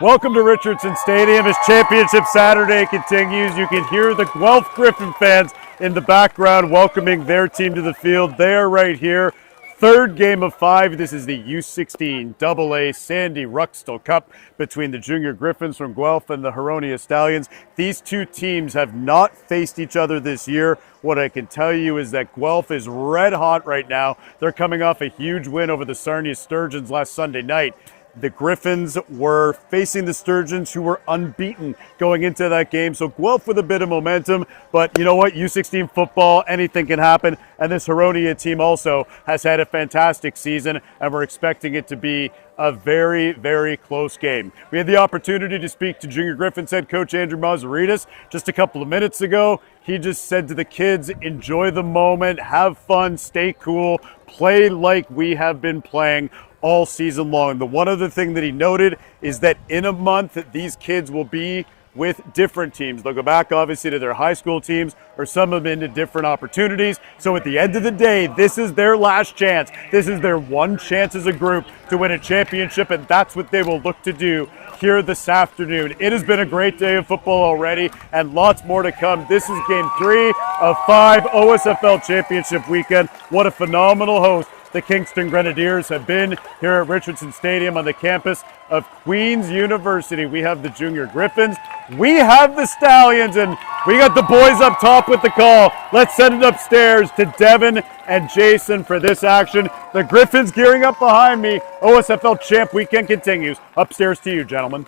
Welcome to Richardson Stadium as Championship Saturday continues. You can hear the Guelph Griffin fans in the background welcoming their team to the field. They are right here. Third game of 5. This is the U16 AA Sandy Ruckstuhl Cup between the Junior Griffins from Guelph and the Huronia Stallions. These two teams have not faced each other this year. What I can tell you is that Guelph is red hot right now. They're coming off a huge win over the Sarnia Sturgeons last Sunday night. The Griffins were facing the Sturgeons, who were unbeaten going into that game. So Guelph with a bit of momentum, but you know what? U16 football, anything can happen. And this Huronia team also has had a fantastic season, and we're expecting it to be a very, very close game. We had the opportunity to speak to Junior Griffins head coach Andrew Mazaritas just a couple of minutes ago. He just said to the kids, enjoy the moment, have fun, stay cool, play like we have been playing all season long. The one other thing that he noted is that in a month, these kids will be with different teams. They'll go back, obviously, to their high school teams, or some of them into different opportunities. So at the end of the day, this is their last chance. This is their one chance as a group to win a championship, and that's what they will look to do here this afternoon. It has been a great day of football already, and lots more to come. This is game 3 of 5 OSFL Championship weekend. What a phenomenal host the Kingston Grenadiers have been here at Richardson Stadium on the campus of Queen's University. We have the Junior Griffins, we have the Stallions, and we got the boys up top with the call. Let's send it upstairs to Devin and Jason for this action. The Griffins gearing up behind me. OSFL Champ Weekend continues. Upstairs to you, gentlemen.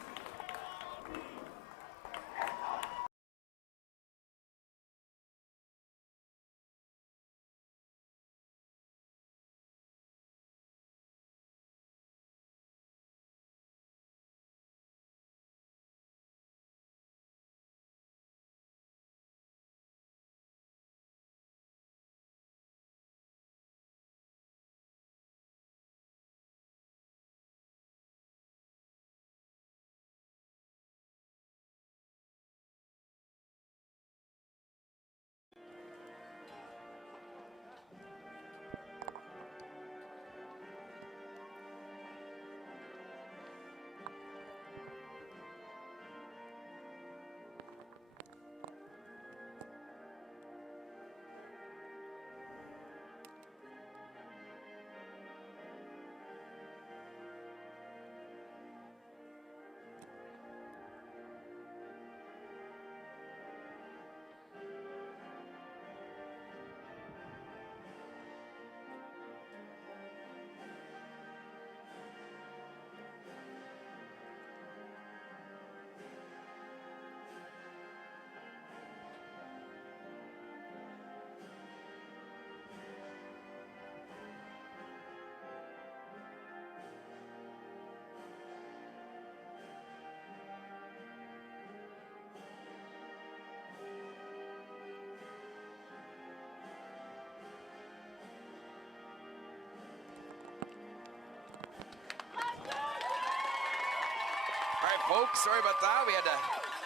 All right, folks, sorry about that. We had to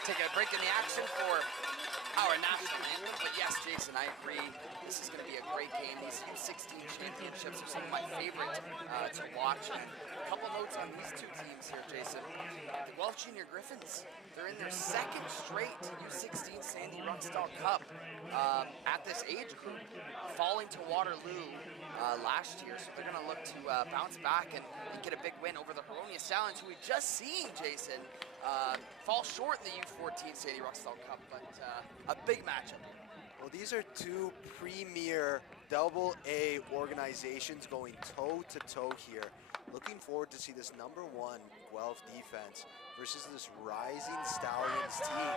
take a break in the action for our national anthem. But yes, Jason, I agree. This is going to be a great game. These U16 championships are some of my favorite to watch. And a couple notes on these two teams here, Jason. The Guelph Junior Griffins, they're in their second straight U16 Sandy Ruckstuhl Cup at this age group, falling to Waterloo last year. So they're going to look to bounce back and get a big win over the Huronia Stallions, who we just seen, Jason, fall short in the U14 Sandy Ruckstuhl Cup, but a big matchup. Well, these are two premier AA organizations going toe-to-toe here. Looking forward to see this #1 Guelph defense versus this rising Stallions team.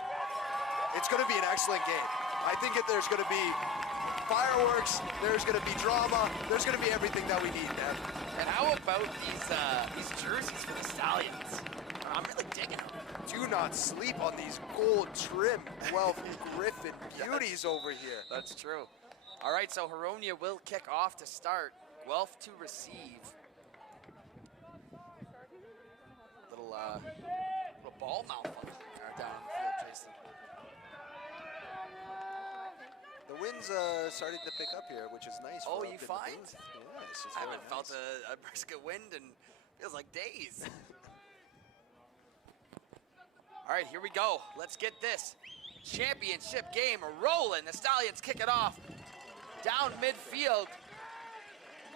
It's going to be an excellent game. I think there's going to be fireworks, there's going to be drama, there's going to be everything that we need, man. And how about these jerseys for the Stallions? I'm really digging them. Do not sleep on these gold trim Guelph Griffin beauties over here. That's true. All right, so Huronia will kick off to start. Guelph to receive. Little ball malfunction down on the field, Jason. The wind's starting to pick up here, which is nice. Oh, you find? Yes, I haven't felt a brisk wind in feels like days. All right, here we go. Let's get this championship game rolling. The Stallions kick it off down midfield.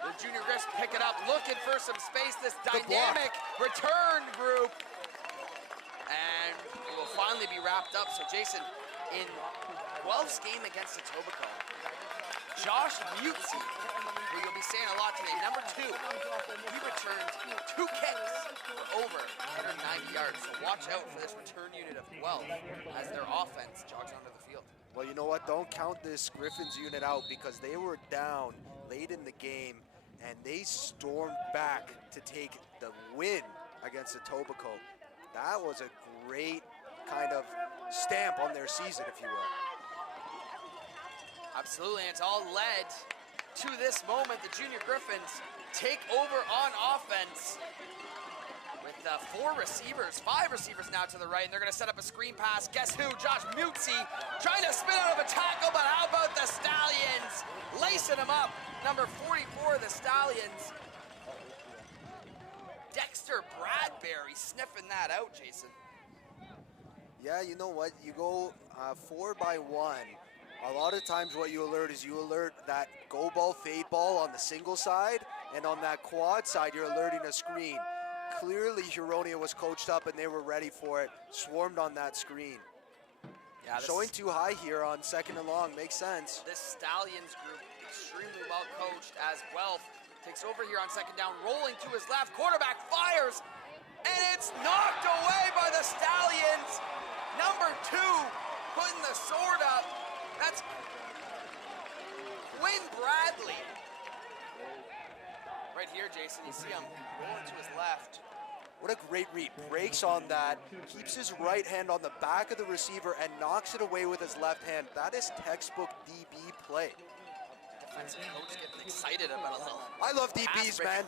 The junior Griffs pick it up, looking for some space. This dynamic return group. And it will finally be wrapped up. So Jason, in Guelph's game against Etobicoke, Josh Mutzi, who you'll be saying a lot today, number 2, he returned 2 kicks over 190 yards. So watch out for this return unit of Guelph as their offense jogs onto the field. Well, you know what? Don't count this Griffins unit out because they were down late in the game and they stormed back to take the win against Etobicoke. That was a great kind of stamp on their season, if you will. Absolutely, and it's all led to this moment. The junior Griffins take over on offense with 4 receivers, 5 receivers now to the right, and they're going to set up a screen pass. Guess who? Josh Mutzi trying to spin out of a tackle, but how about the Stallions lacing him up? Number 44, the Stallions. Dexter Bradbury sniffing that out, Jason. Yeah, you know what? You go 4 by 1. A lot of times what you alert is you alert that go ball, fade ball on the single side, and on that quad side, you're alerting a screen. Clearly, Huronia was coached up and they were ready for it. Swarmed on that screen. Yeah, showing too high here on 2nd and long, makes sense. This Stallions group extremely well coached as Guelph takes over here on 2nd down, rolling to his left. Quarterback fires, and it's knocked away by the Stallions. Number 2 putting the sword up. That's Quinn Bradley. Right here, Jason, you see him rolling to his left. What a great read. Breaks on that, keeps his right hand on the back of the receiver and knocks it away with his left hand. That is textbook DB play. Defensive coach getting excited about a little. I love DBs, man.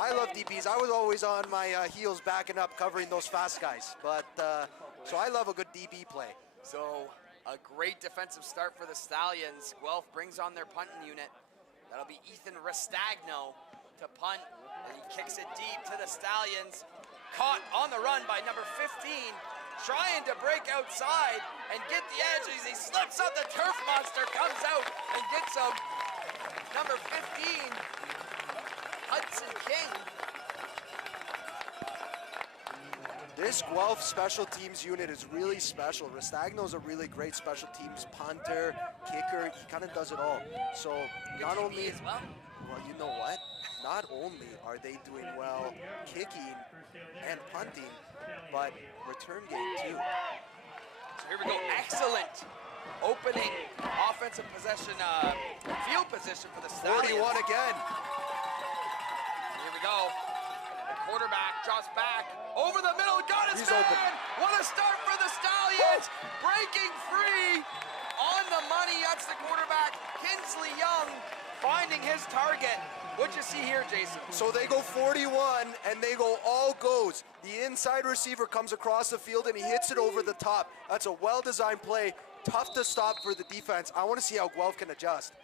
I love DBs. I was always on my heels backing up covering those fast guys. But so I love a good DB play. So a great defensive start for the Stallions. Guelph brings on their punting unit. That'll be Ethan Restagno to punt, and he kicks it deep to the Stallions. Caught on the run by number 15, trying to break outside and get the edge as he slips up. The turf monster comes out and gets him. Number 15, Hudson King. This Guelph special teams unit is really special. Restagno's a really great special teams punter, kicker. He kind of does it all. So not only as well, you know what? Not only are they doing well kicking and punting, but return game too. So here we go, excellent opening offensive possession, field position for the Stallions. 41 again. Here we go. The quarterback drops back over the middle, got his man. Open. What a start for the Stallions. Breaking free on the money. That's the quarterback, Kinsley Young, finding his target. What you see here, Jason? So they go 41 and they go all goes. The inside receiver comes across the field and he hits it over the top. That's a well-designed play. Tough to stop for the defense. I want to see how Guelph can adjust.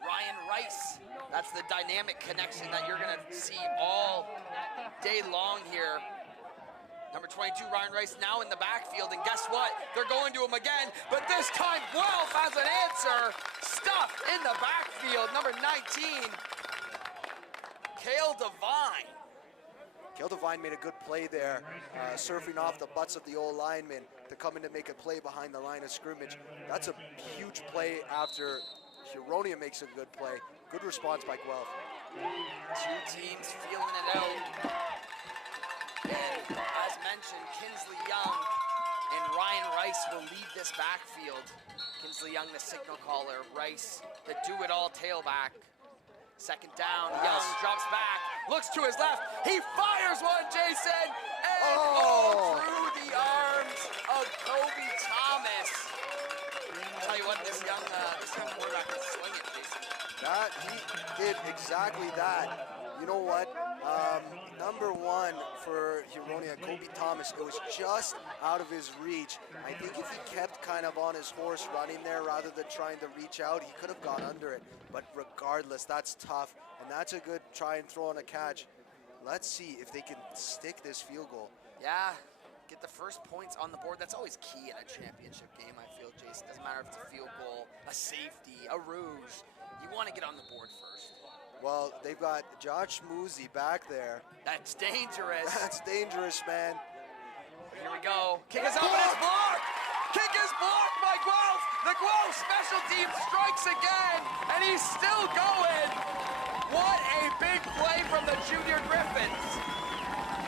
Ryan Rice, that's the dynamic connection that you're gonna see all day long here. Number 22, Ryan Rice, now in the backfield, and guess what? They're going to him again, but this time Guelph has an answer. Stuffed in the backfield, number 19, Cale Devine. Cale Devine made a good play there, surfing off the butts of the old linemen to come in to make a play behind the line of scrimmage. That's a huge play after Huronia makes a good play. Good response by Guelph. Two teams feeling it out. And as mentioned, Kinsley Young and Ryan Rice will lead this backfield. Kinsley Young, the signal caller. Rice, the do-it-all tailback. 2nd down, Young drops back, looks to his left. He fires one, Jason, and through the arms of Kobe Thomas. I'll tell you what, this young quarterback can swing it, Jason. That, he did exactly that. You know what? Number 1 for Huronia, Kobe Thomas, it was just out of his reach. I think if he kept kind of on his horse running there rather than trying to reach out, he could have got under it. But regardless, that's tough, and that's a good try and throw on a catch. Let's see if they can stick this field goal. Yeah, get the first points on the board. That's always key in a championship game, I feel, Jason. Doesn't matter if it's a field goal, a safety, a rouge. You want to get on the board first. Well, they've got Josh Moosey back there. That's dangerous. That's dangerous, man. Here we go. Kick is up and it's blocked. Kick is blocked by Guelph. The Guelph special team strikes again, and he's still going. What a big play from the junior Griffins.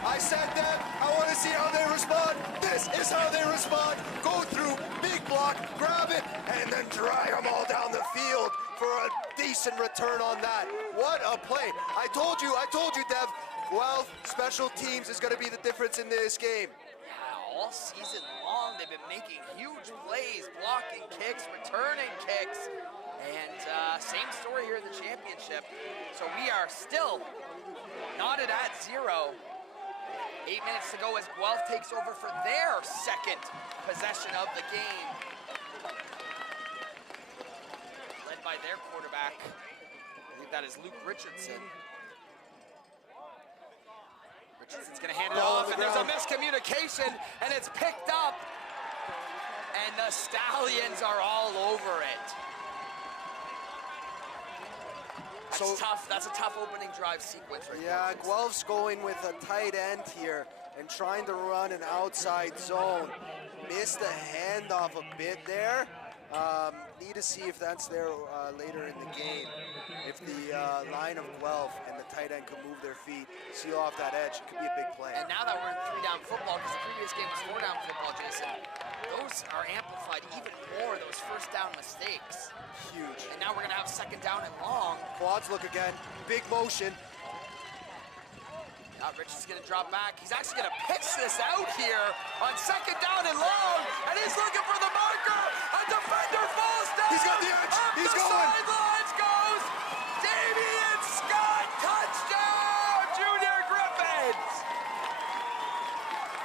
I said that. I want to see how they respond. This is how they respond. Go through, big block, grab it, and then drag them all down the field for a decent return on that. What a play. I told you, Dev. Guelph special teams is going to be the difference in this game. Yeah, all season long they've been making huge plays, blocking kicks, returning kicks. And same story here in the championship. So we are still knotted at 0. 8 minutes to go as Guelph takes over for their second possession of the game. Led by their quarterback. I believe that is Luke Richardson. Richardson's gonna hand it off, and there's a miscommunication, and it's picked up. And the Stallions are all over it. That's tough. That's a tough opening drive sequence right there. Yeah, Guelph's going with a tight end here and trying to run an outside zone. Missed the handoff a bit there. Need to see if that's there later in the game. If the line of Guelph and the tight end can move their feet, seal off that edge, it could be a big play. And now that we're in 3-down football, because the previous game was 4-down football, Jason, those are amplified even more, those first down mistakes. Huge. And now we're going to have 2nd down and long. Quads look again. Big motion. Now Richard's going to drop back. He's actually going to pitch this out here on 2nd down and long. And he's looking for the marker. A defender falls down. He's got the edge. He's the going. Sidelines goes Damian Scott. Touchdown, Junior Griffins.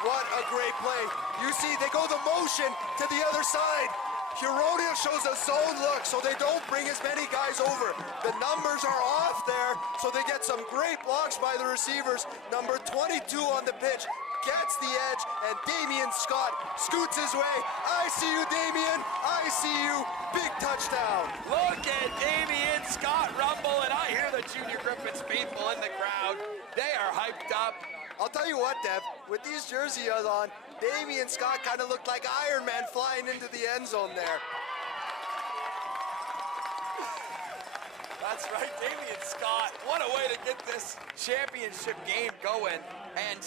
What a great play. You see, they go the motion to the other side. Huronia shows a zone look, so they don't bring as many guys over. The numbers are off there, so they get some great blocks by the receivers. Number 22 on the pitch gets the edge, and Damian Scott scoots his way. I see you, Damian. I see you. Big touchdown. Look at Damian Scott rumble, and I hear the Junior Griffins faithful in the crowd. They are hyped up. I'll tell you what, Dev, with these jerseys on, Damian Scott kind of looked like Iron Man flying into the end zone there. That's right, Damian Scott. What a way to get this championship game going. And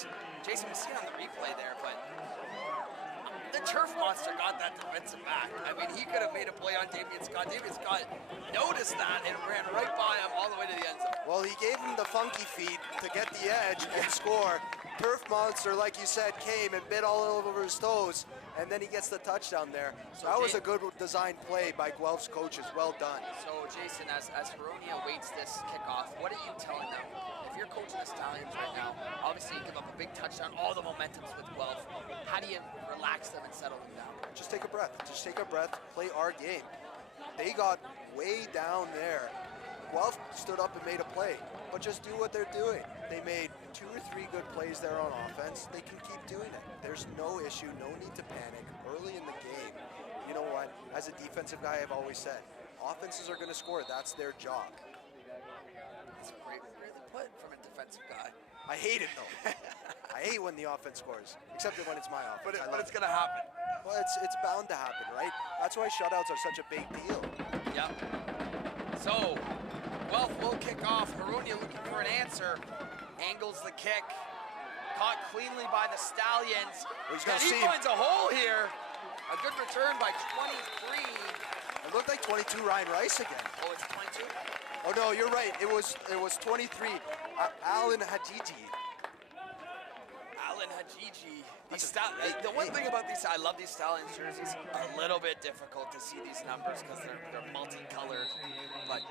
Jason, we see it on the replay there, but the turf monster got that defensive back. I mean, he could have made a play on Damian Scott. Damian Scott noticed that and ran right by him all the way to the end zone. Well, he gave him the funky feet to get the edge and score. Turf monster, like you said, came and bit all over his toes, and then he gets the touchdown there. So that was a good design play by Guelph's coaches. Well done. So, Jason, as Huronia waits this kickoff, what are you telling them? If you're coaching the Stallions right now, obviously you give up a big touchdown, all the momentum's with Guelph. How do you relax them and settle them down? Just take a breath. Just take a breath. Play our game. They got way down there. Guelph stood up and made a play, but just do what they're doing. They made 2 or 3 good plays there on offense. They can keep doing it. There's no issue, no need to panic early in the game. You know what? As a defensive guy, I've always said, offenses are going to score. That's their job. That's great, really put from a defensive guy. I hate it, though. I hate when the offense scores, except when it's my offense. But it's going to happen. Well, it's bound to happen, right? That's why shutouts are such a big deal. Yep. So, Guelph will kick off. Huronia looking for an answer. Angles the kick. Caught cleanly by the Stallions. Well, and he finds a hole here. A good return by 23. It looked like 22 Ryan Rice again. Oh, it's 22? Oh no, you're right. It was 23. Alan Hajiji. Alan Hajiji. The one thing about these, I love these Stallions jerseys. A little bit difficult to see these numbers because they're multicolored. But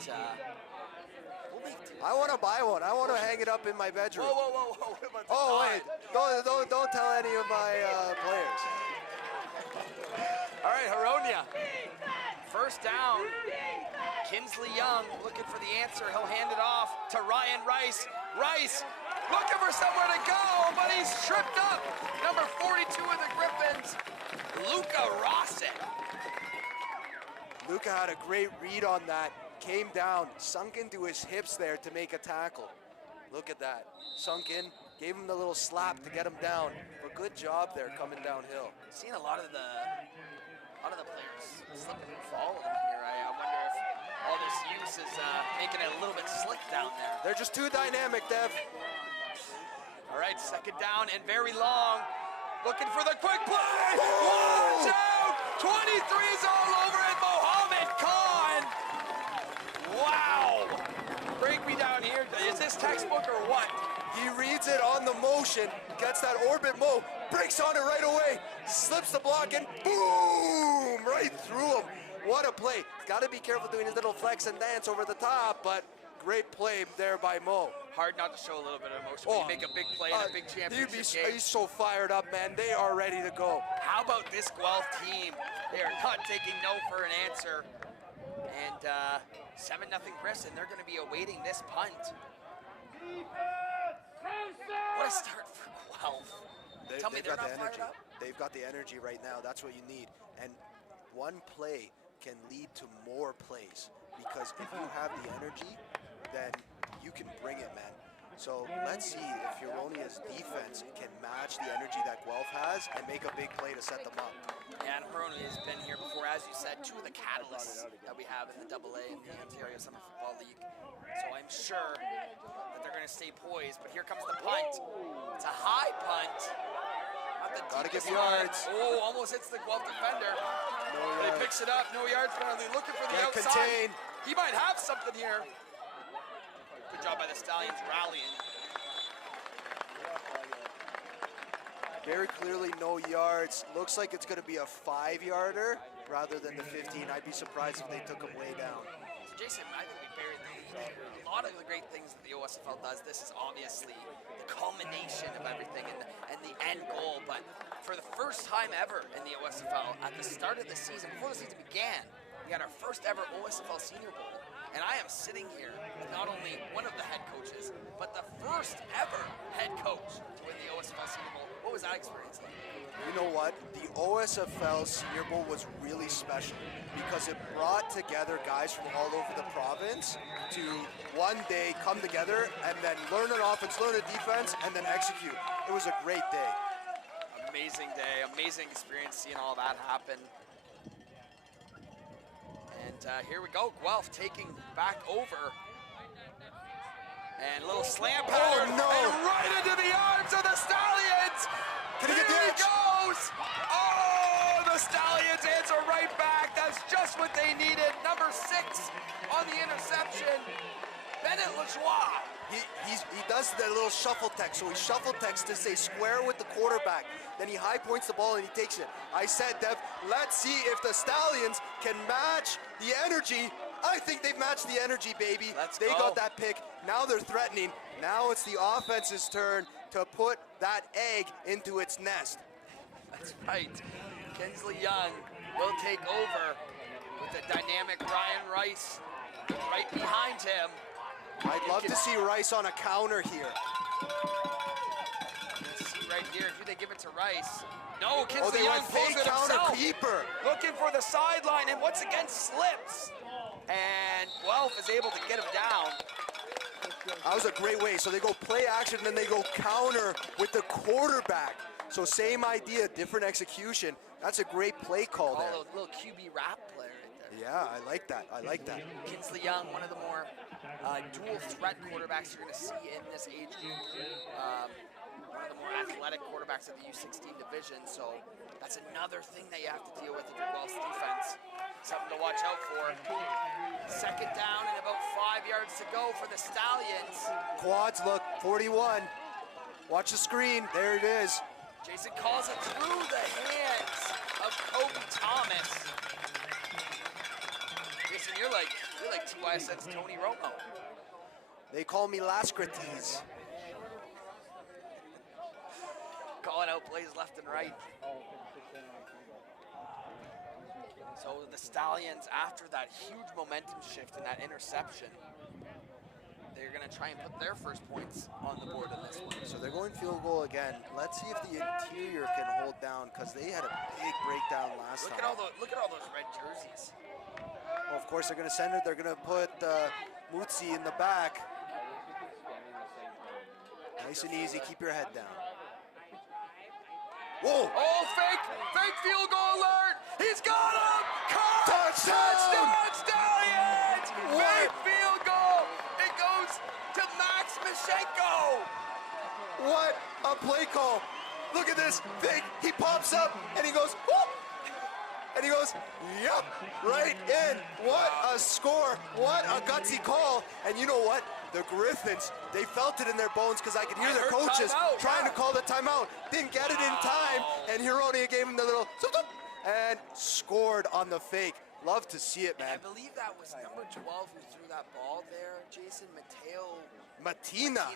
we'll make do. I want to buy one. I want to hang it up in my bedroom. Whoa. What about the Oh tie? wait, don't tell any of my players. All right, Huronia. First down. Kinsley Young looking for the answer. He'll hand it off to Ryan Rice. Rice looking for somewhere to go, but he's tripped up. Number 42 of the Griffins, Luka Rosic. Luka had a great read on that. Came down, sunk into his hips there to make a tackle. Look at that. Sunk in, gave him the little slap to get him down. But good job there coming downhill. Seen a lot of the players slipping and falling here. I wonder if all this use is making it a little bit slick down there. They're just too dynamic, Dev. All right, second down and very long. Looking for the quick play. Watch out! 23's all over it, Mohammed Khan. Wow. Break me down here. Is this textbook or what? He reads it on the motion, gets that orbit mo, breaks on it right away, slips the block and boom! Right through him. What a play. He's got to be careful doing his little flex and dance over the top, but great play there by Mo. Hard not to show a little bit of emotion when you make a big play in a big championship game. He's so fired up, man. They are ready to go. How about this Guelph team? They are not taking no for an answer. And 7-0 Griffins, and they're going to be awaiting this punt. What a start for Guelph. Tell me they're not fired up? They've got the energy right now. That's what you need. And one play can lead to more plays, because if you have the energy, then you can bring it, man. So let's see if Huronia's defense can match the energy that Guelph has and make a big play to set them up. Yeah, and Huronia has been here before, as you said, two of the catalysts that we have in the AA and the Ontario Summer Football League. So I'm sure that they're going to stay poised, but here comes the punt. It's a high punt. Gotta give yards. Oh, almost hits the Guelph defender. No But he yards. picks it up, no yards penalty, looking for the outside. Contain. He might have something here. Good job by the Stallions rallying. Very clearly no yards. Looks like it's going to be a 5-yarder rather than the 15. I'd be surprised if they took him way down. So Jason, I think we buried the lead here. A lot of the great things that the OSFL does, this is obviously the culmination of everything and the end goal. But for the first time ever in the OSFL, at the start of the season, before the season began, we had our first ever OSFL Senior Bowl. And I am sitting here with not only one of the head coaches, but the first ever head coach to win the OSFL Senior Bowl. What was that experience like? You know what? The OSFL Senior Bowl was really special because it brought together guys from all over the province to one day come together and then learn an offense, learn a defense, and then execute. It was a great day. Amazing day, amazing experience seeing all that happen. And here we go, Guelph taking back over. And a little slam pattern. Oh, no. And right into the arms of the Stallions. Can he get the Here he edge? goes. Oh, the Stallions answer right back. That's just what they needed. Number 6 on the interception, Bennett Lajoie. He does the little shuffle text. So he shuffle texts to say square with the quarterback. Then he high points the ball and he takes it. I said, Dev, let's see if the Stallions can match the energy. I think they've matched the energy, baby. They got that pick. Now they're threatening. Now it's the offense's turn to put that egg into its nest. That's right. Kinsley Young will take over with the dynamic Ryan Rice right behind him. I'd love to see Rice on a counter here. Let's see right here. Do they give it to Rice? No, Oh, Kinsley they Young went pulls fake it counter himself. keeper. Looking for the sideline, and once again slips. And Guelph is able to get him down. That was a great way. So they go play action, then they go counter with the quarterback. So same idea, different execution. That's a great play call there. A little QB rap player right there. Yeah, I like that. I like that. Kinsley Young, one of the more dual threat quarterbacks you're going to see in this age group. One of the more athletic quarterbacks of the U16 division. So that's another thing that you have to deal with if you're Guelph's defense. Something to watch out for. Second down and about 5 yards to go for the Stallions. Quads look, 41. Watch the screen. There it is. Jason calls it through the hands of Kobe Thomas. Jason, you're like TYSN's Tony Romo. They call me Lascrates. Calling out plays left and right. So the Stallions, after that huge momentum shift and that interception, they're going to try and put their first points on the board in this one. So they're going field goal again. Let's see if the interior can hold down because they had a big breakdown last time. Look at all those red jerseys. Well, of course, they're going to send it. They're going to put Mutsi in the back. Nice and easy. Keep your head down. Whoa! Oh, fake field goal alert! He's got him! Touchdown! Stallions! What? Fake field goal! It goes to Max Mashenko! What a play call. Look at this. Fake. He pops up and he goes, whoop! And he goes, yup, right in. What a score. What a gutsy call. And you know what? The Griffins, they felt it in their bones because I could hear their coaches trying to call the timeout. Didn't get it in time. And Hironia gave him the little and scored on the fake. Love to see it, man. I believe that was number 12 who threw that ball there, Jason Mateo Matina.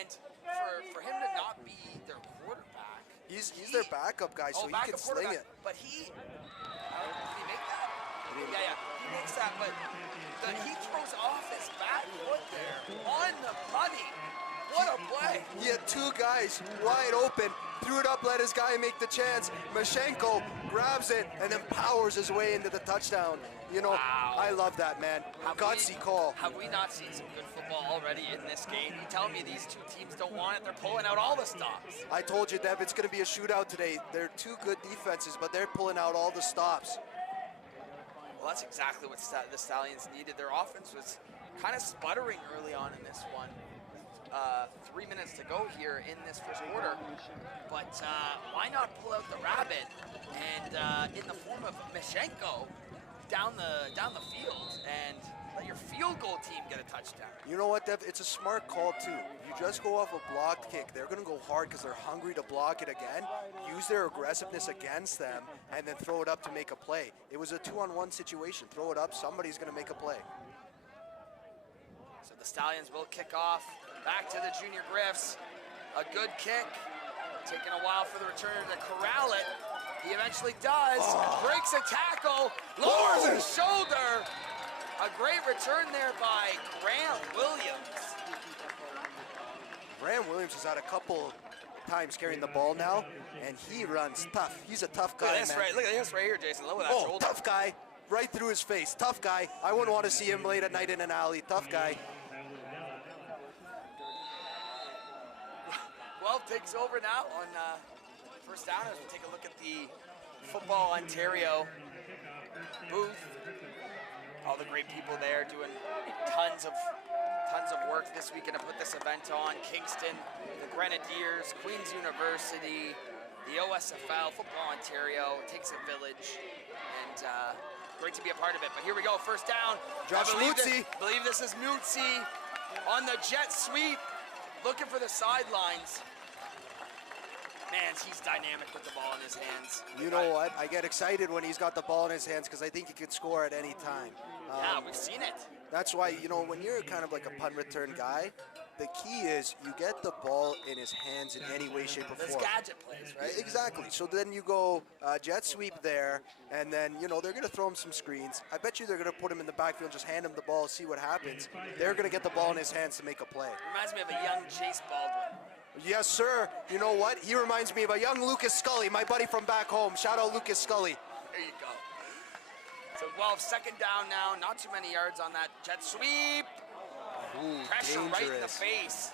And for him to not be their quarterback. He's their backup guy, so he can sling it. But did he make that? Yeah, he makes that, but he throws off his back foot there on the money. What a play. He had two guys wide open, threw it up, let his guy make the chance. Mashenko grabs it and then powers his way into the touchdown. You know, Wow. I love that, man. Gutsy call. Have we not seen some good football already in this game? You tell me these two teams don't want it. They're pulling out all the stops. I told you, Dev, it's going to be a shootout today. They're two good defenses, but they're pulling out all the stops. Well, that's exactly what the Stallions needed. Their offense was kind of sputtering early on in this one. 3 minutes to go here in this first quarter. But why not pull out the rabbit and in the form of Mashenko down the field and let your field goal team get a touchdown? You know what, Dev? It's a smart call, too. You just go off a blocked kick. They're going to go hard because they're hungry to block it again, use their aggressiveness against them, and then throw it up to make a play. It was a 2-on-1 situation. Throw it up, somebody's going to make a play. So the Stallions will kick off. Back to the junior Griffs. A good kick. Taking a while for the returner to corral it. He eventually does. Breaks a tackle. Lowers his shoulder. A great return there by Graham Williams. Graham Williams has had a couple times carrying the ball now, and he runs tough. He's a tough guy, man. Look at this right here, Jason. Look at that shoulder. Tough guy. Right through his face. Tough guy. I wouldn't want to see him late at night in an alley. Tough guy. Guelph takes over now on first down as we take a look at the Football Ontario booth. All the great people there doing tons of work this weekend to put this event on. Kingston, the Grenadiers, Queen's University, the OSFL, Football Ontario. It takes a village, and great to be a part of it. But here we go, first down. Josh Mutsi. Believe this is Mutsi on the jet sweep, looking for the sidelines. Man, he's dynamic with the ball in his hands. You know what? I get excited when he's got the ball in his hands because I think he can score at any time. Yeah, we've seen it. That's why, you know, when you're kind of like a punt return guy, the key is you get the ball in his hands in any way, shape, or Those form. gadget plays, right? Exactly. So then you go jet sweep there, and then, you know, they're going to throw him some screens. I bet you they're going to put him in the backfield, just hand him the ball, see what happens. They're going to get the ball in his hands to make a play. Reminds me of a young Chase Baldwin. Yes, sir. You know what? He reminds me of a young Lucas Scully, my buddy from back home. Shout out Lucas Scully. There you go. So, well, second down now. Not too many yards on that jet sweep. Ooh, Pressure dangerous. right in the face.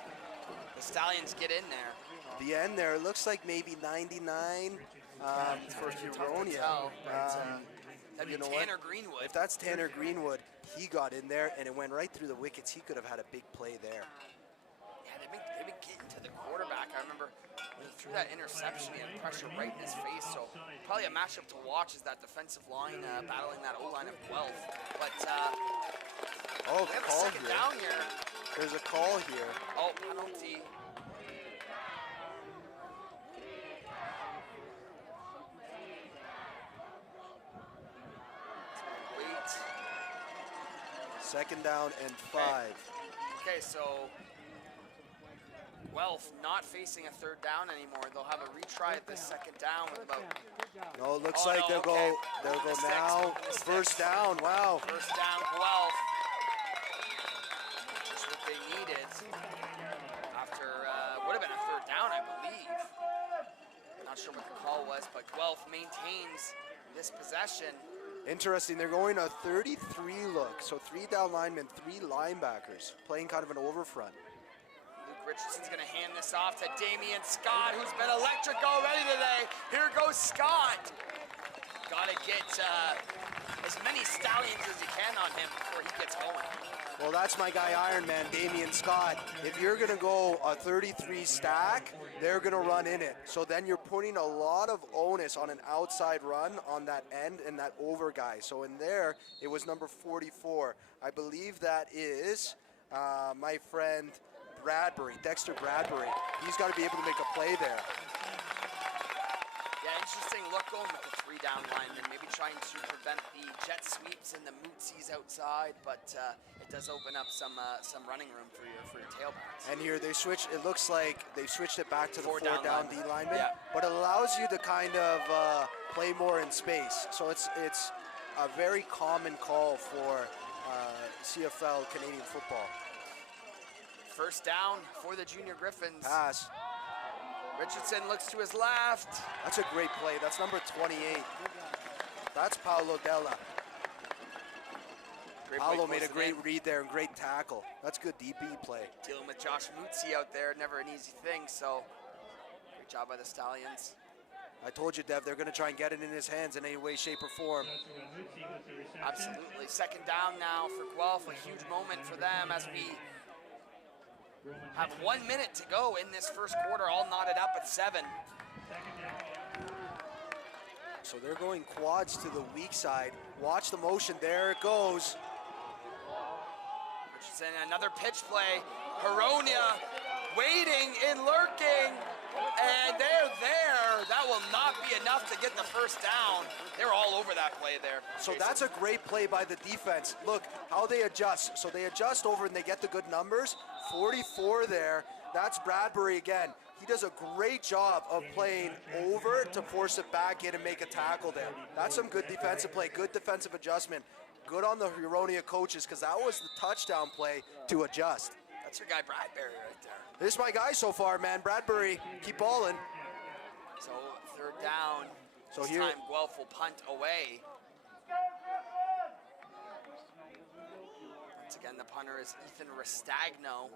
The Stallions get in there. The end there looks like maybe 99 for Huronia. That'd be You know Tanner what? Greenwood. If that's Tanner Greenwood, he got in there and it went right through the wickets. He could have had a big play there. Yeah, they've been getting to the quarterback. I remember when he threw that interception, he had pressure right in his face. So probably a matchup to watch is that defensive line battling that O-line of Guelph. But Oh, we have a call second here. down here. There's a call here. Oh, penalty. Wait. Second down and 5. Okay, so Guelph not facing a third down anymore. They'll have a retry at this second down with about No, it looks Oh, like no, they'll okay. go The sticks, now. the sticks. First down. Wow. first down Guelph. Just what they after would have been a third down, I believe. Not sure what the call was, but Guelph maintains this possession. Interesting, they're going a 33 look, so 3 down linemen, 3 linebackers, playing kind of an overfront. Luke Richardson's gonna hand this off to Damian Scott, who's been electric already today. Here goes Scott. Gotta get as many Stallions as you can on him before he gets going. Well, that's my guy Iron Man, Damian Scott. If you're gonna go a 33 stack, they're gonna run in it. So then you're putting a lot of onus on an outside run on that end and that over guy. So in there, it was number 44. I believe that is my friend Bradbury, Dexter Bradbury. He's got to be able to make a play there. Yeah, interesting look going with the 3 down linemen, maybe trying to prevent the jet sweeps and the mootsies outside, but it does open up some running room for your tailbacks. And here they switch. It looks like they've switched it back to the 4 down D lineman, yeah. but it allows you to kind of play more in space. So it's a very common call for CFL Canadian football. First down for the Junior Griffins. Pass. Richardson looks to his left. That's a great play. That's number 28. That's Paulo Della. Paulo made a great read there and great tackle. That's good DB play. Dealing with Josh Mootsie out there, never an easy thing, so great job by the Stallions. I told you, Dev, they're going to try and get it in his hands in any way, shape, or form. Absolutely. Second down now for Guelph. A huge moment for them as we have 1 minute to go in this first quarter, all knotted up at 7. So they're going quads to the weak side. Watch the motion. There it goes. Richardson, another pitch play. Heronia waiting and lurking. And they're there. That will not be enough to get the first down. They're all over that play there. So that's a great play by the defense. Look how they adjust. So they adjust over and they get the good numbers. 44 there. That's Bradbury again. He does a great job of playing over to force it back in and make a tackle there. That's some good defensive play, good defensive adjustment. Good on the Huronia coaches because that was the touchdown play to adjust. That's your guy Bradbury right there. This is my guy so far, man. Bradbury, keep balling. So third down. So this here, time Guelph will punt away. Once again, the punter is Ethan Restagno.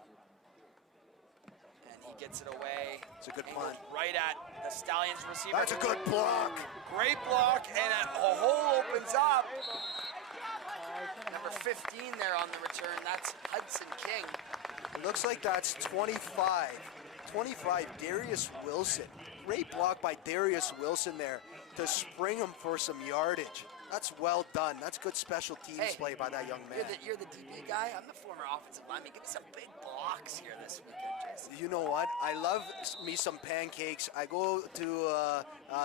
And he gets it away. It's a good Angled punt. right at the Stallions receiver. That's a good block. Great block, and a hole opens up. Number 15 there on the return. That's Hudson King. It looks like that's 25. 25, Darius Wilson. Great block by Darius Wilson there to spring him for some yardage. That's well done. That's good special teams play by that young man. You're the DB guy. I'm the former offensive lineman. Give me some big blocks here this weekend, Jason. You know what? I love me some pancakes. I go to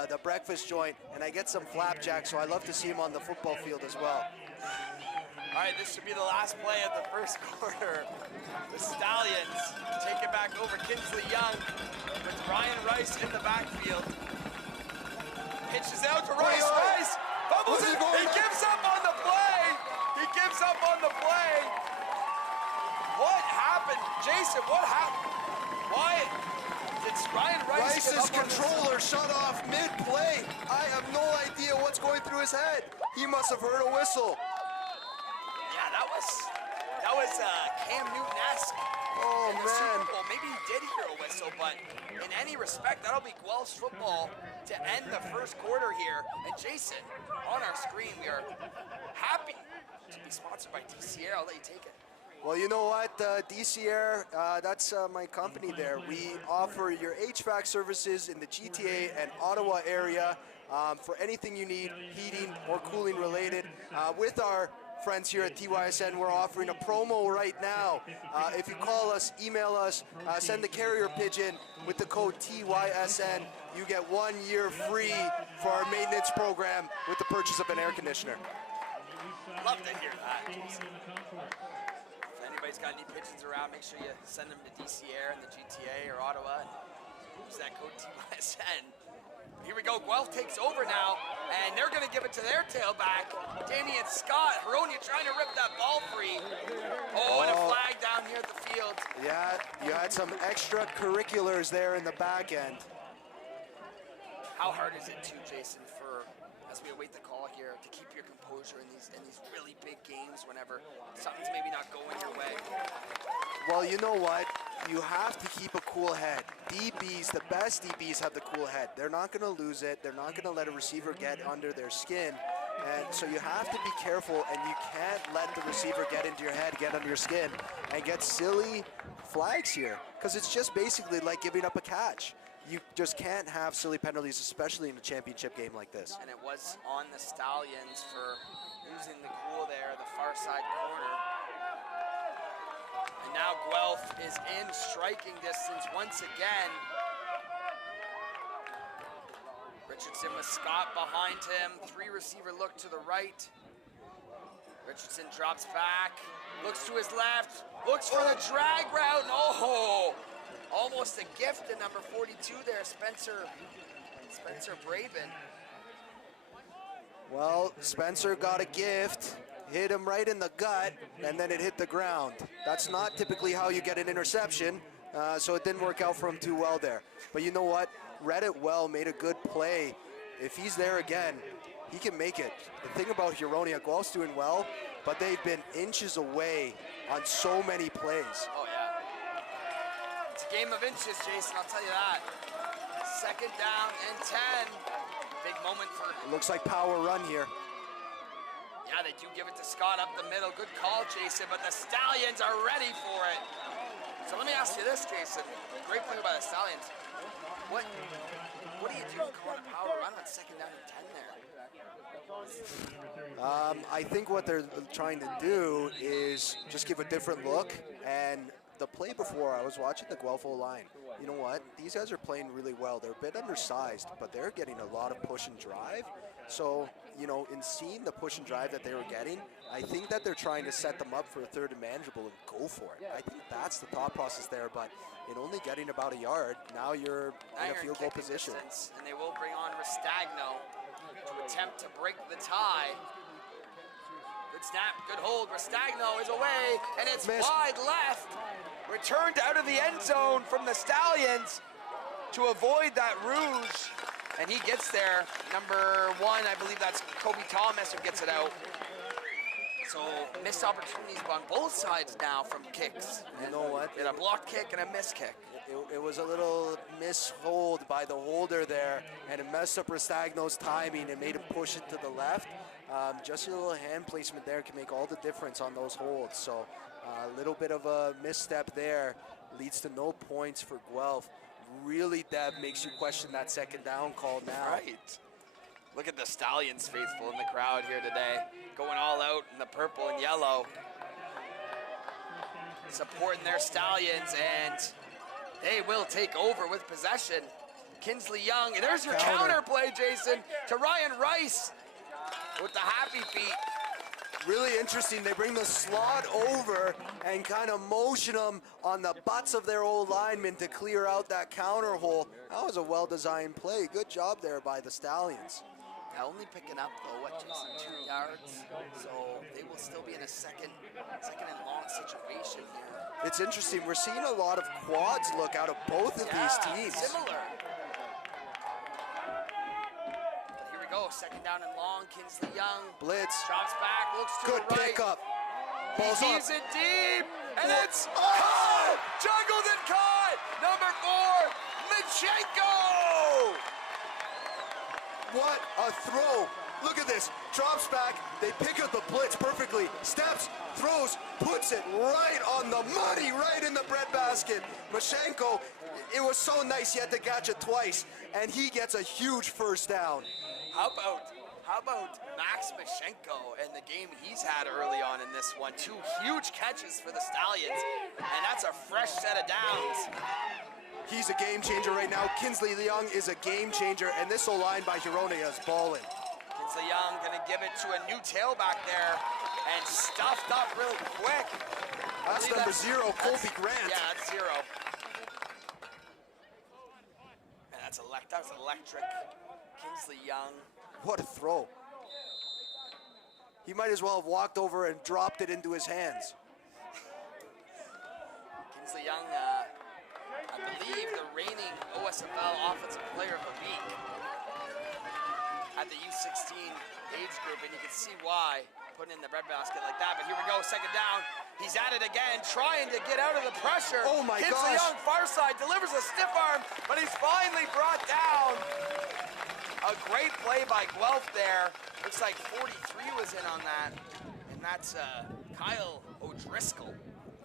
the breakfast joint and I get some flapjack, so I love to see him on the football field as well. All right, this should be the last play of the first quarter. The Stallions take it back over Kinsley Young with Ryan Rice in the backfield. Pitches out to Rice. Rice bubbles it. He gives up on the play. He gives up on the play. What happened? Jason, what happened? Why did Ryan Rice give Rice's up on controller shut off mid-play. I have no idea what's going through his head. He must have heard a whistle. Yeah, that was Cam Newton-esque. Oh, in the man. Super Bowl. Maybe he did hear a whistle, but in any respect, that'll be Guelph's football to end the first quarter here. And Jason, on our screen, we are happy to be sponsored by DCR. I'll let you take it. Well, you know what, DCR, that's my company there. We offer your HVAC services in the GTA and Ottawa area for anything you need, heating or cooling related. With our friends here at TYSN, we're offering a promo right now. If you call us, email us, send the carrier pigeon with the code TYSN, you get 1 year free for our maintenance program with the purchase of an air conditioner. Love to hear that, Jason. If anybody's got any pigeons around, make sure you send them to DCR in the GTA or Ottawa and use that code TYSN. Here we go, Guelph takes over now, and they're gonna give it to their tailback, Danny and Scott. Heronia trying to rip that ball free. Oh, and a flag down here at the field. Yeah, you had some extracurriculars there in the back end. How hard is it too, Jason, for, as we await the call here, to keep your composure in these really big games whenever something's maybe not going your way? Well, you know what? You have to keep a cool head. DBs, the best DBs have the cool head. They're not going to lose it. They're not going to let a receiver get under their skin. And so you have to be careful, and you can't let the receiver get into your head, get under your skin, and get silly flags here. Because it's just basically like giving up a catch. You just can't have silly penalties, especially in a championship game like this. And it was on the Stallions for losing the cool there, the far side corner. And now Guelph is in striking distance once again. Richardson with Scott behind him. Three receiver look to the right. Richardson drops back, looks to his left, looks for the drag route, and oh! Almost a gift to number 42 there, Spencer Braben. Well, Spencer got a gift, hit him right in the gut, and then it hit the ground. That's not typically how you get an interception, so it didn't work out for him too well there. But you know what? Read it well, made a good play. If he's there again, he can make it. The thing about Huronia, Guelph's doing well, but they've been inches away on so many plays. Oh yeah. It's a game of inches, Jason, I'll tell you that. Second down and 10. Big moment for... It looks like power run here. Yeah, they do give it to Scott up the middle. Good call, Jason, but the Stallions are ready for it. So let me ask you this, Jason. Great play by the Stallions. What do you do to call a power run on second down and 10 there? I think what they're trying to do is just give a different look. And the play before, I was watching the Guelph line. You know what? These guys are playing really well. They're a bit undersized, but they're getting a lot of push and drive. So, you know, in seeing the push and drive that they were getting, I think that they're trying to set them up for a third and manageable and go for it. I think that's the thought process there, but in only getting about a yard, now you're in a field goal position. Distance, and they will bring on Restagno to attempt to break the tie. Good snap, good hold. Restagno is away, and it's wide left. Returned out of the end zone from the Stallions to avoid that rouge. And he gets there. Number 1, I believe that's Kobe Thomas who gets it out. So missed opportunities on both sides now from kicks. You know what? And a blocked kick and a missed kick. It was a little mishold by the holder there, and it messed up Restagno's timing and made him push it to the left. Just a little hand placement there can make all the difference on those holds. So a little bit of a misstep there leads to no points for Guelph. Really, Deb, makes you question that second down call now. Right. Look at the Stallions faithful in the crowd here today, going all out in the purple and yellow, supporting their Stallions, and they will take over with possession. Kinsley Young, and there's your counter play, Jason, to Ryan Rice with the happy feet. Really interesting. They bring the slot over and kind of motion them on the butts of their old linemen to clear out that counter hole. That was a well-designed play. Good job there by the Stallions. Now only picking up, though, what, Jason, 2 yards? So they will still be in a second and long situation here. It's interesting. We're seeing a lot of quads look out of both of these teams. Similar. Go, second down and long, Kinsley Young. Blitz. Drops back, looks to Good the right. pickup. He heaves it deep, and it's caught! Juggled and caught! Number 4, Michenko! What a throw. Look at this. Drops back. They pick up the blitz perfectly. Steps, throws, puts it right on the money, right in the breadbasket. Michenko, it was so nice he had to catch it twice, and he gets a huge first down. How about Max Michenko and the game he's had early on in this one? 2 huge catches for the Stallions, and that's a fresh set of downs. He's a game changer right now. Kinsley Young is a game changer, and this O-line by Huronia is balling. Kinsley Young gonna give it to a new tailback there, and stuffed up really quick. That's number 0, Colby Grant. Yeah, that's 0. And that was electric. Kingsley Young. What a throw. He might as well have walked over and dropped it into his hands. Kingsley Young, I believe the reigning OSFL Offensive Player of the Week at the U16 age group, and you can see why, putting in the breadbasket like that. But here we go, second down. He's at it again, trying to get out of the pressure. Oh my Kingsley gosh. Young, far side, delivers a stiff arm, but he's finally brought down. A great play by Guelph there. Looks like 43 was in on that, and that's Kyle O'Driscoll.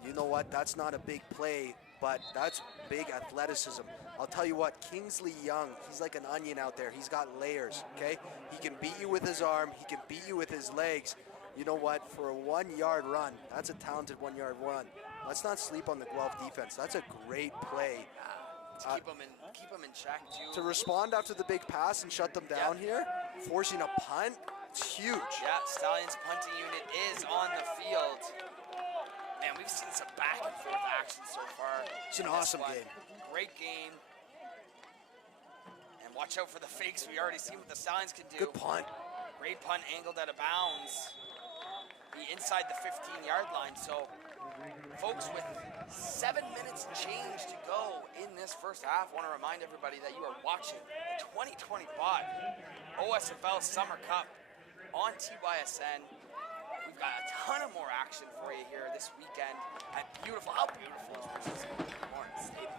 You know what? That's not a big play, but that's big athleticism. I'll tell you what, Kingsley Young, he's like an onion out there. He's got layers, okay? He can beat you with his arm. He can beat you with his legs. You know what? For a 1 yard run, that's a talented 1 yard run. Let's not sleep on the Guelph defense. That's a great play. To keep him in check, too. To respond after the big pass and shut them down here, forcing a punt, it's huge. Yeah, Stallions punting unit is on the field. Man, we've seen some back and forth action so far. It's an in this awesome one. game. Great game. And watch out for the fakes. We already seen what the Stallions can do. Good punt. Great punt angled out of bounds. Be inside the 15-yard line. So, folks, with 7 minutes and change to go in this first half, I want to remind everybody that you are watching the 2025 OSFL Summer Cup on TYSN. We've got a ton of more action for you here this weekend at how beautiful is Richardson Lawrence Stadium?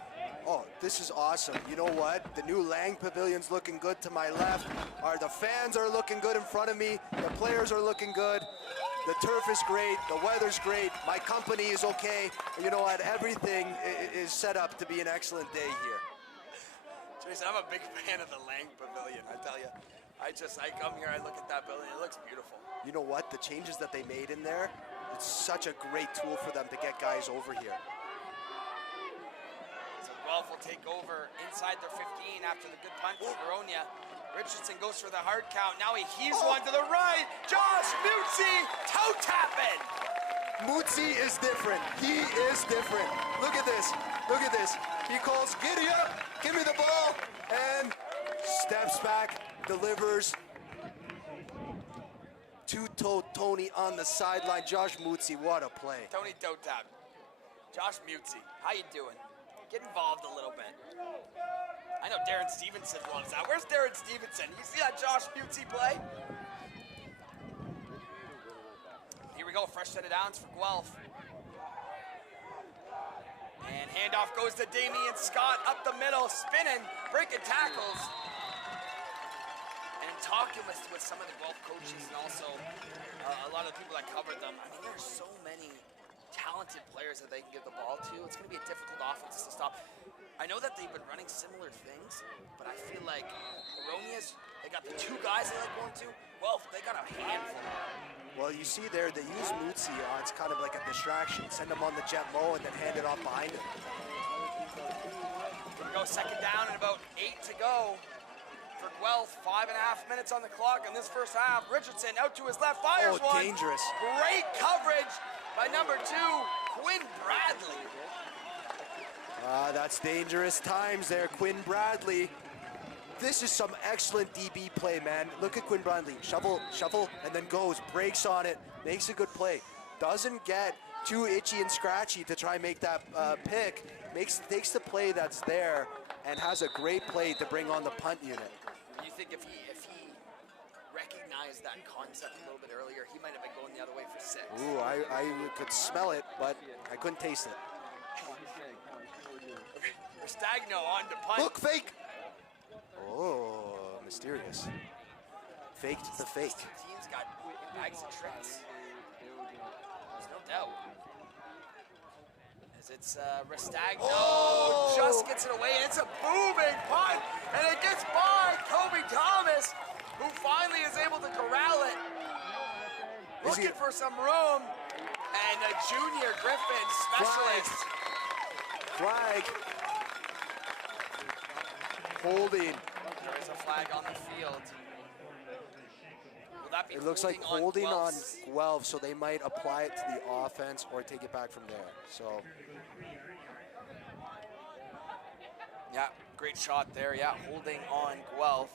Oh, this is awesome. You know what? The new Lang Pavilion's looking good to my left. The fans are looking good in front of me. The players are looking good. The turf is great. The weather's great. My company is okay. You know what? Everything is set up to be an excellent day here. Jason, I'm a big fan of the Lang Pavilion, I tell you. I come here, I look at that building, it looks beautiful. You know what? The changes that they made in there, it's such a great tool for them to get guys over here. So Guelph will take over inside their 15 after the good punt from Baronia. Richardson goes for the hard count. Now he heaves one to the right. Josh Mutzi, toe tapping. Mutzi is different. He is different. Look at this. Look at this. He calls, giddy up, give me the ball, and steps back, delivers. Two-toe Tony on the sideline. Josh Mutzi, what a play. Tony toe tap. Josh Mutzi, how you doing? Get involved a little bit. I know Darren Stevenson loves that. Where's Darren Stevenson? You see that Josh Mutzi play? Here we go, fresh set of downs for Guelph. And handoff goes to Damian Scott up the middle, spinning, breaking tackles. And talking with some of the Guelph coaches and also a lot of the people that covered them. I mean, there's so many talented players that they can give the ball to. It's going to be a difficult offense to stop. I know that they've been running similar things, but I feel like Aronia's, they got the two guys they like going to. Well, they got a handful. Well, you see there, they use Mutzi on, it's kind of like a distraction. Send him on the jet low and then hand it off behind him. Here we go, second down and about 8 to go for Guelph. 5.5 minutes on the clock in this first half. Richardson out to his left, fires one. Dangerous. Great coverage by number 2, Quinn Bradley. That's dangerous times there, Quinn Bradley. This is some excellent DB play, man. Look at Quinn Bradley. Shovel, and then goes, breaks on it, makes a good play. Doesn't get too itchy and scratchy to try and make that pick. Takes the play that's there and has a great play to bring on the punt unit. You think if he recognized that concept a little bit earlier, he might have been going the other way for 6. Ooh, I could smell it, but I couldn't taste it. Stagno on to punt. Look, fake! Oh, mysterious. Faked the fake. Team's got bags of tricks. There's no doubt. As it's Restagno just gets it away, and it's a booming punt, and it gets by Kobe Thomas, who finally is able to corral it. Looking for some room, and a junior Griffins specialist. Flag. Holding. There is a flag on the field. Will that be It looks like holding on Guelph's? Guelph, so they might apply it to the offense or take it back from there. So, yeah, great shot there. Yeah, holding on Guelph.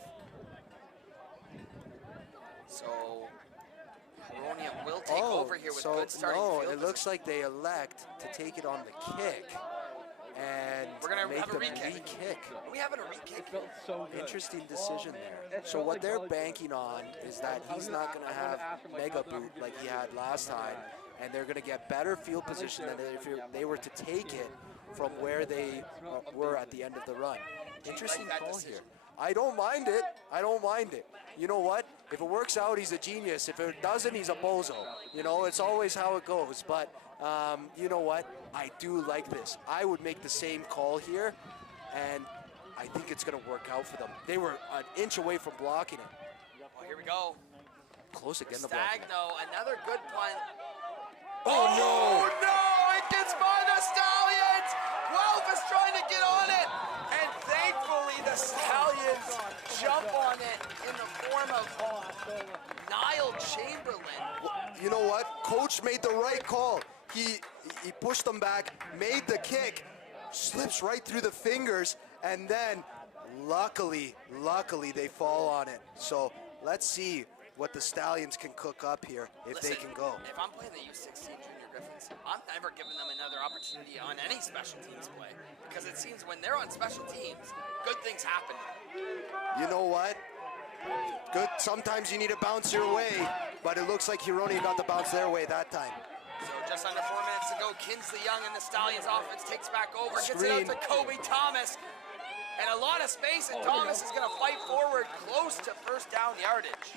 So Huronia will take over here with good starting no, field it looks like they elect to take it on the kick and We're gonna make have a them re-kick. re-kick. Are we having a re-kick? Interesting decision there. So what they're banking on is that he's not going to have mega boot like he had last time, and they're going to get better field position than if they were to take it from where they were at the end of the run. Interesting call here. I don't mind it. I don't mind it. You know what? If it works out, he's a genius. If it doesn't, he's a bozo. You know, it's always how it goes. But you know what? I do like this. I would make the same call here, and I think it's going to work out for them. They were an inch away from blocking it. Well, here we go. Close again, the block. Stagno, another good punt. Oh, no! No! It gets by the Stallions! Guelph is trying to get on it! And thankfully the Stallions jump on it in the form of Niall Chamberlain. You know what? Coach made the right call. He pushed them back, made the kick, slips right through the fingers, and then luckily they fall on it. So let's see what the Stallions can cook up here if they can go. If I'm playing the U16 Junior Griffins, I'm never giving them another opportunity on any special teams play, because it seems when they're on special teams, good things happen. You know what? Good. Sometimes you need to bounce your way, but it looks like Huronia got the bounce their way that time. So just under 4 minutes to go, Kinsley Young and the Stallions offense takes back over, gets it Screen. out to Kobe Thomas. And a lot of space, and Thomas is going to fight forward close to first down yardage.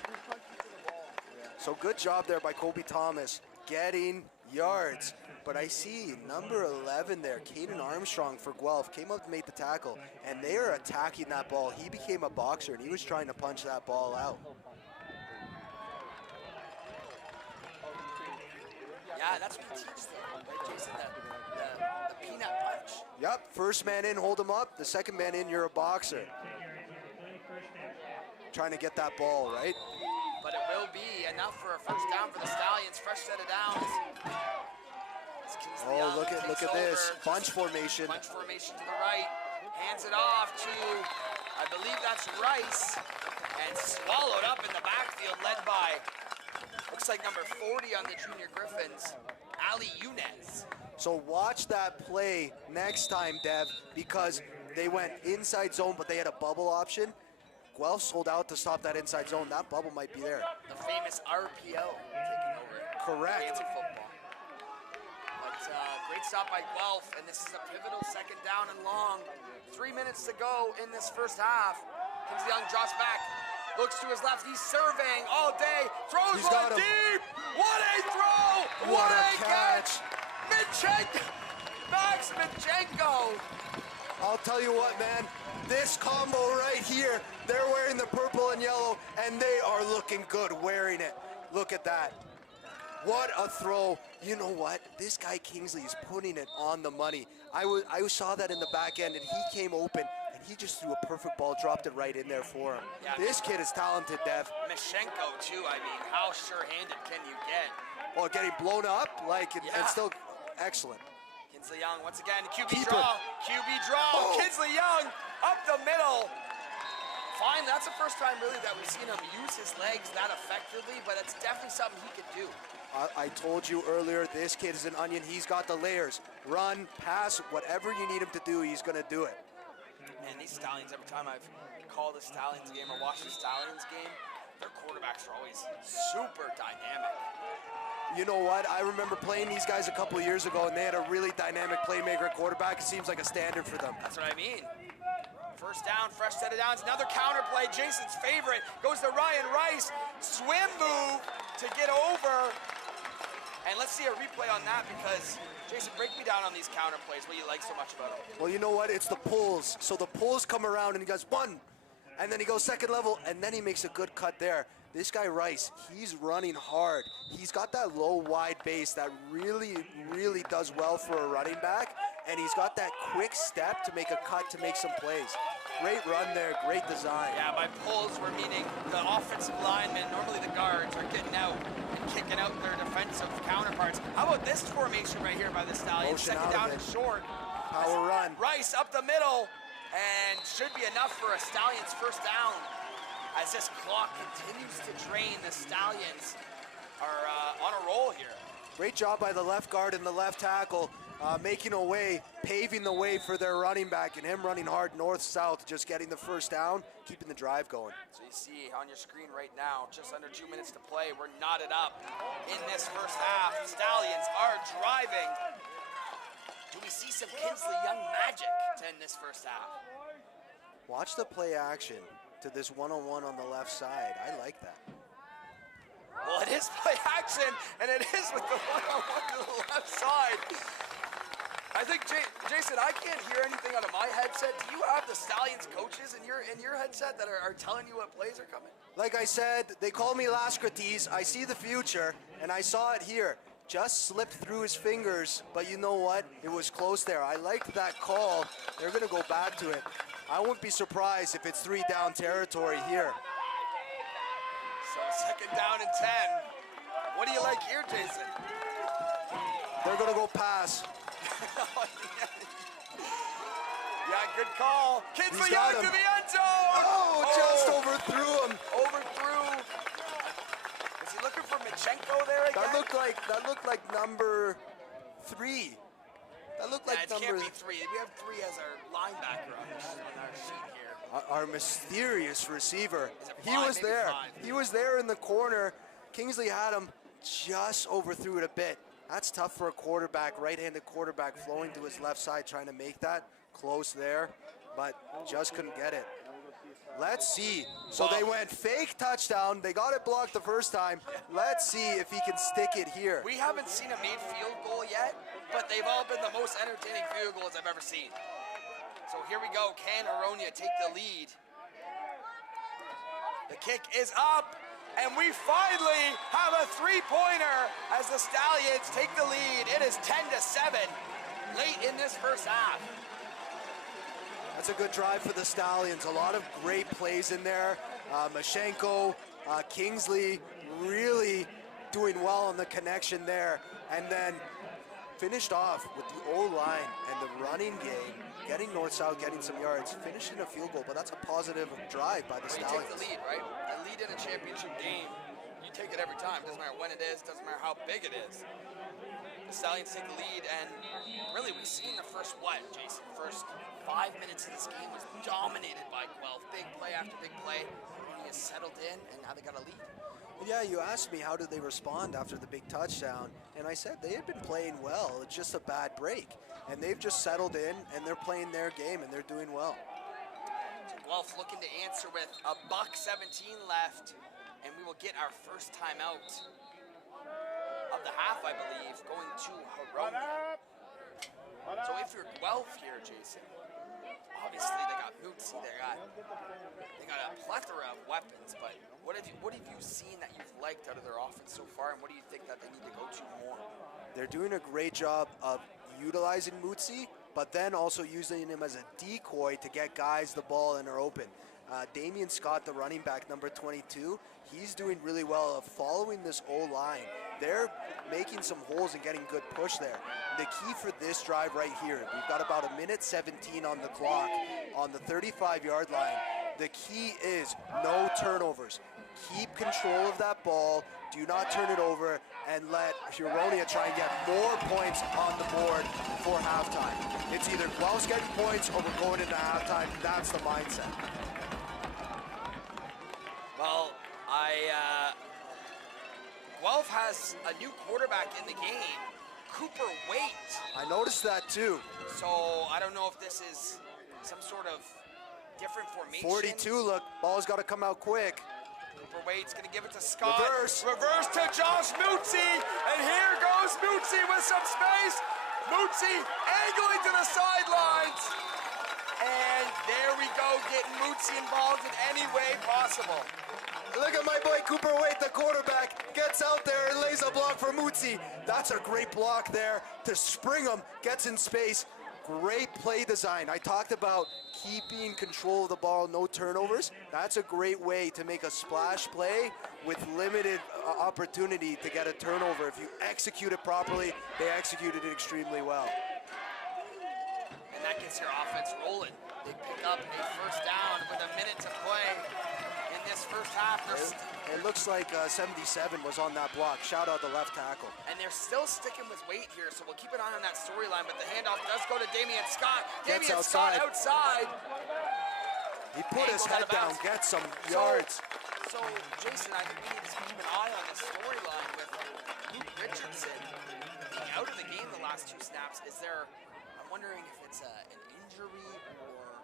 So good job there by Kobe Thomas getting yards. But I see number 11 there, Caden Armstrong for Guelph, came up and made the tackle, and they are attacking that ball. He became a boxer, and he was trying to punch that ball out. Yeah, that's what he teaches them, right, Jason? The peanut punch. Yep, first man in, hold him up. The second man in, you're a boxer. Trying to get that ball, right? But it will be enough for a first down for the Stallions. Fresh set of downs. Oh, look at this. Bunch formation. Bunch formation to the right. Hands it off to, I believe that's Rice. And swallowed up in the backfield, led by, looks like number 40 on the Junior Griffins, Ali Yunez. So watch that play next time, Dev, because they went inside zone, but they had a bubble option. Guelph sold out to stop that inside zone. That bubble might be there. The famous RPO taking over. Correct. Fancy football. But great stop by Guelph, and this is a pivotal second down and long. 3 minutes to go in this first half. Kinsley Young drops back, looks to his left. He's surveying all day. Throws one deep. What a throw! What a catch! Mitchenko! Max Mitchenko! I'll tell you what, man. This combo right here, they're wearing the purple and yellow, and they are looking good wearing it. Look at that. What a throw. You know what? This guy Kingsley is putting it on the money. I saw that in the back end, and he came open, and he just threw a perfect ball, dropped it right in there for him. Yeah. This kid is talented, Dev. Mitchenko, too. I mean, how sure-handed can you get? Well, getting blown up, and still excellent. Kinsley Young, once again, QB Keeper. draw. QB draw. Oh. Kinsley Young up the middle. Fine, that's the first time really that we've seen him use his legs that effectively, but it's definitely something he could do. I told you earlier, this kid is an onion. He's got the layers. Run, pass, whatever you need him to do, he's going to do it. And these Stallions, every time I've called a Stallions game or watched a Stallions game, their quarterbacks are always super dynamic. You know what? I remember playing these guys a couple of years ago, and they had a really dynamic playmaker quarterback. It seems like a standard for them. That's what I mean. First down, fresh set of downs, another counter play. Jason's favorite goes to Ryan Rice. Swim move to get over. And let's see a replay on that because, Jason, break me down on these counter plays. What do you like so much about them? Well, you know what? It's the pulls. So the pulls come around, and he goes one, and then he goes second level, and then he makes a good cut there. This guy Rice, he's running hard. He's got that low, wide base that really, really does well for a running back, and he's got that quick step to make a cut to make some plays. Great run there, great design. Yeah, by pulls, we're meaning the offensive linemen, normally the guards, are getting out and kicking out their defensive counterparts. How about this formation right here by the Stallions? Motion Second down out of and it. short. Power run. Rice up the middle, and should be enough for a Stallions first down as this clock continues to drain. The Stallions are on a roll here. Great job by the left guard and the left tackle, making a way, paving the way for their running back, and him running hard north-south, just getting the first down, keeping the drive going. So you see on your screen right now, just under 2 minutes to play, we're knotted up in this first half. Stallions are driving. Do we see some Kinsley Young magic to end this first half? Watch the play action to this one-on-one on the left side. I like that. Well, it is play action, and it is with the one-on-one to the left side. I think, Jason, I can't hear anything out of my headset. Do you have the Stallions coaches in your headset that are telling you what plays are coming? Like I said, they call me Lascrates. I see the future, and I saw it here. Just slipped through his fingers, but you know what? It was close there. I liked that call. They're going to go back to it. I wouldn't be surprised if it's 3 down territory here. So 2nd down and 10. What do you like here, Jason? They're going to go pass. Yeah, good call. Kinsley Young to the end zone. Oh, just overthrew him. Overthrew. Is he looking for Machenko there again? That looked like number 3. That looked like it number. Can't be 3. We have 3 as our linebacker on our sheet here. Our mysterious receiver. He was there. He was there in the corner. Kingsley had him, just overthrew it a bit. That's tough for a quarterback, right-handed quarterback, flowing to his left side, trying to make that close there, but just couldn't get it. Let's see. So they went fake touchdown. They got it blocked the first time. Let's see if he can stick it here. We haven't seen a made field goal yet, but they've all been the most entertaining field goals I've ever seen. So here we go. Can Aronia take the lead? The kick is up, and we finally have a 3-pointer as the Stallions take the lead. It is 10-7 late in this first half. That's a good drive for the Stallions. A lot of great plays in there. Machenko, Kingsley really doing well on the connection there. And then finished off with the O-line and the running game, getting north-south, getting some yards, finished in a field goal, but that's a positive drive by the Stallions. You take the lead, right? A lead in a championship game, you take it every time. Doesn't matter when it is, doesn't matter how big it is. The Stallions take the lead, and really we've seen the first, Jason? First 5 minutes of this game was dominated by Guelph. Big play after big play. He has settled in, and now they got a lead. Yeah, you asked me how did they respond after the big touchdown, and I said they had been playing well. It's just a bad break, and they've just settled in, and they're playing their game, and they're doing well. So Guelph looking to answer with $1:17 left, and we will get our first timeout of the half, I believe, going to Haronia. So if you're Guelph here, Jason, obviously they got Mootsie, they got a plethora of weapons, but what have you seen that you've liked out of their offense so far, and what do you think that they need to go to more? They're doing a great job of utilizing Mootsie, but then also using him as a decoy to get guys the ball and are open. Damian Scott, the running back, number 22, he's doing really well of following this O-line. They're making some holes and getting good push there. The key for this drive right here, we've got about 1:17 on the clock on the 35-yard line. The key is no turnovers. Keep control of that ball. Do not turn it over and let Huronia try and get more points on the board for halftime. It's either Guelph's getting points or we're going into halftime. That's the mindset. Well, Guelph has a new quarterback in the game, Cooper Waite. I noticed that too. So I don't know if this is some sort of different formation. 42, look, ball's got to come out quick. Cooper Waite's going to give it to Scott. Reverse to Josh Mootsie, and here goes Mootsie with some space. Mootsie angling to the sidelines. And there we go, getting Mootsie involved in any way possible. Look at my boy Cooper Waite, the quarterback, gets out there and lays a block for Mootsie. That's a great block there to spring him, gets in space. Great play design. I talked about keeping control of the ball, no turnovers. That's a great way to make a splash play with limited opportunity to get a turnover. If you execute it properly, they executed it extremely well. And that gets your offense rolling. They pick up a first down with a minute to play in this first half. It looks like 77 was on that block. Shout out the left tackle. And they're still sticking with weight here, so we'll keep an eye on that storyline, but the handoff does go to Damian Scott. Damian Scott outside. He put his head down, get some yards. So, Jason, I think we need to keep an eye on this storyline with Luke Richardson being out of the game the last 2 snaps. I'm wondering if it's an injury or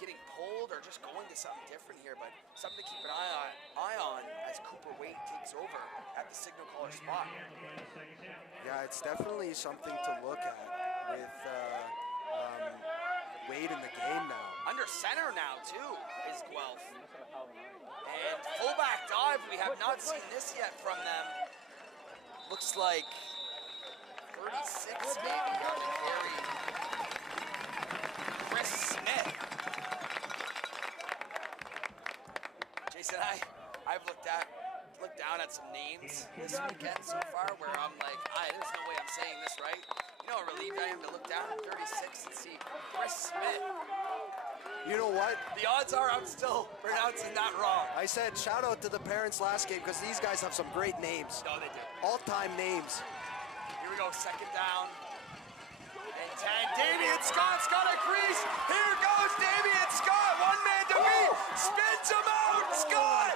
getting pulled or just going to something different here, but something to keep an eye on as Cooper Wade takes over at the signal caller spot. Yeah, it's definitely something to look at with Wade in the game now. Under center now, too, is Guelph. And fullback dive, we have not seen this yet from them. Looks like 36 maybe on the carry. Chris Smith. Jason, I've looked down at some names this weekend so far where I'm like, there's no way I'm saying this right. You know how relieved I am to look down at 36 and see Chris Smith. You know what? The odds are I'm still pronouncing that wrong. I said shout out to the parents last game because these guys have some great names. No, they do. All-time names. Here we go, second down. And 10. Damian Scott's got a crease. Here goes Damian Scott. One man to beat. Spins him out. Scott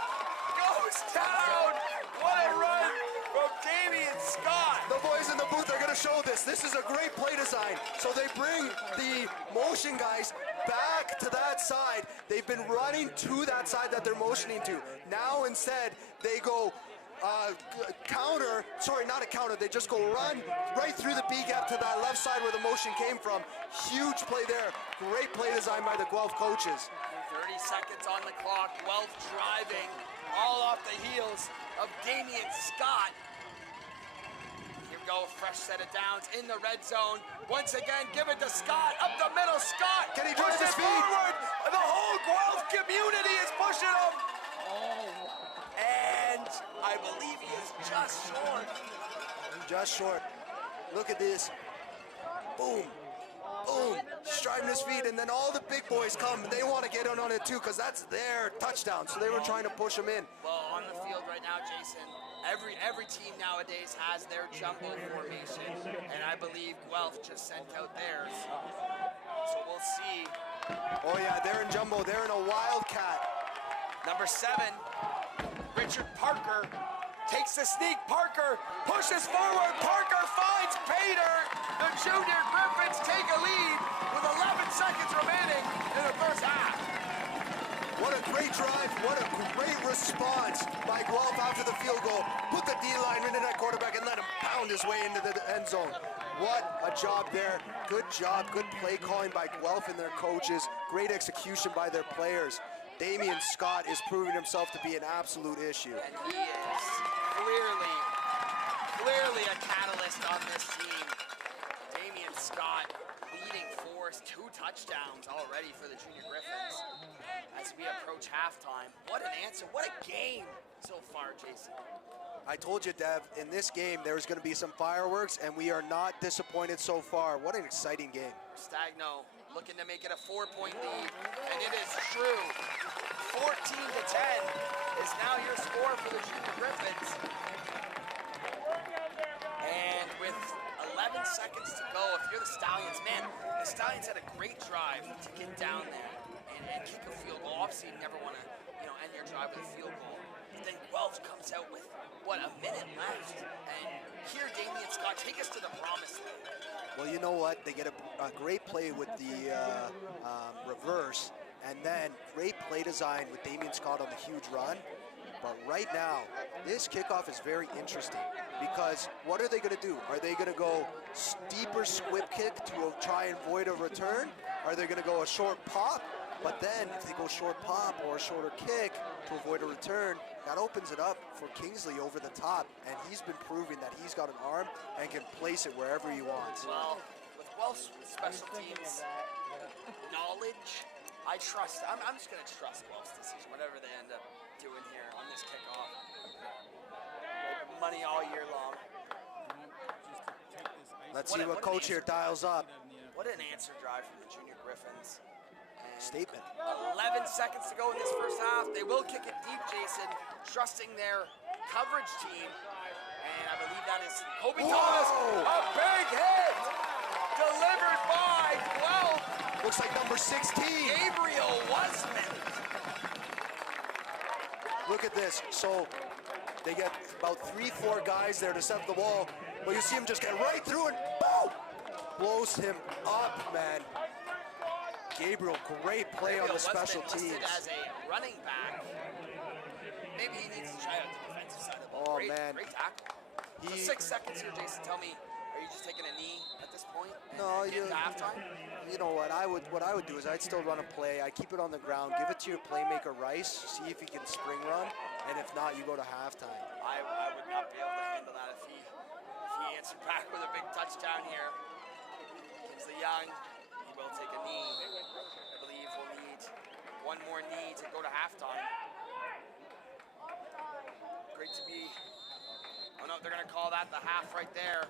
goes down. What a run from Damian Scott. The boys in the booth are going to show this. This is a great play design. So they bring the motion guys back to that side. They've been running to that side that they're motioning to. Now instead, they go counter, sorry, not a counter, they just go run right through the B gap to that left side where the motion came from. Huge play there. Great play design by the Guelph coaches. 30 seconds on the clock. Guelph driving all off the heels of Damian Scott. Here we go, fresh set of downs in the red zone. Once again, give it to Scott, up the middle, Scott! Can he drive his feet? Forward. The whole Guelph community is pushing him! And I believe he is just short. Just short. Look at this. Boom. Boom. Striving his feet, and then all the big boys come. They want to get in on it too because that's their touchdown. So they were trying to push him in. Well, on the field right now, Jason, every team nowadays has their jumbo formation, and I believe Guelph just sent out theirs. So we'll see. Oh yeah, they're in jumbo. They're in a wildcat. Number 7, Richard Parker takes the sneak. Parker pushes forward. Parker finds Pater. The junior Griffins take a lead with 11 seconds remaining in the first half. What a great drive. What a great response by Guelph after the field goal. Put the D-line into that quarterback and let him pound his way into the end zone. What a job there. Good job. Good play calling by Guelph and their coaches. Great execution by their players. Damian Scott is proving himself to be an absolute issue. And he is clearly a catalyst on this team. Damian Scott leading force, 2 touchdowns already for the Junior Griffins as we approach halftime. What an answer, what a game so far, Jason. I told you, Dev, in this game there's going to be some fireworks, and we are not disappointed so far. What an exciting game. Stagno looking to make it a 4-point lead, and it is true. 14-10 is now your score for the Junior Griffins. And with 11 seconds to go, if you're the Stallions, man, the Stallions had a great drive to get down there and kick a field goal. Obviously, you never want to, end your drive with a field goal. But then Guelph comes out with, a minute left. And here, Damian Scott, take us to the promised land. Well, you know what? They get a great play with the reverse, and then great play design with Damian Scott on the huge run. But right now, this kickoff is very interesting because what are they going to do? Are they going to go steeper squib kick to try and avoid a return? Are they going to go a short pop? But then if they go short pop or a shorter kick to avoid a return, that opens it up for Kingsley over the top. And he's been proving that he's got an arm and can place it wherever he wants. Well, with Guelph's special teams knowledge, I trust. I'm just going to trust Guelph's decision, whatever they end up doing here on this kickoff. Money all year long. Let's see what coach here dials up. What an answer drive from the Junior Griffins. statement. 11 seconds to go in this first half. They will kick it deep, Jason, trusting their coverage team. And I believe that is Kobe Thomas. A big hit delivered by 12. Looks like number 16. Gabriel Wasman. Look at this. So they get about 3-4 guys there to set the ball, but you see him just get right through and boom! Blows him up, man. Gabriel, great play on the special teams. Listed as a running back. Maybe he needs to try out the defensive side of the ball. Oh, Great, man. great tackle. So 6 seconds here, Jason. Tell me, are you just taking a knee at this point? No, you halftime. You know what I would do is I'd still run a play. I keep it on the ground, give it to your playmaker Rice, see if he can spring run, and if not, you go to halftime. I would not be able to handle that if he answered back with a big touchdown here. Kingsley Young, he will take a knee. I believe we'll need one more knee to go to halftime. Great to be. Oh no, they're gonna call that the half right there.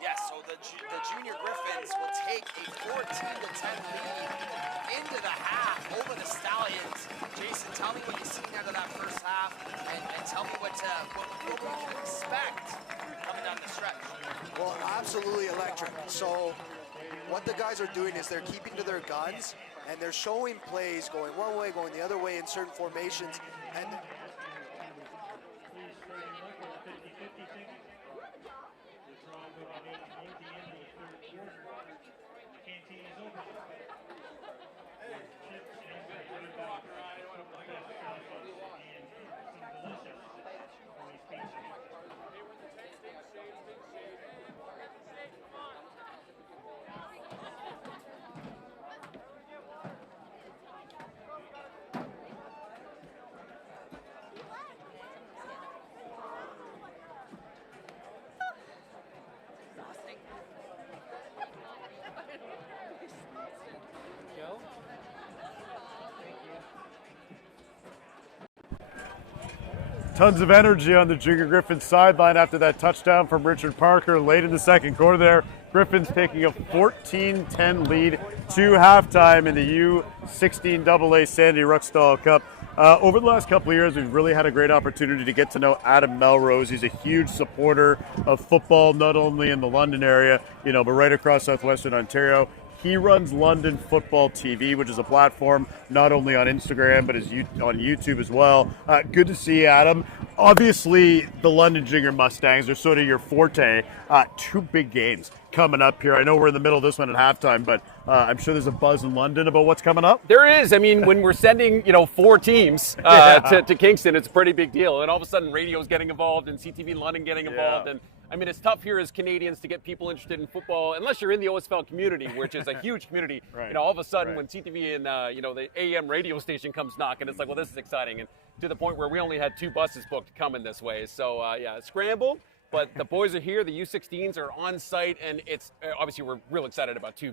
Yes, so the junior Griffins will take a 14-10 lead into the half over the Stallions. Jason, tell me what you've seen out of that first half, and tell me what we can expect coming down the stretch. Well, absolutely electric. So what the guys are doing is they're keeping to their guns, and they're showing plays going one way, going the other way in certain formations, and Tons of energy on the Junior Griffins sideline after that touchdown from Richard Parker late in the second quarter there. Griffins taking a 14-10 lead to halftime in the U16 AA Sandy Ruckstuhl Cup. Over the last couple of years, we've really had a great opportunity to get to know Adam Melrose. He's a huge supporter of football, not only in the London area, but right across southwestern Ontario. He runs London Football TV, which is a platform not only on Instagram, but is on YouTube as well. Good to see you, Adam. Obviously, the London Junior Mustangs are sort of your forte. 2 big games coming up here. I know we're in the middle of this one at halftime, but I'm sure there's a buzz in London about what's coming up. There is. I mean, when we're sending, 4 teams to Kingston, it's a pretty big deal. And all of a sudden, radio's getting involved and CTV London getting involved. And I mean, it's tough here as Canadians to get people interested in football, unless you're in the OSFL community, which is a huge community. Right. All of a sudden, when CTV and the AM radio station comes knocking, it's like, well, this is exciting, and to the point where we only had 2 buses booked coming this way. So scrambled, but the boys are here. The U16s are on site, and it's obviously we're real excited about 2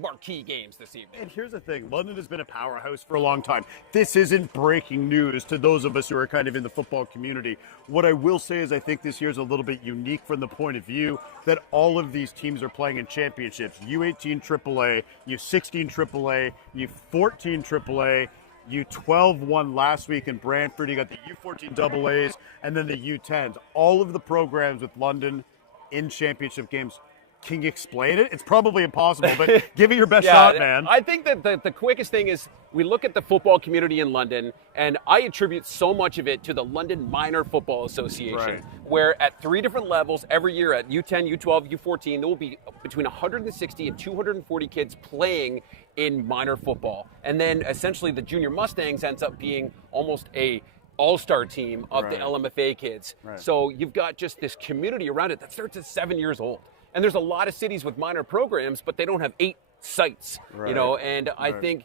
marquee games this evening. And here's the thing, London has been a powerhouse for a long time. This isn't breaking news to those of us who are kind of in the football community. What I will say is I think this year is a little bit unique from the point of view that all of these teams are playing in championships. U18 AAA, U16 AAA, U14 AAA, U12 won last week in Brantford. You got the U14 AA's and then the U10s. All of the programs with London in championship games. Can you explain it? It's probably impossible, but give it your best shot, man. I think that the quickest thing is we look at the football community in London, and I attribute so much of it to the London Minor Football Association, where at 3 different levels every year at U10, U12, U14, there will be between 160 and 240 kids playing in minor football. And then essentially the Junior Mustangs ends up being almost a all-star team of the LMFA kids. So you've got just this community around it that starts at 7 years old. And there's a lot of cities with minor programs, but they don't have 8 sites, and I think,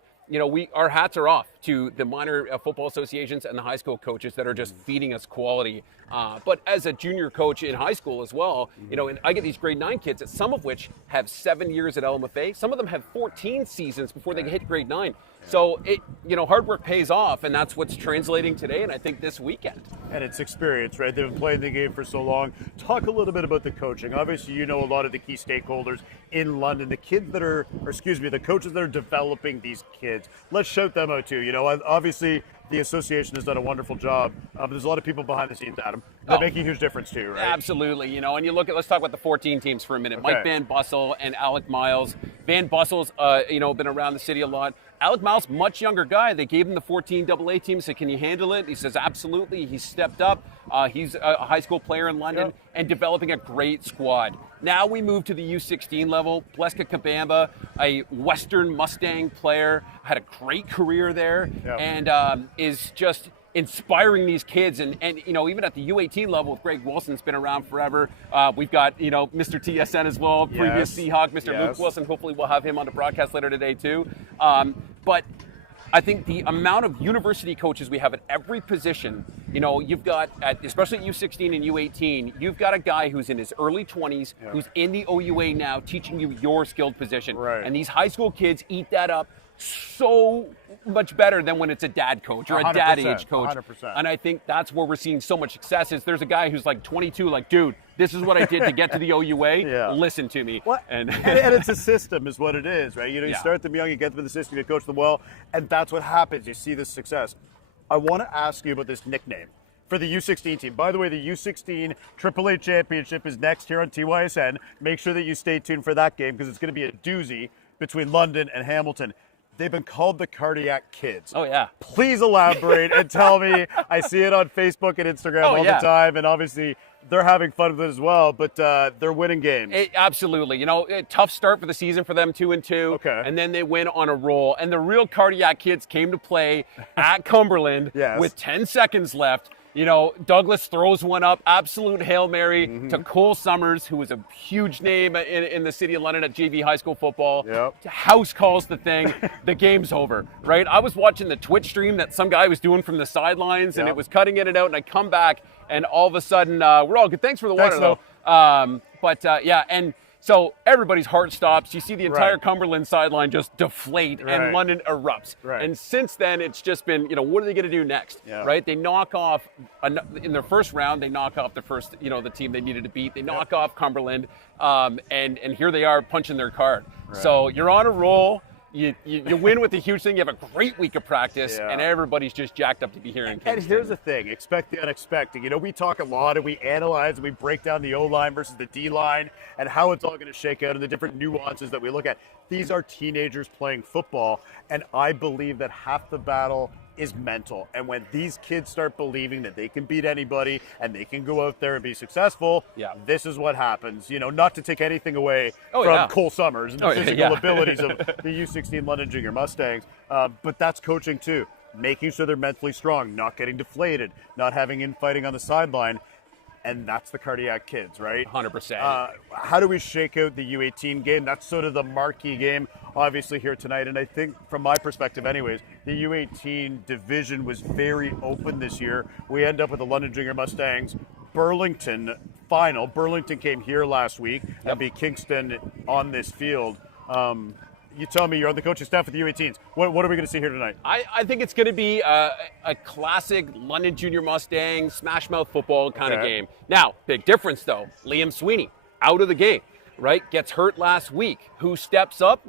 our hats are off to the minor football associations and the high school coaches that are just feeding us quality. But as a junior coach in high school as well, and I get these grade 9 kids, some of which have 7 years at LMFA. Some of them have 14 seasons before they hit grade 9. So hard work pays off, and that's what's translating today, and I think this weekend. And it's experience, right? They've been playing the game for so long. Talk a little bit about the coaching. Obviously, you know a lot of the key stakeholders in London, the coaches that are developing these kids. Let's shout them out too. Obviously, the association has done a wonderful job. But there's a lot of people behind the scenes, Adam, that make a huge difference too, right? Absolutely. And let's talk about the 14 teams for a minute. Okay. Mike Van Bussel and Alec Miles. Van Bussel's, been around the city a lot. Alec Miles, much younger guy. They gave him the 14 AA team. Said, can you handle it? He says, absolutely. He stepped up. He's a high school player in London and developing a great squad. Now we move to the U16 level. Bleska Kabamba, a Western Mustang player, had a great career there and is just inspiring these kids. And even at the U18 level with Greg Wilson's been around forever. We've got, Mr. TSN as well, previous Seahawk, Mr. Luke Wilson. Hopefully we'll have him on the broadcast later today too. But I think the amount of university coaches we have at every position, you've got, especially at U16 and U18, you've got a guy who's in his early 20s, who's in the OUA now, teaching you your skilled position. Right. And these high school kids eat that up so much better than when it's a dad coach or a dad age coach. 100%. And I think that's where we're seeing so much success is there's a guy who's like 22, like, dude, this is what I did to get to the OUA. Listen to me. And it's a system is what it is, right? You start them young, you get them in the system, you coach them well, and that's what happens. You see this success. I want to ask you about this nickname for the U16 team. By the way, the U16 AAA Championship is next here on TYSN. Make sure that you stay tuned for that game because it's going to be a doozy between London and Hamilton. They've been called the Cardiac Kids. Oh, yeah. Please elaborate and tell me. I see it on Facebook and Instagram all the time, and obviously they're having fun with it as well, but they're winning games. Absolutely. A tough start for the season for them, 2-2. Okay. And then they win on a roll. And the real Cardiac Kids came to play at Cumberland with 10 seconds left. Douglas throws one up, absolute Hail Mary to Cole Summers, who was a huge name in the city of London at JV high school football. House calls the thing. The game's over, right? I was watching the Twitch stream that some guy was doing from the sidelines, and it was cutting in and out, and I come back, and all of a sudden, we're all good. Thanks for the water, though. And so everybody's heart stops. You see the entire Cumberland sideline just deflate, and London erupts. And since then, it's just been, what are they going to do next, right? They knock off, in their first round, they knock off the team they needed to beat. They knock off Cumberland, and here they are punching their card. So you're on a roll. You win with the huge thing. You have a great week of practice, and everybody's just jacked up to be here in Kingston. And here's the thing. Expect the unexpected. We talk a lot, and we analyze, and we break down the O-line versus the D-line and how it's all going to shake out and the different nuances that we look at. These are teenagers playing football, and I believe that half the battle is mental. And when these kids start believing that they can beat anybody and they can go out there and be successful, this is what happens. Not to take anything away from Cole Summers and the physical abilities of the U16 London Junior Mustangs, but that's coaching too. Making sure they're mentally strong, not getting deflated, not having infighting on the sideline. And that's the Cardiac Kids, right? 100%. How do we shake out the U18 game? That's sort of the marquee game, obviously, here tonight. And I think, from my perspective anyways, the U18 division was very open this year. We end up with the London Junior Mustangs Burlington final. Burlington came here last week and beat Kingston on this field. You tell me, you're on the coaching staff with the U18s. What are we going to see here tonight? I think it's going to be a classic London Junior Mustang smash mouth football kind of game. Now, big difference though. Liam Sweeney out of the game, right? Gets hurt last week. Who steps up?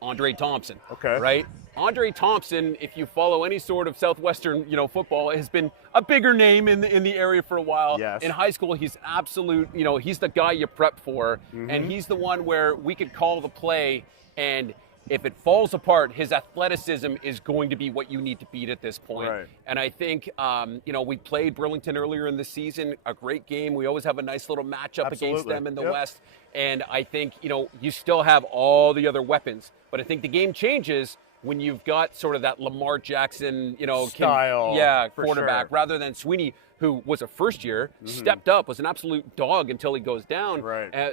Andre Thompson. Right? Andre Thompson, if you follow any sort of Southwestern, football, has been a bigger name in the area for a while. In high school, he's absolute, he's the guy you prep for, and he's the one where we could call the play, and if it falls apart, his athleticism is going to be what you need to beat at this point. And I think, we played Burlington earlier in the season, a great game. We always have a nice little matchup against them in the West. And I think, you still have all the other weapons. But I think the game changes when you've got sort of that Lamar Jackson, style, quarterback, rather than Sweeney, who was a first year, stepped up, was an absolute dog until he goes down.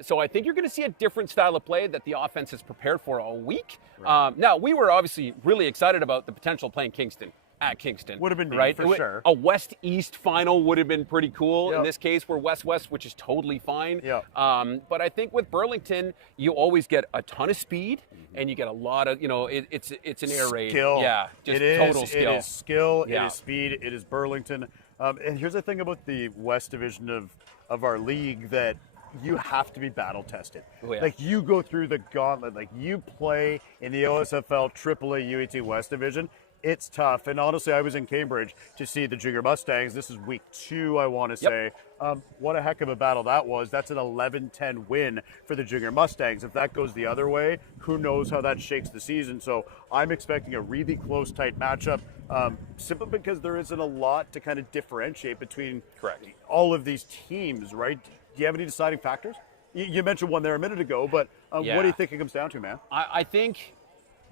So I think you're going to see a different style of play that the offense has prepared for all week. Now, we were obviously really excited about the potential of playing Kingston at Kingston. Would have been neat, right for sure. A West-East final would have been pretty cool. Yep. In this case, we're West-West, which is totally fine. Yep. But I think with Burlington, you always get a ton of speed, and you get a lot of, it's an air raid. Skill. Yeah, just total skill. It is skill. Yeah. It is speed. It is Burlington. And here's the thing about the West Division of our league, that you have to be battle tested. Oh, yeah. Like, you go through the gauntlet. Like, you play in the OSFL AAA U18 West Division. It's tough. And honestly, I was in Cambridge to see the Junior Mustangs. This is week 2, I want to say. What a heck of a battle that was. That's an 11-10 win for the Junior Mustangs. If that goes the other way, who knows how that shakes the season. So I'm expecting a really close, tight matchup, simply because there isn't a lot to kind of differentiate between all of these teams, right? Do you have any deciding factors? You mentioned one there a minute ago, but what do you think it comes down to, man? I think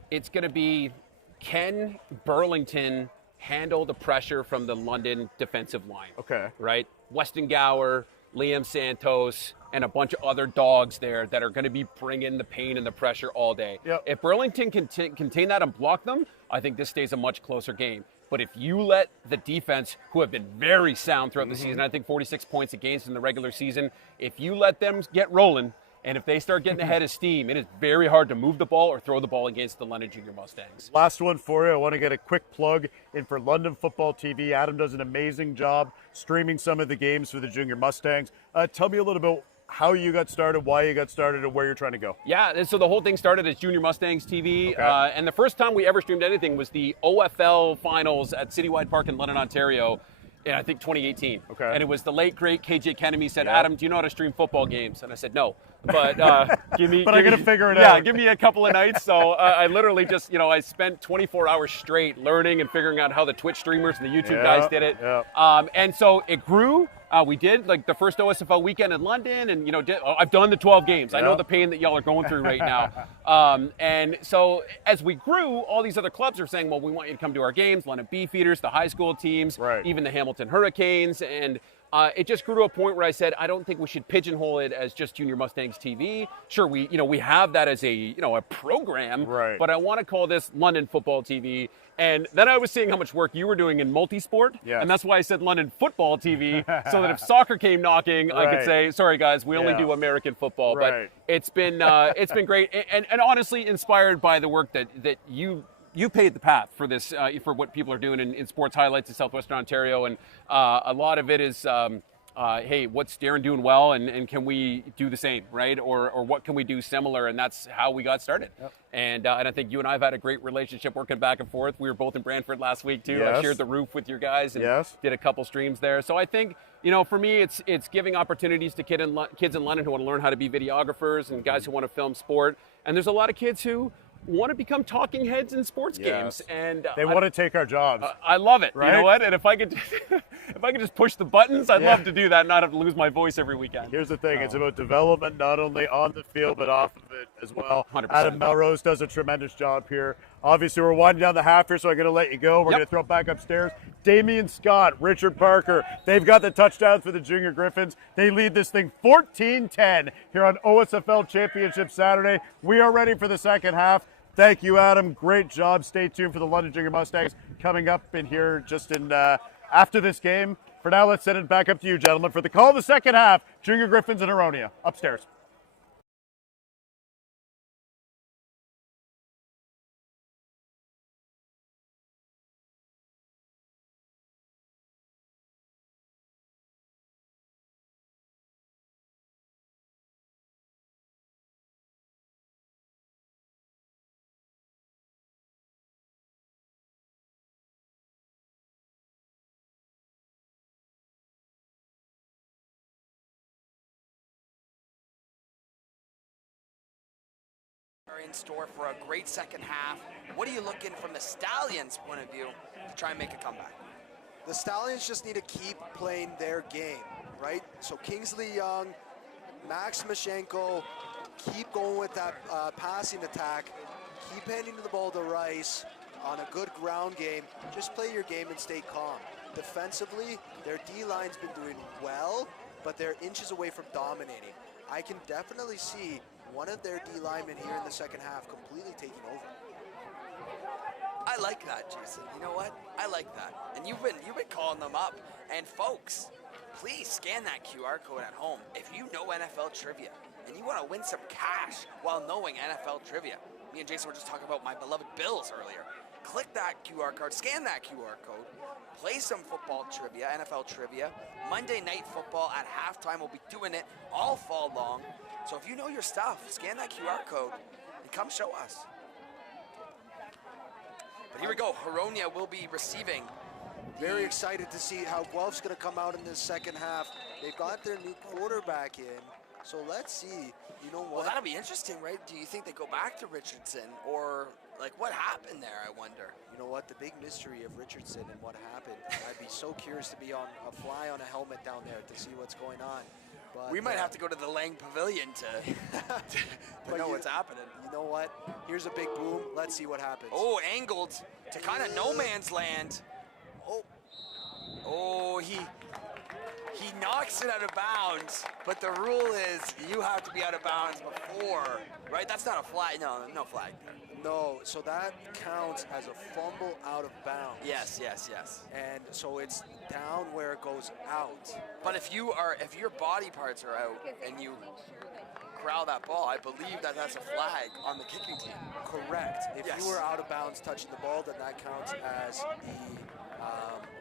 it's going to be, can Burlington handle the pressure from the London defensive line? Okay. Right? Weston Gower, Liam Santos, and a bunch of other dogs there that are going to be bringing the pain and the pressure all day. Yep. If Burlington can contain that and block them, I think this stays a much closer game. But if you let the defense, who have been very sound throughout the season, I think 46 points against in the regular season, if you let them get rolling, and if they start getting ahead of steam, it is very hard to move the ball or throw the ball against the London Junior Mustangs. Last one for you. I want to get a quick plug in for London Football TV. Adam does an amazing job streaming some of the games for the Junior Mustangs. Tell me a little bit how you got started, why you got started, and where you're trying to go. Yeah, and so the whole thing started as Junior Mustangs TV, and the first time we ever streamed anything was the OFL finals at Citywide Park in London, Ontario, in I think 2018. Okay. And it was the late, great KJ Kenemy said, Adam, do you know how to stream football games? And I said, no. But give me. But I'm gonna figure it out. Yeah, give me a couple of nights. So I literally just, I spent 24 hours straight learning and figuring out how the Twitch streamers and the YouTube guys did it. Yeah. And so it grew. We did like the first OSFL weekend in London, and I've done the 12 games. I know the pain that y'all are going through right now. And so as we grew, all these other clubs are saying, well, we want you to come to our games. London Beefeaters, the high school teams, even the Hamilton Hurricanes, and it just grew to a point where I said, I don't think we should pigeonhole it as just Junior Mustangs TV. Sure, we have that as a program, but I want to call this London Football TV. And then I was seeing how much work you were doing in multisport, and that's why I said London Football TV, so that if soccer came knocking, I could say, sorry guys, we only do American football. But it's been great, and honestly inspired by the work that you paved the path for this, for what people are doing in sports highlights in Southwestern Ontario, and a lot of it is, hey, what's Darren doing well, and can we do the same, right? Or what can we do similar? And that's how we got started. And I think you and I have had a great relationship working back and forth. We were both in Brantford last week too. I shared the roof with your guys and did a couple streams there. So I think, for me, it's giving opportunities to kids in London who want to learn how to be videographers and guys who want to film sport. And there's a lot of kids who want to become talking heads in sports games, and they want to take our jobs. I love it. Right? You know what? And if I could just push the buttons, I'd love to do that, not have to lose my voice every weekend. Here's the thing: it's about development, not only on the field but off of it as well. 100%. Adam Melrose does a tremendous job here. Obviously, we're winding down the half here, so I'm going to let you go. We're going to throw it back upstairs. Damian Scott, Richard Parker, they've got the touchdowns for the Junior Griffins. They lead this thing 14-10 here on OSFL Championship Saturday. We are ready for the second half. Thank you, Adam. Great job. Stay tuned for the London Junior Mustangs coming up in here just in after this game. For now, let's send it back up to you, gentlemen, for the call of the second half. Junior Griffins and Aronia upstairs. In store for a great second half. What are you looking from the Stallions' point of view to try and make a comeback? The Stallions just need to keep playing their game, right? So Kingsley Young, Max Mashenko, keep going with that passing attack, keep handing the ball to Rice on a good ground game. Just play your game and stay calm. Defensively, their D-line's been doing well, but they're inches away from dominating. I can definitely see one of their D linemen here in the second half completely taking over. I like that, Jason. You know what? I like that. And you've been calling them up. And folks, please scan that QR code at home if you know NFL trivia and you want to win some cash while knowing NFL trivia. Me and Jason were just talking about my beloved Bills earlier. Click that QR code, scan that QR code, play some football trivia, NFL trivia. Monday Night Football at halftime. We'll be doing it all fall long. So if you know your stuff, scan that QR code and come show us. But here we go. Huronia will be receiving. Very excited to see how Guelph's going to come out in this second half. They've got their new quarterback in. So let's see. You know what? Well, that'll be interesting, right? Do you think they go back to Richardson, or like what happened there? I wonder. You know what? The big mystery of Richardson and what happened. I'd be so curious to be on a fly on a helmet down there to see what's going on. But, we might have to go to the Lang Pavilion to know what's happening. You know what? Here's a big boom. Let's see what happens. Oh, angled to kind of no man's land. Oh, he knocks it out of bounds, but the rule is you have to be out of bounds before, right? That's not a flag. No flag. No, so that counts as a fumble out of bounds. Yes. And so it's down where it goes out. But if your body parts are out and you corral that ball, I believe that's a flag on the kicking team. Correct. If Yes. you were out of bounds touching the ball, then that counts as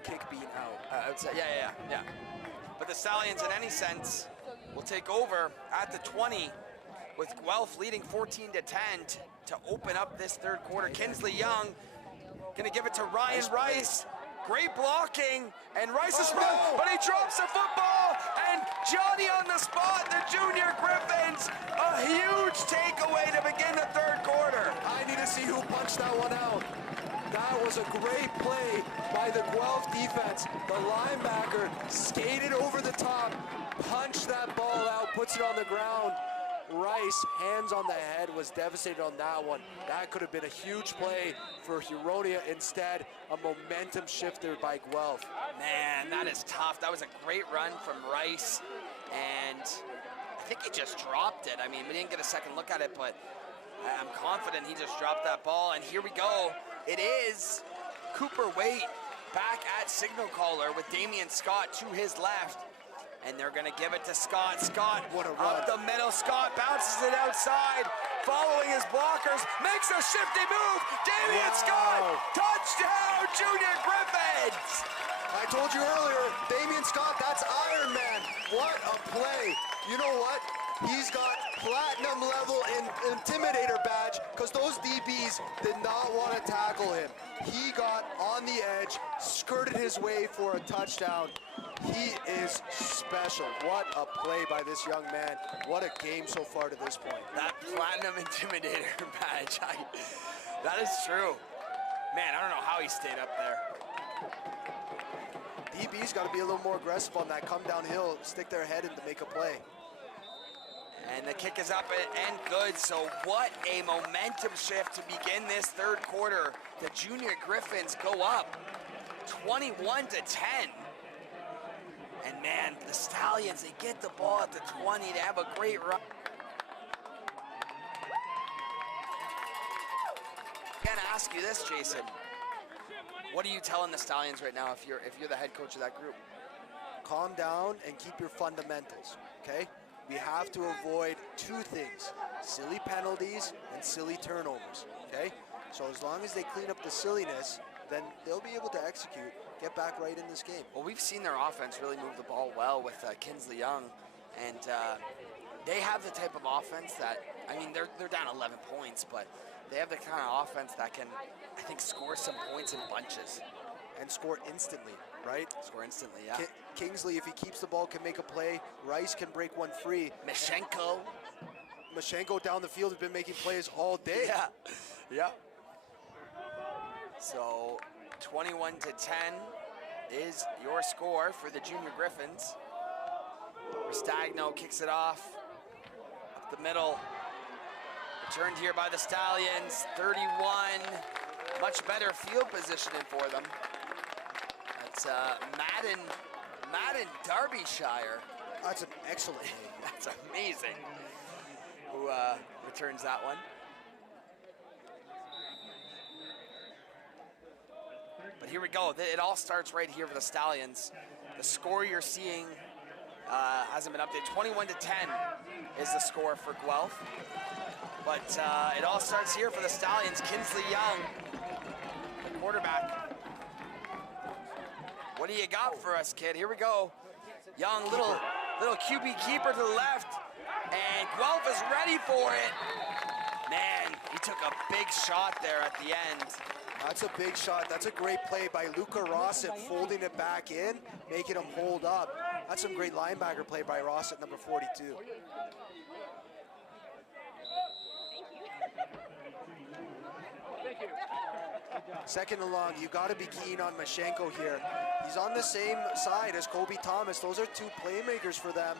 the kick being out. I would say, yeah. But the Stallions, in any sense, will take over at the 20 with Guelph leading 14-10 to open up this third quarter. Kinsley Young gonna give it to Ryan Rice. Great blocking, and Rice is run, but he drops the football, and Johnny on the spot, the junior Griffins, a huge takeaway to begin the third quarter. I need to see who punched that one out. That was a great play by the Guelph defense. The linebacker skated over the top, punched that ball out, puts it on the ground. Rice, hands on the head, was devastated on that one. That could have been a huge play for Huronia. Instead, a momentum shifter by Guelph. Man, that is tough. That was a great run from Rice, and I think he just dropped it. I mean, we didn't get a second look at it, but I'm confident he just dropped that ball, and here we go. It is Cooper Waite back at signal caller with Damian Scott to his left. And they're gonna give it to Scott. Scott, what a run. Up the middle. Scott bounces it outside, following his blockers, makes a shifty move. Damian Scott, touchdown, Junior Griffins. I told you earlier, Damian Scott, that's Iron Man. What a play. You know what? He's got platinum level intimidator badge because those DBs did not want to tackle him. He got on the edge, skirted his way for a touchdown. He is special. What a play by this young man. What a game so far to this point. That platinum intimidator badge, that is true. Man, I don't know how he stayed up there. DB's got to be a little more aggressive on that come downhill, stick their head in to make a play. And the kick is up and good, so what a momentum shift to begin this third quarter. The Junior Griffins go up 21-10. And man, the Stallions, they get the ball at the 20, they have a great run. I'm gonna ask you this, Jason. What are you telling the Stallions right now if you're the head coach of that group? Calm down and keep your fundamentals, okay? We have to avoid two things, silly penalties and silly turnovers, okay? So as long as they clean up the silliness, then they'll be able to execute, get back right in this game. Well, we've seen their offense really move the ball well with Kinsley Young, and they have the type of offense that, I mean, they're down 11 points, but they have the kind of offense that can, I think, score some points in bunches. And score instantly, right? Score instantly, yeah. Kingsley, if he keeps the ball, can make a play. Rice can break one free. Mashenko down the field has been making plays all day. Yeah. So 21-10 is your score for the Junior Griffins. Restagno kicks it off up the middle. Returned here by the Stallions. 31. Much better field positioning for them. That's Madden Derbyshire. That's an excellent name. That's amazing. Who returns that one. But here we go. It all starts right here for the Stallions. The score you're seeing hasn't been updated. 21-10 is the score for Guelph. But it all starts here for the Stallions. Kinsley Young, the quarterback. What do you got for us, kid? Here we go. Young, little QB keeper to the left. And Guelph is ready for it. Man, he took a big shot there at the end. That's a big shot. That's a great play by Luca Rossett, folding it back in, making him hold up. That's some great linebacker play by Rossett, number 42. Second and long, you got to be keen on Mashenko here. He's on the same side as Kobe Thomas. Those are two playmakers for them.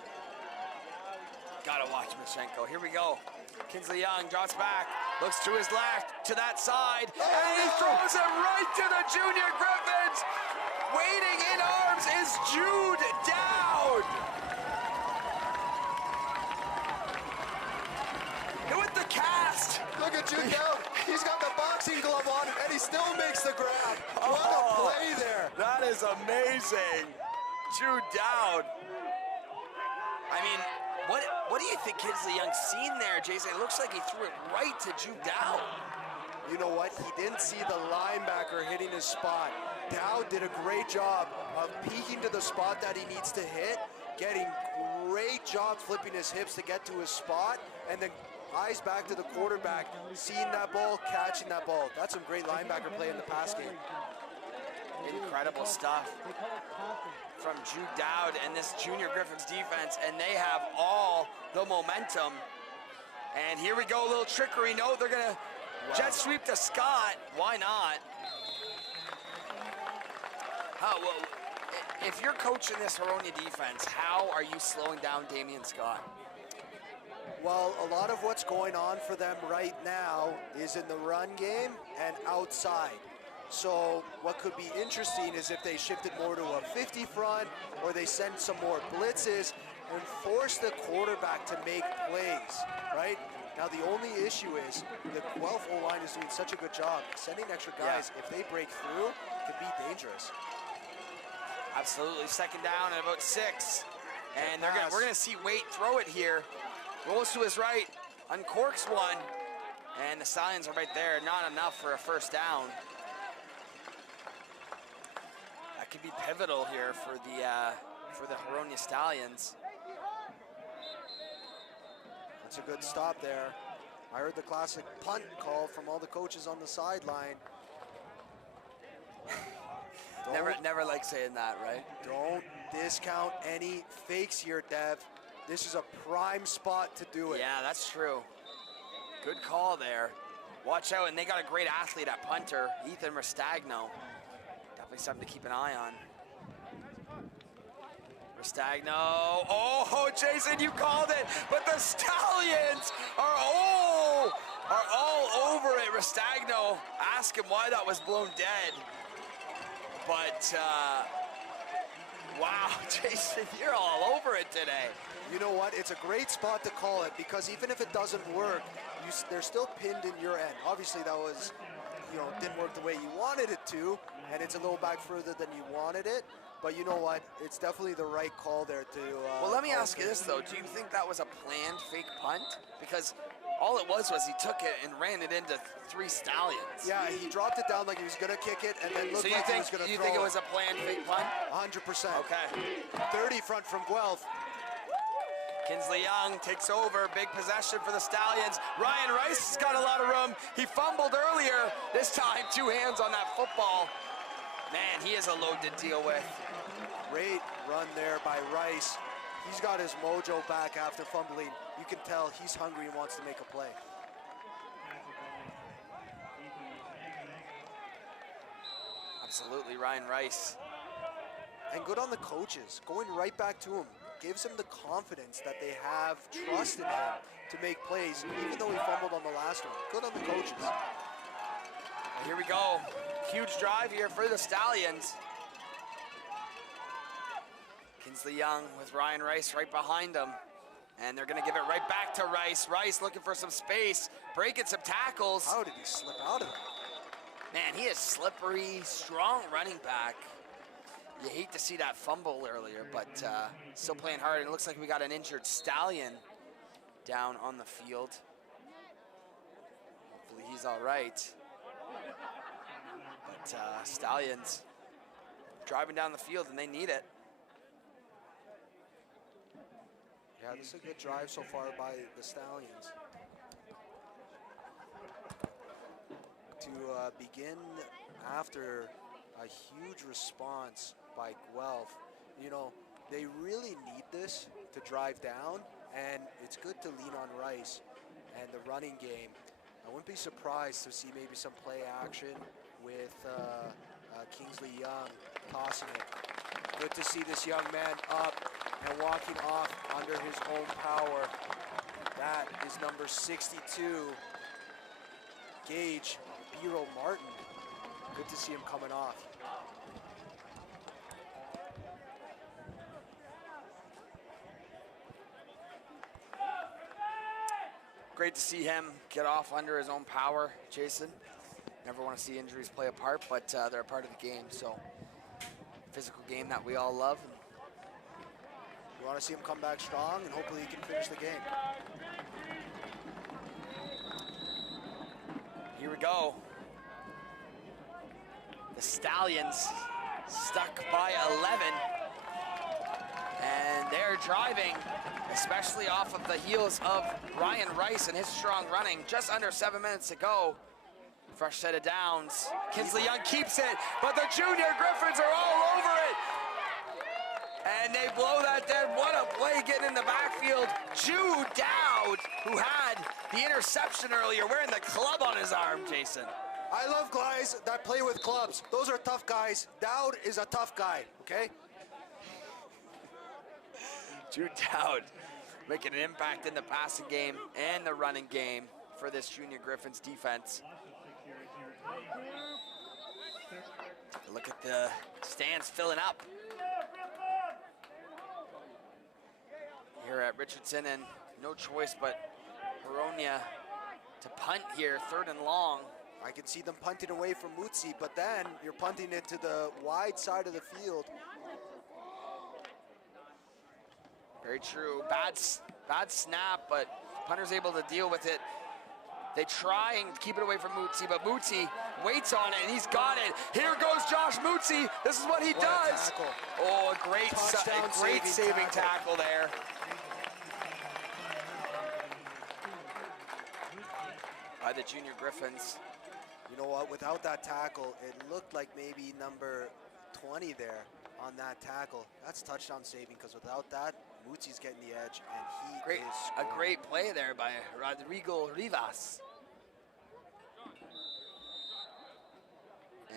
Gotta watch Mashenko. Here we go. Kinsley Young drops back, looks to his left, to that side, and he throws it right to the junior Griffins. Waiting in arms is Jude Dowd. With the cast. Look at Jude Dowd. He's got the boxing glove on, and he still makes the grab. What a play there. That is amazing. Jude Dowd. I mean, what do you think Kinsley Young's seen there, Jason? It looks like he threw it right to Jude Dowd. You know what? He didn't see the linebacker hitting his spot. Dowd did a great job of peeking to the spot that he needs to hit, getting great job flipping his hips to get to his spot, and then eyes back to the quarterback, seeing that ball, catching that ball. That's some great linebacker play in the pass game. Incredible stuff from Jude Dowd and this junior Griffins defense, and they have all the momentum. And here we go, a little trickery. No, they're gonna jet sweep to Scott. Why not? Oh, well, if you're coaching this Huronia defense, how are you slowing down Damian Scott? Well, a lot of what's going on for them right now is in the run game and outside. So what could be interesting is if they shifted more to a 50 front, or they send some more blitzes and force the quarterback to make plays, right? Now the only issue is the Guelph O-line is doing such a good job. Sending extra guys, if they break through, it could be dangerous. Absolutely, second down and about 6. And we're gonna see Waite throw it here. Rolls to his right, uncorks one, and the Stallions are right there. Not enough for a first down. That could be pivotal here for the Huronia Stallions. That's a good stop there. I heard the classic punt call from all the coaches on the sideline. Never like saying that, right? Don't discount any fakes here, Dev. This is a prime spot to do it. Yeah, that's true. Good call there. Watch out, and they got a great athlete at punter, Ethan Restagno. Definitely something to keep an eye on. Restagno, oh, Jason, you called it, but the Stallions are all over it. Restagno, ask him why that was blown dead. But, wow, Jason, you're all over it today. You know what? It's a great spot to call it, because even if it doesn't work, they're still pinned in your end. Obviously, that was, didn't work the way you wanted it to, and it's a little back further than you wanted it. But you know what? It's definitely the right call there to... well, let me ask you this, though. Do you think that was a planned fake punt? Because all it was he took it and ran it into 3 Stallions. Yeah, he dropped it down like he was going to kick it, and then looked like he was going to throw it. You think it was a planned fake punt? 100%. Okay. 30 front from Guelph. Kinsley Young takes over. Big possession for the Stallions. Ryan Rice has got a lot of room. He fumbled earlier. This time, 2 hands on that football. Man, he is a load to deal with. Great run there by Rice. He's got his mojo back after fumbling. You can tell he's hungry and wants to make a play. Absolutely, Ryan Rice. And good on the coaches, going right back to him. Gives him the confidence that they have trust in him to make plays, even though he fumbled on the last one. Good on the coaches. And here we go. Huge drive here for the Stallions. Kinsley Young with Ryan Rice right behind him. And they're gonna give it right back to Rice. Rice looking for some space, breaking some tackles. How did he slip out of that? Man, he is slippery, strong running back. You hate to see that fumble earlier, but still playing hard. And it looks like we got an injured Stallion down on the field. Hopefully he's all right. But Stallions driving down the field, and they need it. Yeah, this is a good drive so far by the Stallions. To begin after a huge response by Guelph, you know, they really need this to drive down, and it's good to lean on Rice and the running game. I wouldn't be surprised to see maybe some play action with Kingsley Young tossing it. Good to see this young man up and walking off under his own power. That is number 62, Gage Biro Martin. Good to see him coming off. Great to see him get off under his own power, Jason. Never want to see injuries play a part, but they're a part of the game. So, physical game that we all love. We want to see him come back strong, and hopefully he can finish the game. Here we go. The Stallions stuck by 11. And they're driving, especially off of the heels of Ryan Rice and his strong running. Just under 7 minutes to go. Fresh set of downs. Kinsley Young keeps it, but the junior Griffins are all over it. And they blow that dead. What a play getting in the backfield. Jude Dowd, who had the interception earlier, wearing the club on his arm, Jason. I love guys that play with clubs. Those are tough guys. Dowd is a tough guy, okay? Jude Dowd making an impact in the passing game and the running game for this junior Griffins defense. Look at the stands filling up here at Richardson, and no choice but Huronia to punt here, 3rd and long. I can see them punting away from Mutsi, but then you're punting it to the wide side of the field. Very true. Bad snap, but punter's able to deal with it. They try and keep it away from Mutsi, but Mutsi waits on it, and he's got it. Here goes Josh Mutsi. This is what he does. Tackle. Oh, a great saving tackle there. By the junior Griffins. You know what, without that tackle, it looked like maybe number 20 there on that tackle. That's touchdown saving, because without that, Mutsi's getting the edge, and he is a great play there by Rodrigo Rivas.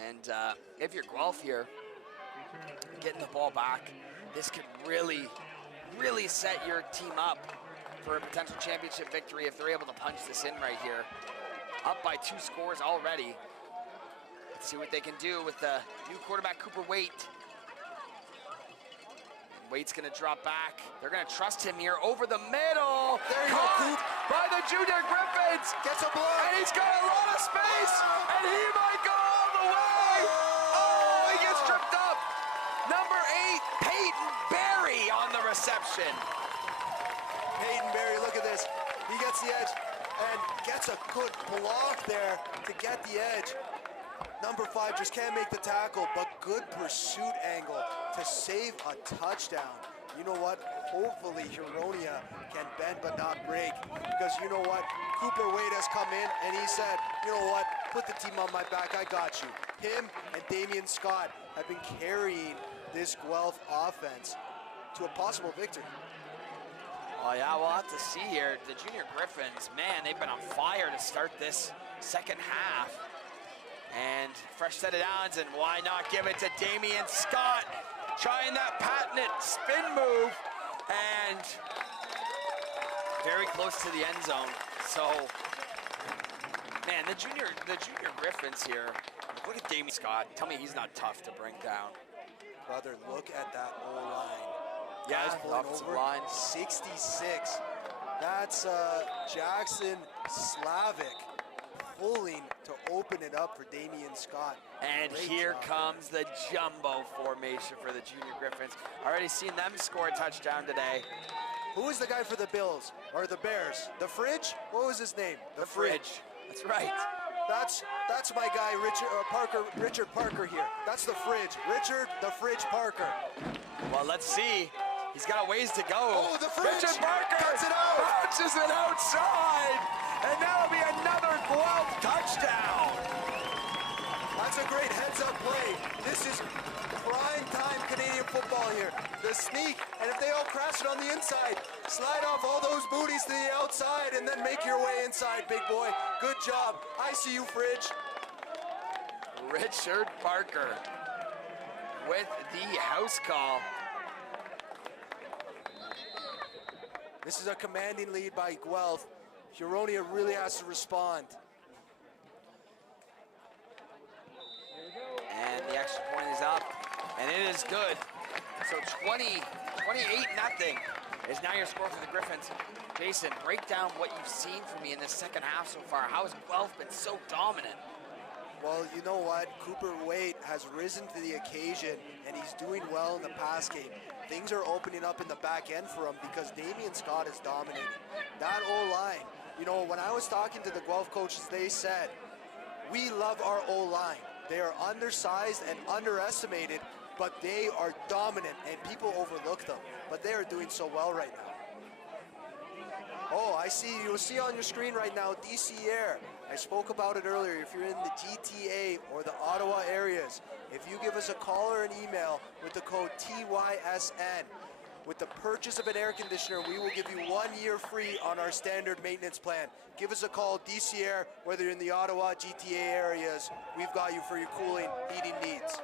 And if you're Guelph here, getting the ball back, this could really, really set your team up for a potential championship victory if they're able to punch this in right here. Up by 2 scores already. Let's see what they can do with the new quarterback, Cooper Waite. Waite's gonna drop back. They're gonna trust him here over the middle. There you go, Coop. By the junior Griffins. Gets a block. And he's got a lot of space. And he might go all the way. Oh, he gets tripped up. Number 8, Peyton Berry on the reception. Peyton Berry, look at this. He gets the edge and gets a good block there to get the edge. Number 5 just can't make the tackle, but good pursuit angle to save a touchdown. You know what? Hopefully Huronia can bend but not break, because you know what? Cooper Wade has come in and he said, you know what? Put the team on my back, I got you. Him and Damian Scott have been carrying this Guelph offense to a possible victory. Well, yeah, we'll have to see here. The junior Griffins, man, they've been on fire to start this second half. And fresh set of downs, and why not give it to Damian Scott? Trying that patented spin move, and very close to the end zone. So, man, the junior Griffins here, look at Damian Scott. Tell me he's not tough to bring down. Brother, look at that O-line. Yeah, Guys pulling offensive over. line. 66. That's Jackson Slavic. pulling to open it up for Damian Scott. And Great here job. comes the jumbo formation for the Junior Griffins. Already seen them score a touchdown today. Who was the guy for the Bills or the Bears? The Fridge? What was his name? The Fridge. That's right. That's my guy, Richard Parker here. That's the Fridge. Richard the Fridge Parker. Well, let's see. He's got a ways to go. Oh, the Fridge! Richard Parker Cuts it out! bounces it outside, and that'll be another Guelph touchdown. That's a great heads-up play. This is prime time Canadian football here. The sneak, and if they all crash it on the inside, slide off all those booties to the outside and then make your way inside, big boy. Good job. I see you, Fridge. Richard Parker with the house call. This is a commanding lead by Guelph. Huronia really has to respond. And the extra point is up, and it is good. So 28-0 is now your score for the Griffins. Jason, break down what you've seen from me in this second half so far. How has Guelph been so dominant? Well, you know what? Cooper Waite has risen to the occasion, and he's doing well in the pass game. Things are opening up in the back end for him because Damian Scott is dominating. That O-line, you know, when I was talking to the Guelph coaches, they said, we love our O-line. They are undersized and underestimated, but they are dominant, and people overlook them. But they are doing so well right now. Oh, I see, you'll see on your screen right now, DC Air. I spoke about it earlier. If you're in the GTA or the Ottawa areas, if you give us a call or an email with the code TYSN, with the purchase of an air conditioner, we will give you 1 year free on our standard maintenance plan. Give us a call, DC Air, whether you're in the Ottawa, GTA areas. We've got you for your cooling, heating needs.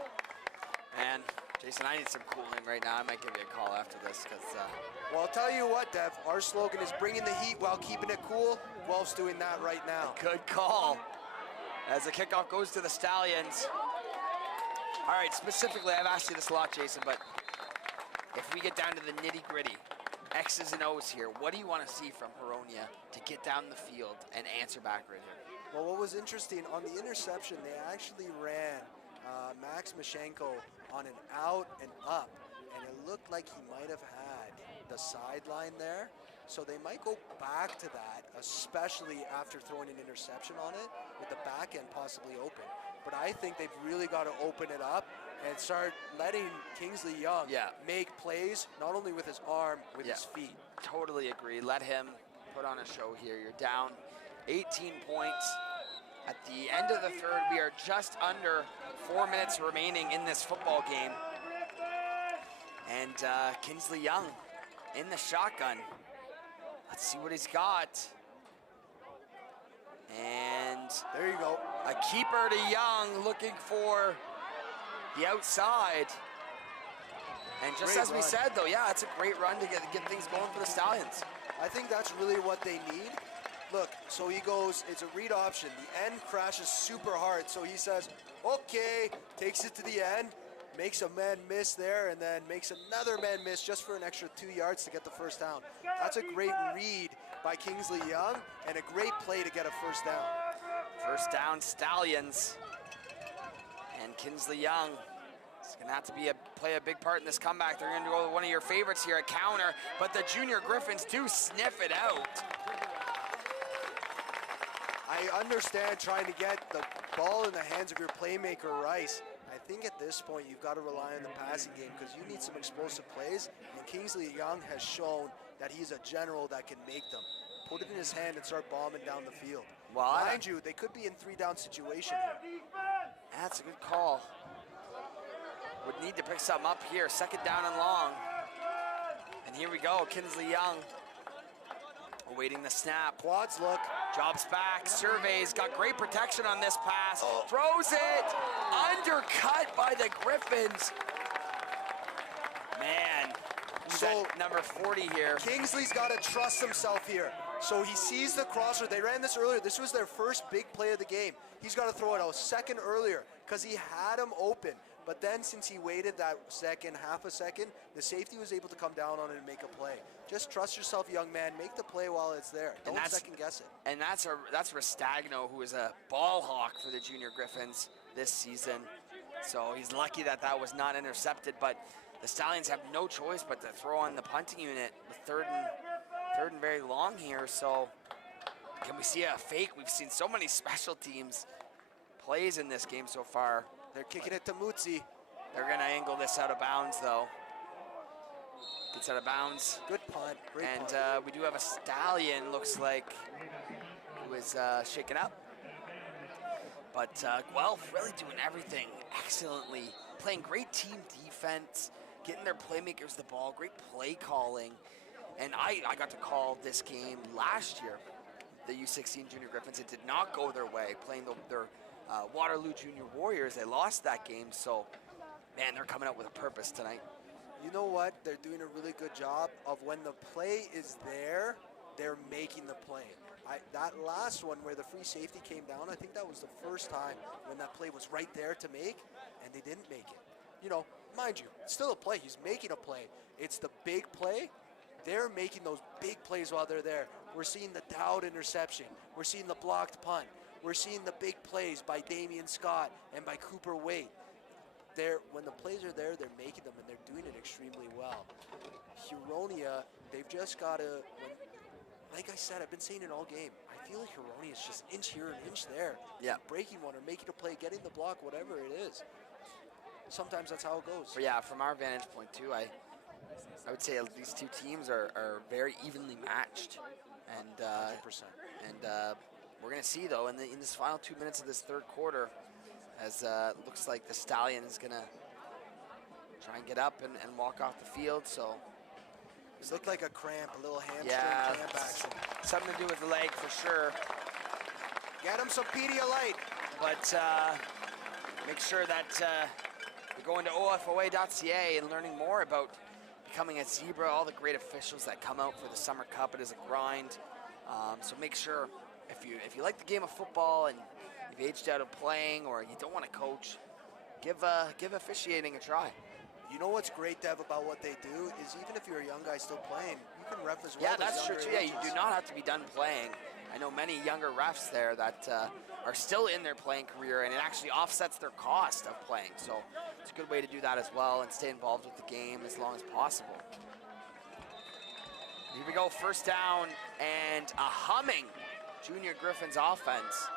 And Jason, I need some cooling right now. I might give you a call after this because Well, I'll tell you what, Dev, our slogan is bringing the heat while keeping it cool. Guelph's doing that right now. good call. As the kickoff goes to the Stallions. All right, specifically, I've asked you this a lot, Jason, but if we get down to the nitty-gritty, X's and O's here, what do you want to see from Huronia to get down the field and answer back right here? Well, what was interesting, on the interception, they actually ran Max Mashenko on an out and up, and it looked like he might have had the sideline there. So they might go back to that, especially after throwing an interception on it, with the back end possibly open. But I think they've really got to open it up and start letting Kingsley Young make plays, not only with his arm, with his feet. Totally agree. Let him put on a show here. You're down 18 points. At the end of the third, we are just under 4 minutes remaining in this football game. And Kingsley Young in the shotgun. Let's see what he's got. And there you go. A keeper to Young, looking for the outside. And just Great as we run. said, though, yeah, it's a great run to get things going for the Stallions. I think that's really what they need. Look, so he goes, it's a read option. The end crashes super hard, so he says, okay, takes it to the end, makes a man miss there, and then makes another man miss just for an extra 2 yards to get the first down. That's a great read by Kingsley Young, and a great play to get a first down. First down, Stallions. And Kingsley Young is going to have to play a big part in this comeback. They're going to go with one of your favorites here, a counter, but the Junior Griffins do sniff it out. I understand trying to get the ball in the hands of your playmaker, Rice. I think at this point you've got to rely on the passing game because you need some explosive plays, and Kingsley Young has shown that he's a general that can make them. Put it in his hand and start bombing down the field. Well, mind you, they could be in 3-down situation here. That's a good call. Would need to pick something up here. Second down and long. And here we go, Kingsley Young awaiting the snap. Quads look. Drops back, surveys, got great protection on this pass. Throws it, undercut by the Griffins. Man, so number 40 here. Kingsley's got to trust himself here. So he sees the crosser. They ran this earlier. This was their first big play of the game. He's got to throw it a second earlier because he had him open. But then since he waited that second, half a second, the safety was able to come down on it and make a play. Just trust yourself, young man. Make the play while it's there. Don't second guess it. And that's Restagno, who is a ball hawk for the Junior Griffins this season. So he's lucky that that was not intercepted, but the Stallions have no choice but to throw on the punting unit with third and very long here. So can we see a fake? We've seen so many special teams plays in this game so far. They're kicking it to Mutsi. They're going to angle this out of bounds, though. Gets out of bounds. Good punt. Great punt. And we do have a Stallion, looks like, who is shaken up. But Guelph really doing everything excellently, playing great team defense, getting their playmakers the ball, great play calling. And I got to call this game last year, the U16 Junior Griffins. It did not go their way, playing their Waterloo Junior Warriors. They lost that game, so, man, they're coming out with a purpose tonight. You know what? They're doing a really good job of when the play is there, they're making the play. That last one where the free safety came down, I think that was the first time when that play was right there to make, and they didn't make it. You know, mind you, it's still a play. He's making a play. It's the big play. They're making those big plays while they're there. We're seeing the Dowd interception. We're seeing the blocked punt. We're seeing the big plays by Damian Scott and by Cooper Waite. When the plays are there, they're making them, and they're doing it extremely well. Huronia, they've just got to, like I said, I've been saying it all game. I feel like Huronia is just inch here and inch there. Yeah. Breaking one or making a play, getting the block, whatever it is. Sometimes that's how it goes. But yeah, from our vantage point too, I would say these two teams are very evenly matched. And 100%. And we're going to see, though, in this final 2 minutes of this third quarter, as it looks like the Stallion is going to try and get up and walk off the field. So it looked like a cramp, a little hamstring cramp action. Something to do with the leg for sure. Get him some Pedialyte. But make sure that you're going to OFOA.ca and learning more about becoming a Zebra, all the great officials that come out for the Summer Cup. It is a grind. So make sure, if you like the game of football and you've aged out of playing or you don't want to coach, give officiating a try. You know what's great, Dev, about what they do is even if you're a young guy still playing, you can ref as well. Yeah, that's true too. Yeah, you do not have to be done playing. I know many younger refs there that are still in their playing career, and it actually offsets their cost of playing. So it's a good way to do that as well and stay involved with the game as long as possible. Here we go, first down and a humming Junior Griffins offense.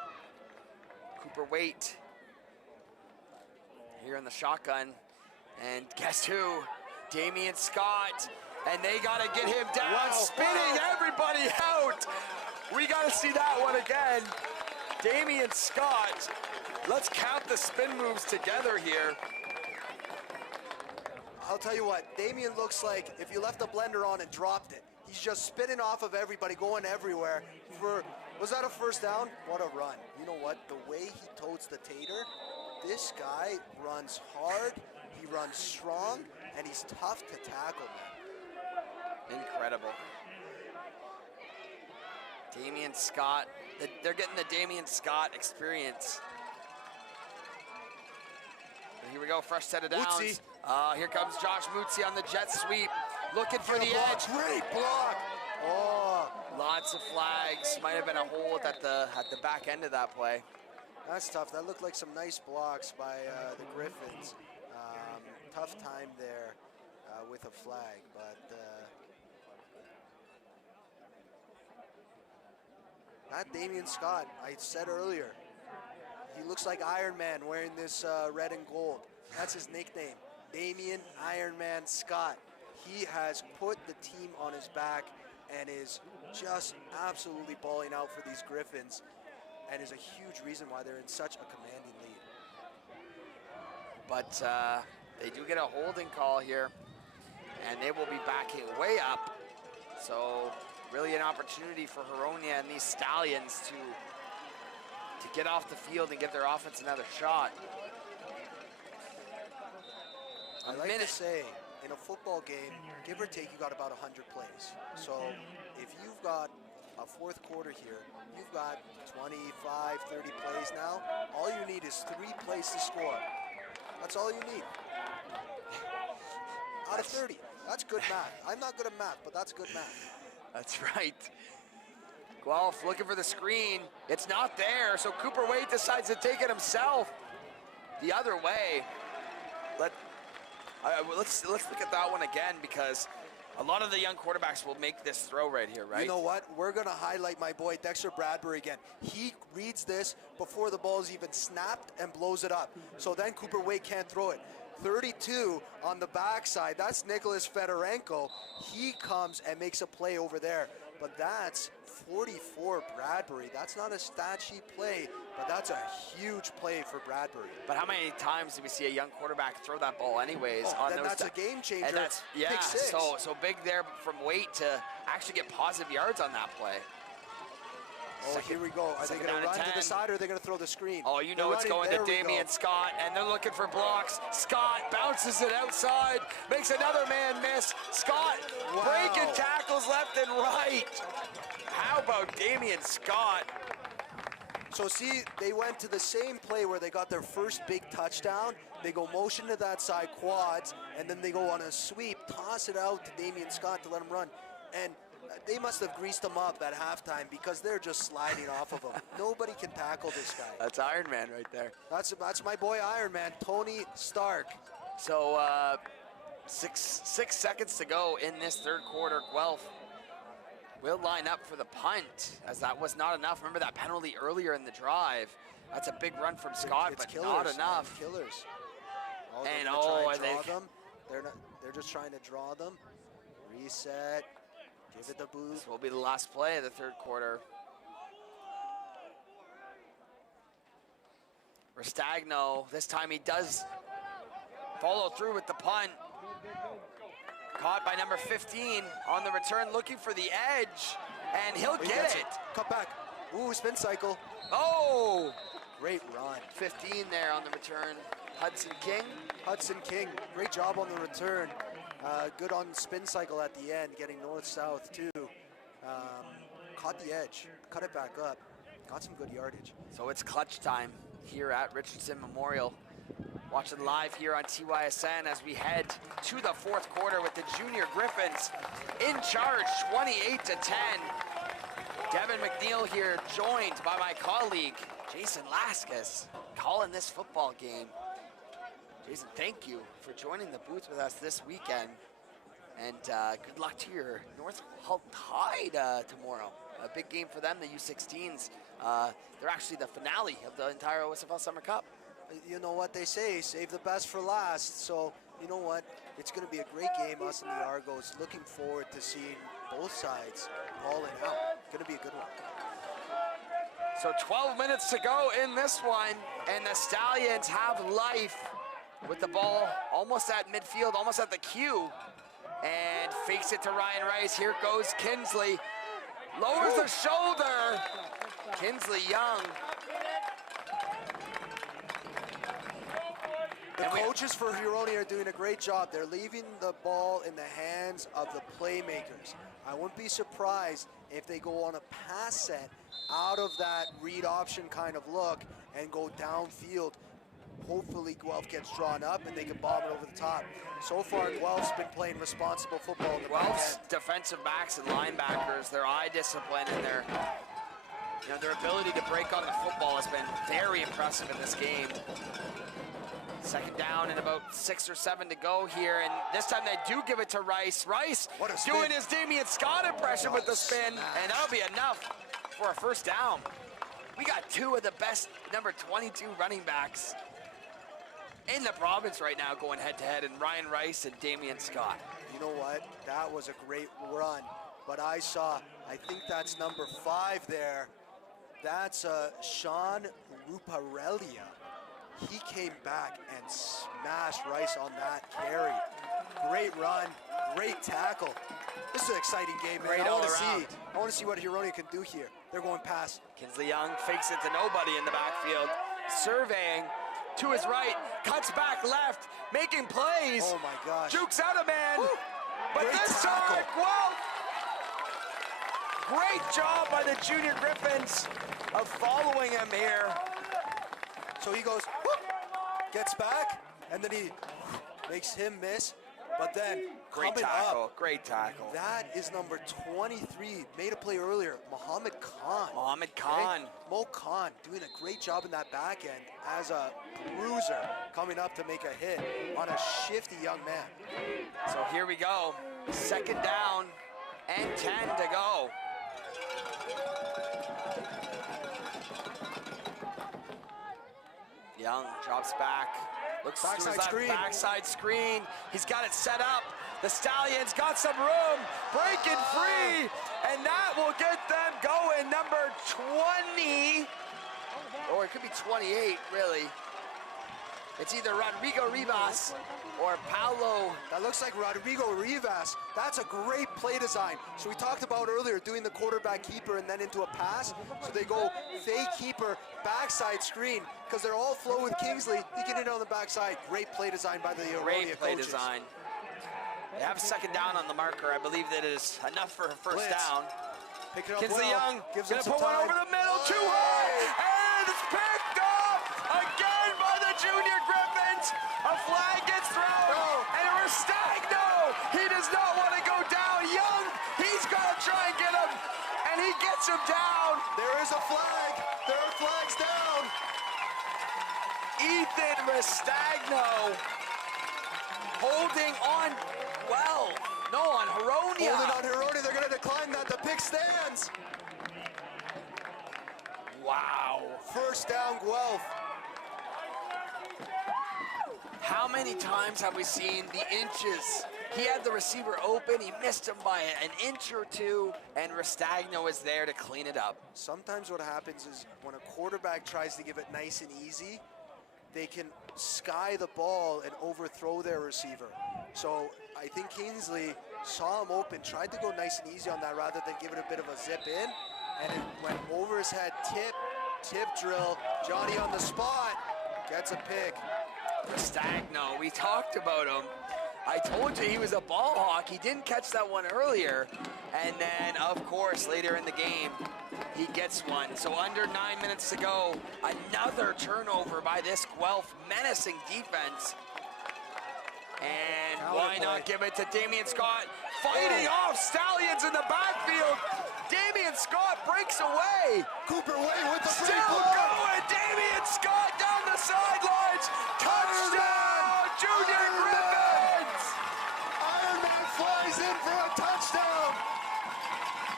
Cooper Waite here in the shotgun. And guess who? Damian Scott. And they got to get him down, spinning everybody out. We got to see that one again. Damian Scott. Let's count the spin moves together here. I'll tell you what, Damian looks like if you left the blender on and dropped it. He's just spinning off of everybody, going everywhere. Was that a first down? What a run. You know what? The way he totes the tater, this guy runs hard, he runs strong, and he's tough to tackle, man. Incredible. Damian Scott. They're getting the Damian Scott experience. And here we go, fresh set of downs. Here comes Josh Mutsi on the jet sweep, looking for the edge. Great block. Oh, lots of flags. Might have been a hold at the back end of that play. That's tough. That looked like some nice blocks by the Griffins. Tough time there with a flag, but not Damian Scott. I said earlier, he looks like Iron Man wearing this red and gold. That's his nickname, Damian Iron Man Scott. He has put the team on his back and is just absolutely balling out for these Griffins, and is a huge reason why they're in such a commanding lead. But they do get a holding call here, and they will be backing way up. So really an opportunity for Huronia and these Stallions to get off the field and give their offense another shot. I like to say, in a football game, give or take, you got about 100 plays. So if you've got a fourth quarter here, you've got 25, 30 plays now. All you need is 3 plays to score. That's all you need. Out of 30. That's good math. I'm not good at math, but that's good math. That's right. Guelph looking for the screen. It's not there, so Cooper Wade decides to take it himself. The other way. Let's look at that one again, because a lot of the young quarterbacks will make this throw right here, right? You know what? We're going to highlight my boy Dexter Bradbury again. He reads this before the ball is even snapped and blows it up. So then Cooper Wade can't throw it. 32 on the backside. That's Nicholas Fedorenko. He comes and makes a play over there. But that's 44 Bradbury. That's not a stat sheet play, but that's a huge play for Bradbury. But how many times do we see a young quarterback throw that ball anyways? Oh, on then those that's a game changer. And that's, yeah, Pick six. so big there from Waite to actually get positive yards on that play. Oh, here we go. Are they going to run to the side, or are they going to throw the screen? Oh, you know it's going to Damian Scott, and they're looking for blocks. Scott bounces it outside, makes another man miss. Scott breaking tackles left and right. How about Damian Scott? So see, they went to the same play where they got their first big touchdown. They go motion to that side, quads, and then they go on a sweep, toss it out to Damian Scott to let him run. And they must have greased him up at halftime, because they're just sliding off of him. Nobody can tackle this guy. That's Iron Man right there. That's my boy Iron Man, Tony Stark. So six seconds to go in this third quarter. Guelph will line up for the punt, as that was not enough. Remember that penalty earlier in the drive. That's a big run from Scott, but killers, not enough. Man, killers. Oh, And they're just trying to draw them. Reset. Give it the boot. This will be the last play of the third quarter. Restagno, this time he does follow through with the punt. Caught by number 15 on the return, looking for the edge, and he'll get it. Cut back. Ooh, spin cycle. Oh! Great run. 15 there on the return. Hudson King. Hudson King, great job on the return. Good on spin cycle at the end, getting north-south too. Caught the edge, cut it back up, got some good yardage. So it's clutch time here at Richardson Memorial. Watching live here on TYSN as we head to the fourth quarter with the junior Griffins in charge, 28-10. Devin McNeil here, joined by my colleague, Jason Laskus, calling this football game. Jason, thank you for joining the booth with us this weekend. And good luck to your North Hull Tide tomorrow. A big game for them, the U16s. They're actually the finale of the entire OSFL Summer Cup. You know what they say, save the best for last. So, you know what? It's going to be a great game, us and the Argos. Looking forward to seeing both sides balling out. Going to be a good one. So 12 minutes to go in this one, and the Stallions have life with the ball almost at midfield, almost at the Q, and fakes it to Ryan Rice. Here goes Kinsley, lowers the shoulder. Kinsley Young. The coaches for Huronia are doing a great job. They're leaving the ball in the hands of the playmakers. I wouldn't be surprised if they go on a pass set out of that read option kind of look and go downfield. Hopefully Guelph gets drawn up and they can bomb it over the top. So far, Guelph's been playing responsible football in the Guelph's defensive backs and linebackers, their eye discipline and their ability to break on the football has been very impressive in this game. Second down and about 6 or 7 to go here, and this time they do give it to Rice. Rice doing his Damian Scott impression with the spin, and that'll be enough for a first down. We got two of the best number 22 running backs in the province right now going head-to-head, and Ryan Rice and Damian Scott. You know what? That was a great run, but I think that's number 5 there. That's Sean Ruparelia. He came back and smashed Rice on that carry. Great run, great tackle. This is an exciting game, man. I want to see what Huronia can do here. They're going past. Kinsley Young fakes it to nobody in the backfield. Surveying to his right, cuts back left, making plays. Oh my gosh. Jukes out a man. Woo. But Great this tackle. time, well, great job by the junior Griffins of following him here. So he goes, whoop, gets back, and then he makes him miss. But then Great coming tackle. up, Great tackle. that is number 23, made a play earlier, Mohammed Khan. Mohammed Khan. Right? Mo Khan doing a great job in that back end as a bruiser coming up to make a hit on a shifty young man. So here we go. 2nd down and 10 to go. Young drops back. Looks to his Backside left, screen. backside screen. He's got it set up. The Stallions got some room, breaking free, and that will get them going. Number 20, or it could be 28, really. It's either Rodrigo Rivas or Paulo. That looks like Rodrigo Rivas. That's a great play design. So we talked about earlier doing the quarterback keeper and then into a pass. So they go fake keeper, backside screen, because they're all flow with Kingsley. He can hit on the backside. Great play design by the Great Aronia play coaches. design. They have 2nd down on the marker. I believe that is enough for a 1st Blitz. down. Pick it up Kinsley well. Young Gives gonna him some put one time. over the middle, too high, and it's picked up again by the Junior Griffins. A flag gets thrown, and Restagno, he does not want to go down. Young, he's got to try and get him, and he gets him down. There is a flag. There are flags down. Ethan Restagno holding on, well, no, on Heronia. Holding on Heronia. They're going to decline that. The pick stands. Wow. 1st down, Guelph. How many times have we seen the inches? He had the receiver open, he missed him by an inch or two, and Restagno is there to clean it up. Sometimes what happens is when a quarterback tries to give it nice and easy, they can sky the ball and overthrow their receiver. So I think Kingsley saw him open, tried to go nice and easy on that rather than give it a bit of a zip in, and it went over his head. Tip drill, Johnny on the spot, gets a pick. Restagno, we talked about him. I told you he was a ball hawk. He didn't catch that one earlier. And then, of course, later in the game, he gets one. So under 9 minutes to go, another turnover by this Guelph menacing defense. And why not give it to Damian Scott? Fighting off Stallions in the backfield. Damian Scott breaks away. Cooper Way with the free Still play. going. Damian Scott down the sidelines. Touchdown, Junior Griffins. Iron Man flies in for a touchdown.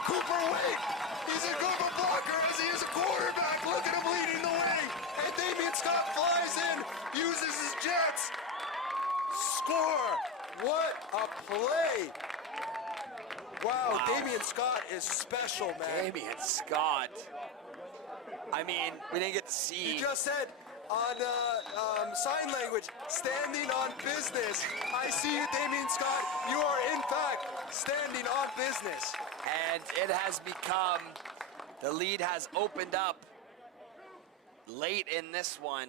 Cooper Wade, he's a good blocker as he is a quarterback. Look at him leading the way. And Damian Scott flies in, uses his jets. Score. What a play. Wow, Damian Scott is special, man. Damian Scott. I mean, we didn't get to see. He just said on sign language, standing on business. I see you, Damian Scott. You are, in fact, standing on business. And it has become, the lead has opened up late in this one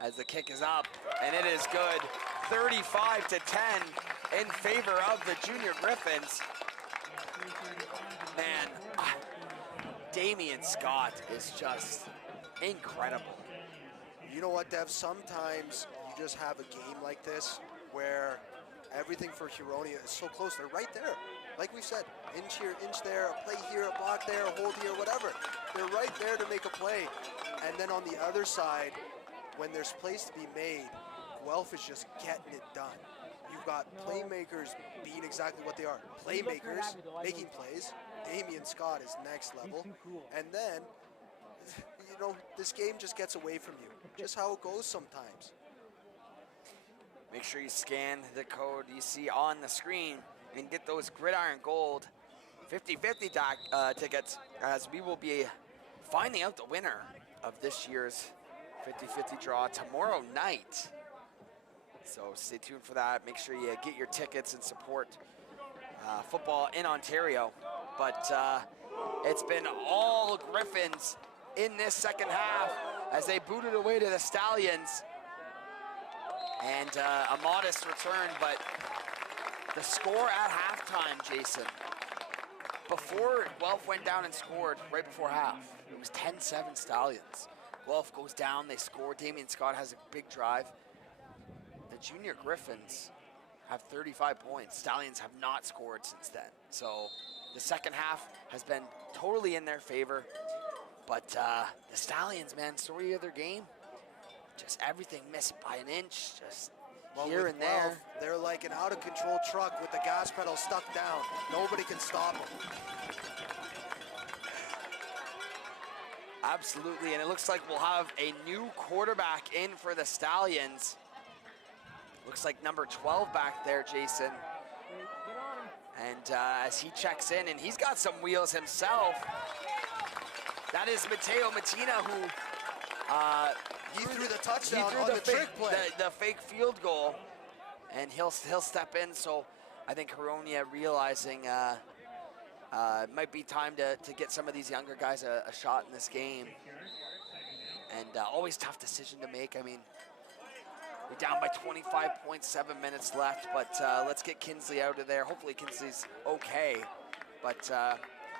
as the kick is up, and it is good. 35-10 in favor of the Junior Griffins. Man, Damian Scott is just incredible. You know what, Dev? Sometimes you just have a game like this where everything for Huronia is so close. They're right there. Like we said, inch here, inch there, a play here, a block there, a hold here, whatever. They're right there to make a play. And then on the other side, when there's plays to be made, Guelph is just getting it done. You've got playmakers being exactly what they are. Playmakers making plays. Damian Scott is next level. And then, you know, this game just gets away from you. Just how it goes sometimes. Make sure you scan the code you see on the screen and get those Gridiron Gold 50-50 tickets, as we will be finding out the winner of this year's 50-50 draw tomorrow night. So stay tuned for that. Make sure you get your tickets and support football in Ontario. But it's been all Griffins in this second half as they booted away to the Stallions. And a modest return, but the score at halftime, Jason, before Guelph went down and scored right before half, it was 10-7 Stallions. Guelph goes down, they score. Damian Scott has a big drive. The junior Griffins have 35 points. Stallions have not scored since then. So the second half has been totally in their favor. But the Stallions, man, story of their game, just everything missed by an inch, just here and there. Guelph, they're like an out-of-control truck with the gas pedal stuck down. Nobody can stop them. Absolutely, and it looks like we'll have a new quarterback in for the Stallions. Looks like number 12 back there, Jason. And as he checks in, and he's got some wheels himself. That is Mateo Matina, who He threw the touchdown on the trick play. The fake field goal, and he'll step in. So I think Huronia realizing it might be time to get some of these younger guys a shot in this game. And always tough decision to make. I mean, we're down by 25.7 minutes left, but let's get Kinsley out of there. Hopefully Kinsley's okay, but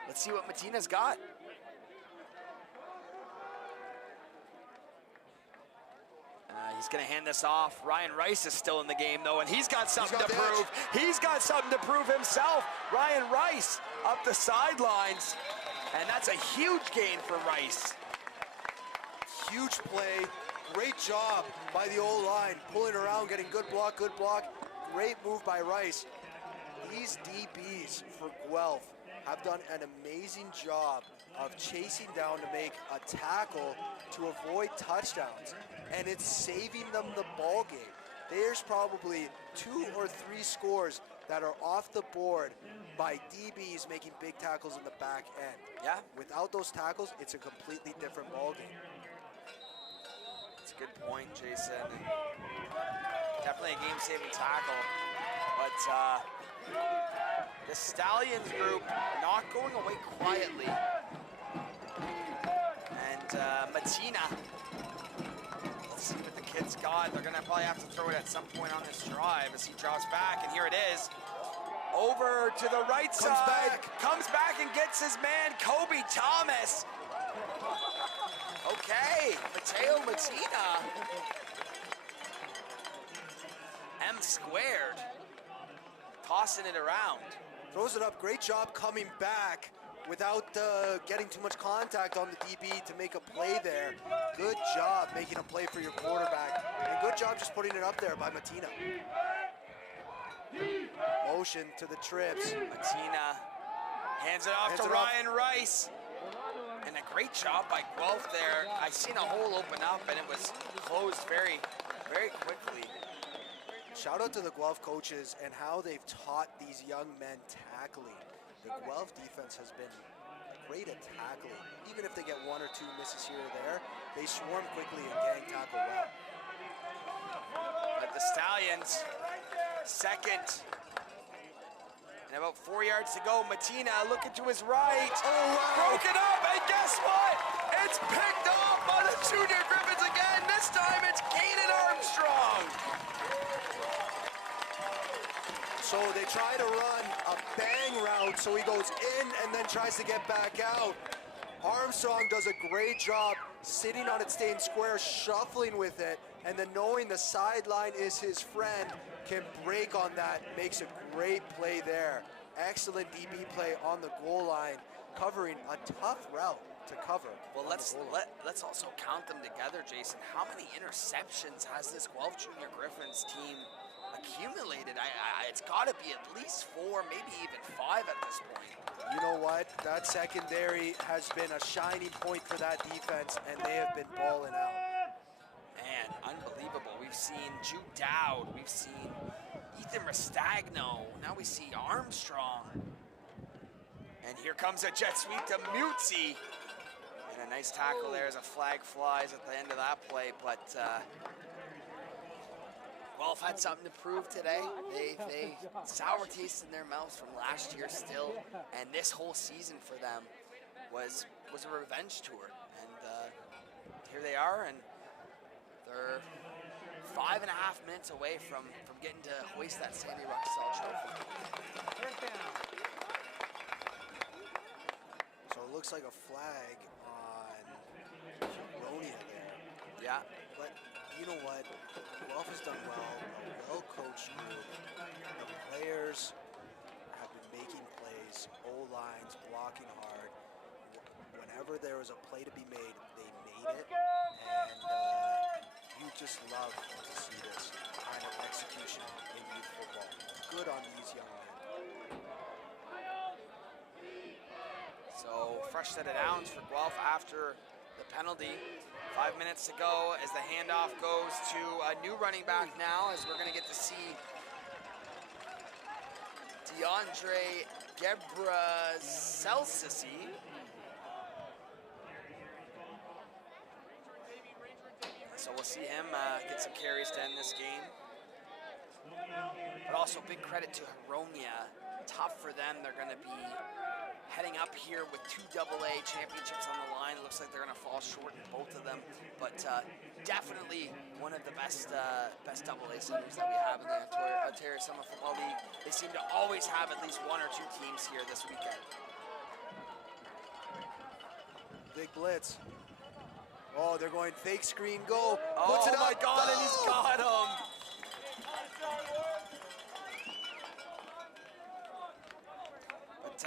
let's see what Matina's got. He's going to hand this off. Ryan Rice is still in the game, though, and he's got something to prove. He's got something to prove himself. Ryan Rice up the sidelines, and that's a huge gain for Rice. Huge play. Great job by the O-line, pulling around, getting good block, good block. Great move by Rice. These DBs for Guelph have done an amazing job of chasing down to make a tackle to avoid touchdowns, and it's saving them the ball game. There's probably 2 or 3 scores that are off the board by DBs making big tackles in the back end. Yeah. Without those tackles, it's a completely different ball game. That's a good point, Jason. And definitely a game-saving tackle, but the Stallions group not going away quietly. And Matina, let's see what the kid's got. They're gonna probably have to throw it at some point on this drive as he draws back, and here it is. Over to the right side, comes back and gets his man, Kobe Thomas. Okay, Mateo Matina. M squared, tossing it around. Throws it up, great job coming back without getting too much contact on the DB to make a play there. Good job making a play for your quarterback. And good job just putting it up there by Matina. Motion to the trips. Matina hands it off to Ryan Rice. And a great job by Guelph there. I seen a hole open up and it was closed very, very quickly. Shout out to the Guelph coaches and how they've taught these young men tackling. The Guelph defense has been great at tackling. Even if they get 1 or 2 misses here or there, they swarm quickly and gang tackle well. But the Stallions, second. And about 4 yards to go. Matina looking to his right. Oh, wow. Broken up, and guess what? It's picked off by the junior Griffins again. This time it's Kaden Armstrong. So they try to run a bang route, so he goes in and then tries to get back out. Armstrong does a great job sitting on it, staying square, shuffling with it, and then knowing the sideline is his friend, can break on that, makes a great play there. Excellent DB play on the goal line, covering a tough route to cover. Well, let's also count them together, Jason. How many interceptions has this Guelph Junior Griffins team accumulated? It's got to be at least 4, maybe even 5 at this point. You know what? That secondary has been a shining point for that defense, and they have been balling out. Man, unbelievable. We've seen Jude Dowd. We've seen Ethan Restagno. Now we see Armstrong. And here comes a jet sweep to Mutzi. And a nice tackle there as a flag flies at the end of that play. But Guelph had something to prove today. They sour taste in their mouths from last year still. And this whole season for them was a revenge tour. And here they are. And they're 5.5 minutes away from getting to hoist that Sandy Ruckstuhl trophy. So it looks like a flag on Huronia there. Yeah. But you know what? Guelph has done well. A well-coached group. The players have been making plays, O-lines, blocking hard. Whenever there was a play to be made, they made it. And you just love to see this kind of execution in youth football. Good on these young men. So fresh set of downs for Guelph after the penalty. 5 minutes to go as the handoff goes to a new running back now, as we're going to get to see DeAndre Gebraselsisi. So we'll see him get some carries to end this game. But also big credit to Hironia. Tough for them. They're going to be heading up here with 2 AA championships on the line. It looks like they're going to fall short in both of them, but definitely one of the best best AA centers that we have in the Ontario Summer Football League. They seem to always have at least 1 or 2 teams here this weekend. Big blitz. Oh, they're going fake screen, go. Oh Puts it my up. God, and he's got him. But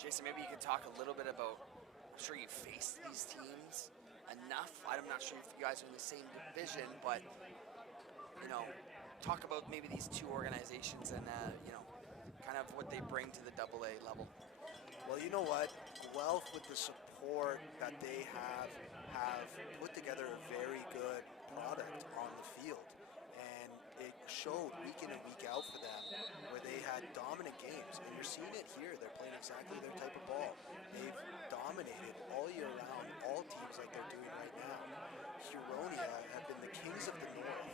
Jason, maybe you could talk a little bit about, I'm sure you faced these teams enough. I'm not sure if you guys are in the same division, but, you know, talk about maybe these 2 organizations and, you know, kind of what they bring to the AA level. Well, you know what? Guelph, with the support that they have put together a very good product on the field. And it showed week in and week out for them, where they had dominant games. And you're seeing it here. They're playing exactly their type of ball. They've dominated all year round, all teams like they're doing right now. Huronia have been the kings of the north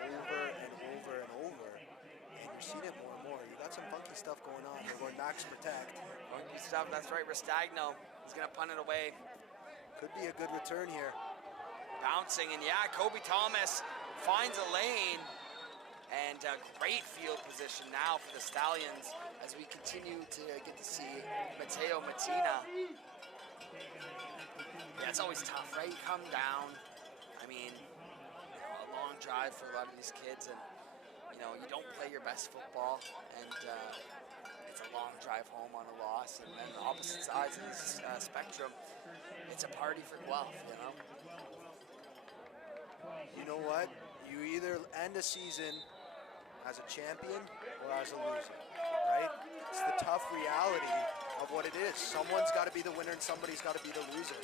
over and over and over. And you're seeing it more and more. You got some funky stuff going on. They're going max protect. Funky stuff, that's right. Restagno is going to punt it away. Could be a good return here. Bouncing, and yeah, Kobe Thomas finds a lane, and a great field position now for the Stallions as we continue to get to see Mateo Matina. Yeah, it's always tough, right? You come down, I mean, you know, a long drive for a lot of these kids, and you know, you don't play your best football, and it's a long drive home on a loss, and then the opposite sides of this spectrum, it's a party for Guelph, you know? You know what? You either end a season as a champion or as a loser, right? It's the tough reality of what it is. Someone's got to be the winner and somebody's got to be the loser.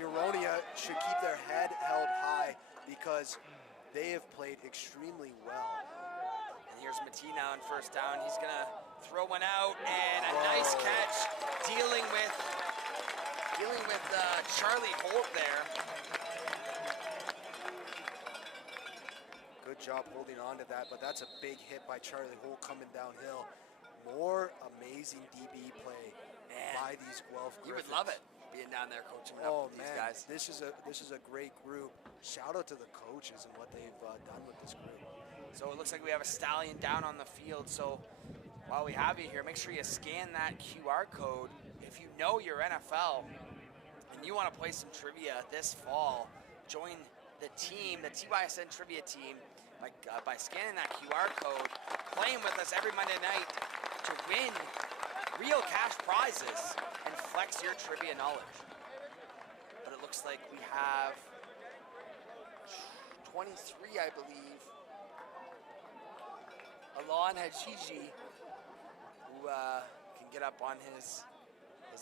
Huronia should keep their head held high because they have played extremely well. And here's Matina on first down. He's gonna throw one out, and a nice catch, dealing with Charlie Holt there. Good job holding on to that, but that's a big hit by Charlie Holt coming downhill. More amazing DB play by these Guelph Griffins. You would love it being down there coaching up with these guys. This is a great group. Shout out to the coaches and what they've done with this group. So it looks like we have a Stallion down on the field. So while we have you here, make sure you scan that QR code. If you know your NFL and you want to play some trivia this fall, join the team, the TYSN trivia team, by scanning that QR code, playing with us every Monday night to win real cash prizes and flex your trivia knowledge. But it looks like we have 23, I believe. Alon Hajiji, who can get up on his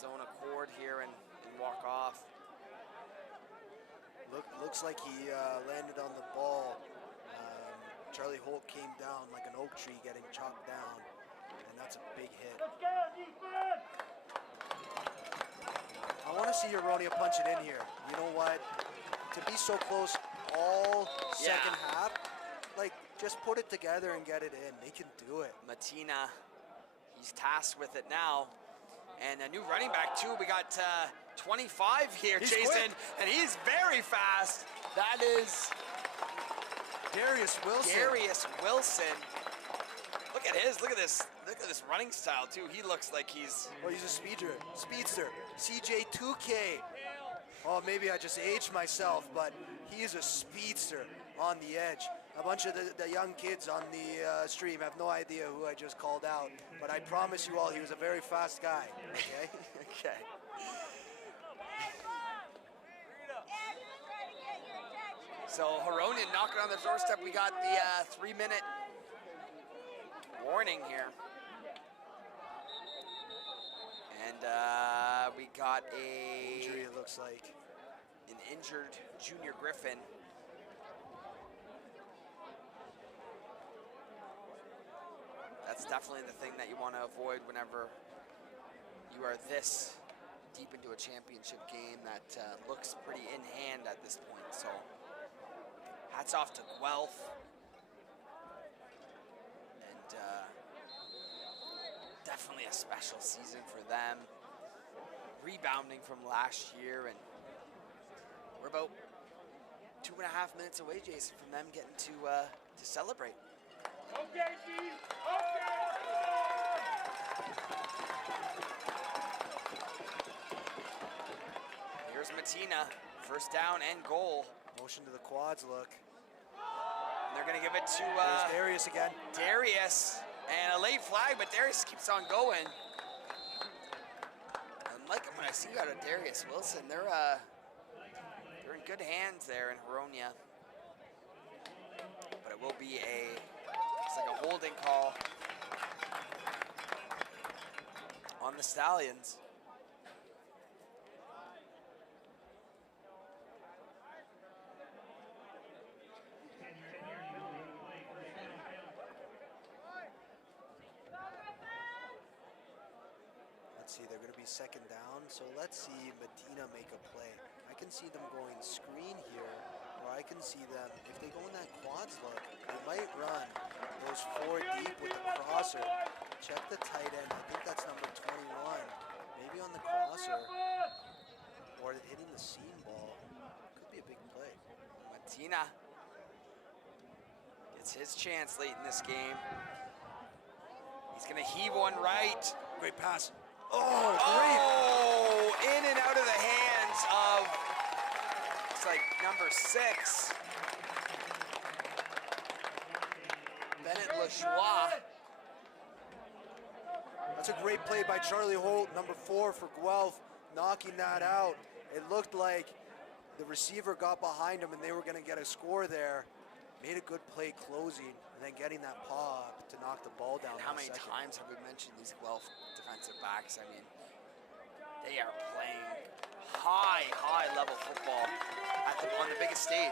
own accord here and walk off. Looks like he landed on the ball. Charlie Holt came down like an oak tree getting chopped down, and that's a big hit. Let's go, defense! I want to see Huronia punch it in here. You know what? To be so close all second half, like, just put it together and get it in. They can do it. Matina, he's tasked with it now. And a new running back, too. We got 25 here, He's Jason, quick. and he's very fast. That is Darius Wilson. Darius Wilson. Look at this running style, too. He looks like he's... Oh, he's a speedster. CJ 2K. Oh, maybe I just aged myself, but he is a speedster on the edge. A bunch of the young kids on the stream have no idea who I just called out, but I promise you all he was a very fast guy, okay? Okay. So Heronian knocking on the doorstep. We got the 3-minute warning here. And we got Injury, it looks like. an injured junior Griffin. That's definitely the thing that you want to avoid whenever you are this deep into a championship game that looks pretty in hand at this point. So hats off to Guelph. And definitely a special season for them. Rebounding from last year, and we're about 2.5 minutes away, Jason, from them getting to celebrate. Okay, G. Okay. Here's Matina, first down and goal. Motion to the quads look. And they're gonna give it to There's Darius again. Darius, and a late flag, but Darius keeps on going. I'm liking what I see out of Darius Wilson. They're in good hands there in Huronia. But it will be it's like a holding call on the Stallions. Let's see, they're going to be second down, so let's see Medina make a play. I can see them going screen here, or I can see them, if they go in that quads look, they might run those 4 deep with the crosser. Check the tight end, I think that's number 21. Maybe on the crosser, or hitting the seam ball. Could be a big play. Matina gets his chance late in this game. He's gonna heave one right. Great pass. Oh, great. Oh, in and out of the hands of, looks like number 6, Bennett LaJoie. That's a great play by Charlie Holt, number 4 for Guelph, knocking that out. It looked like the receiver got behind him and they were going to get a score there. Made a good play closing and then getting that paw up to knock the ball down. And how many times have we mentioned these Guelph defensive backs? I mean, they are playing high level football on the biggest stage.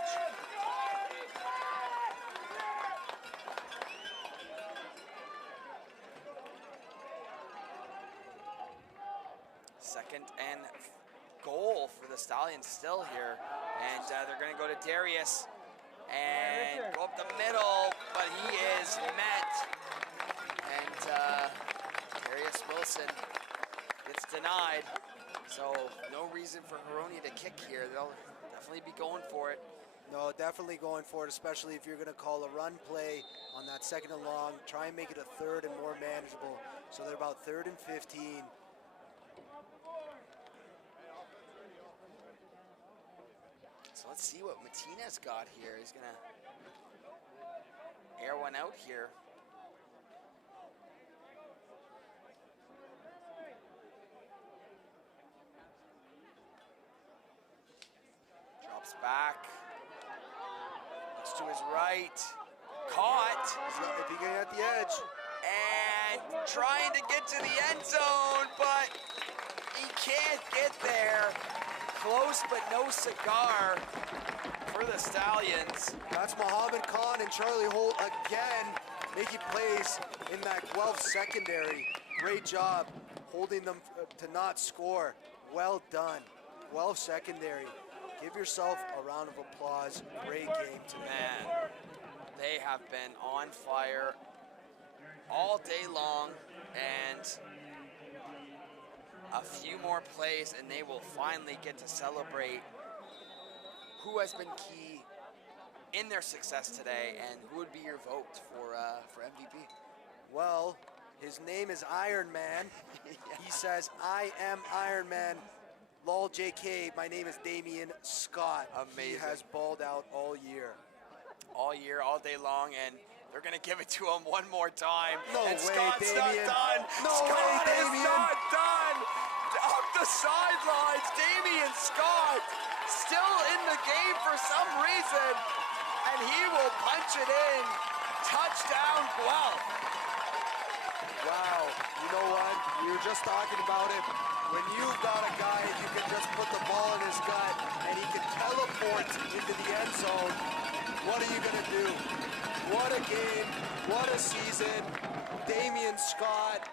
Second and goal for the Stallions still here. And they're going to go to Darius and go up the middle, but he is met. And Darius Wilson gets denied. So no reason for Huronia to kick here. They'll definitely be going for it. No, definitely going for it, especially if you're going to call a run play on that second and long. Try and make it a 3rd and more manageable. So they're about 3rd and 15. So let's see what Matina's got here. He's going to air one out here. Drops back. Looks to his right. Caught. If you get at the edge. And trying to get to the end zone, but he can't get there. Close but no cigar for the Stallions. That's Mohammed Khan and Charlie Holt again making plays in that Guelph secondary. Great job holding them to not score. Well done. Guelph secondary. Give yourself a round of applause. Great game today. Man, they have been on fire all day long, and a few more plays and they will finally get to celebrate who has been key in their success today, and who would be your vote for MVP? Well, his name is Iron Man. Yeah. He says, I am Iron Man. Lol JK, my name is Damian Scott. He Amazing. has balled out all year. All year, all day long, and they're going to give it to him one more time. No and way, Scott's Damian. not done. No Scott way, is Damian. not done. Up the sidelines, Damian Scott still in the game for some reason, and he will punch it in. Touchdown, Guelph. Wow, you know what? We were just talking about it. When you've got a guy and you can just put the ball in his gut and he can teleport into the end zone, what are you going to do? What a game, what a season. Damian Scott,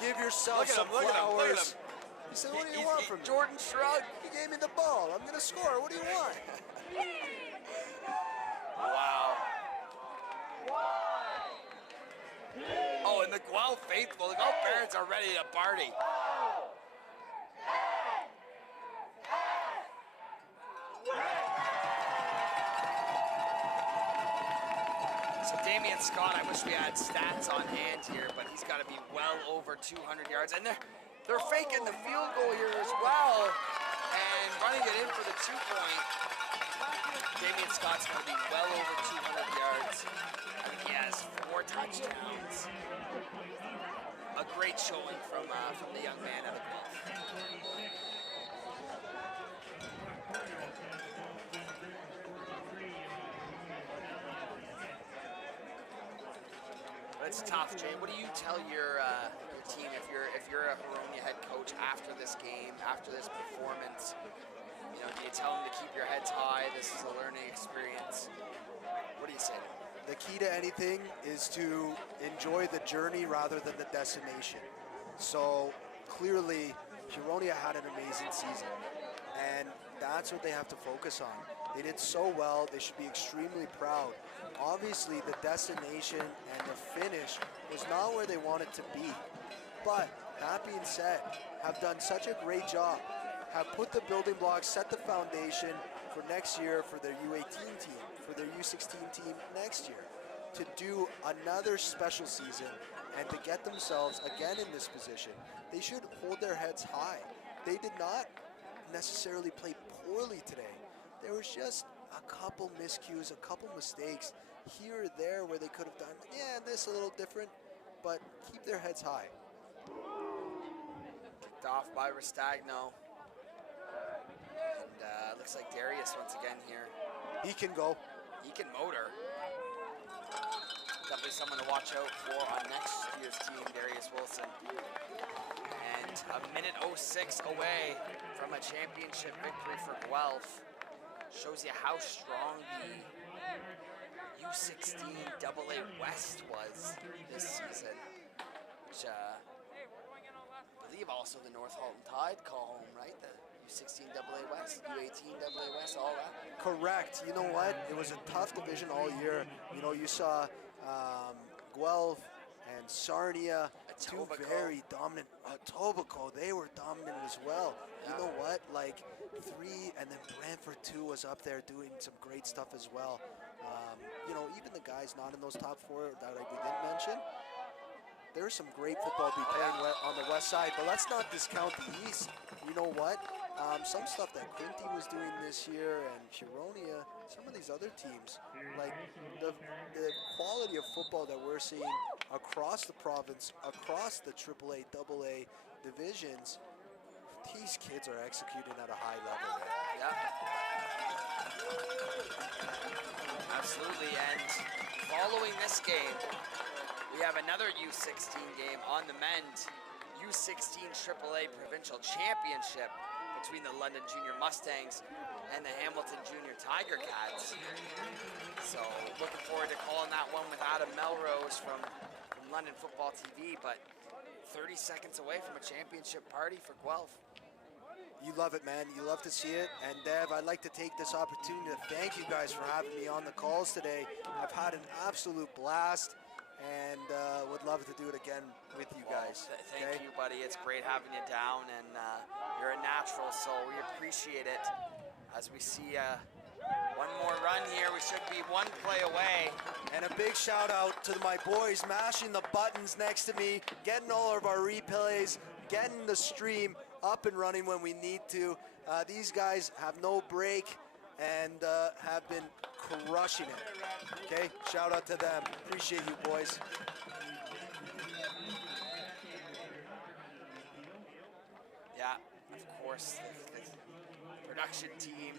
give yourself some flowers. Look at him. He said, what do you want from me? Jordan Shrug. He gave me the ball. I'm going to score. What do you want? Wow. Oh, and the Guelph faithful, the Guelph parents are ready to party. So Damian Scott, I wish we had stats on hand here, but he's got to be well over 200 yards. And they're faking the field goal here as well and running it in for the 2-point. Damian Scott's going to be well over 200 yards. He has 4 touchdowns. A great showing from the young man out of Guelph. But it's tough, Jay. What do you tell your team if you're a Huronia head coach after this game, after this performance? You know, do you tell them to keep your heads high? This is a learning experience. What do you say to them? The key to anything is to enjoy the journey rather than the destination. So clearly, Huronia had an amazing season, and that's what they have to focus on. They did so well, they should be extremely proud. Obviously, the destination and the finish was not where they wanted to be. But that being said, have done such a great job, have put the building blocks, set the foundation for next year for their U18 team, for their U16 team next year, to do another special season and to get themselves again in this position. They should hold their heads high. They did not necessarily play poorly today. There was just a couple miscues, a couple mistakes here or there where they could have done, yeah, this a little different, but keep their heads high. Kicked off by Restagno. And looks like Darius once again here. He can go. He can motor. Definitely someone to watch out for on next year's team, Darius Wilson. And a minute 06 away from a championship victory for Guelph. Shows you how strong the U16 AA West was this season. Which I believe also the North Halton Tide call home, right? The U16 AA West, U18 AA West, all that. Correct. You know what? It was a tough division all year. You know, you saw Guelph and Sarnia, two Etobicoke. very dominant. Etobicoke, they were dominant as well. You know what? Like 3, and then Brantford 2 was up there doing some great stuff as well. You know, even the guys not in those top 4 that we didn't mention, there's some great football to be playing on the west side, but let's not discount the east. You know what? Some stuff that Quinty was doing this year and Huronia, some of these other teams, like the quality of football that we're seeing across the province, across the AAA, AA divisions, these kids are executing at a high level, man. Yeah. Absolutely, and following this game, we have another U16 game on the mend. U16 AAA Provincial Championship between the London Junior Mustangs and the Hamilton Junior Tiger Cats. So looking forward to calling that one with Adam Melrose from London Football TV, but 30 seconds away from a championship party for Guelph. You love it, man. You love to see it. And Dev, I'd like to take this opportunity to thank you guys for having me on the calls today. I've had an absolute blast, and would love to do it again with you guys. Thank you, buddy. It's great having you down, and you're a natural, so we appreciate it. As we see one more run here, we should be one play away. And a big shout out to my boys mashing the buttons next to me, getting all of our replays, getting the stream up and running when we need to. These guys have no break and have been crushing it. Okay, shout out to them. Appreciate you, boys. Yeah, of course, the production team,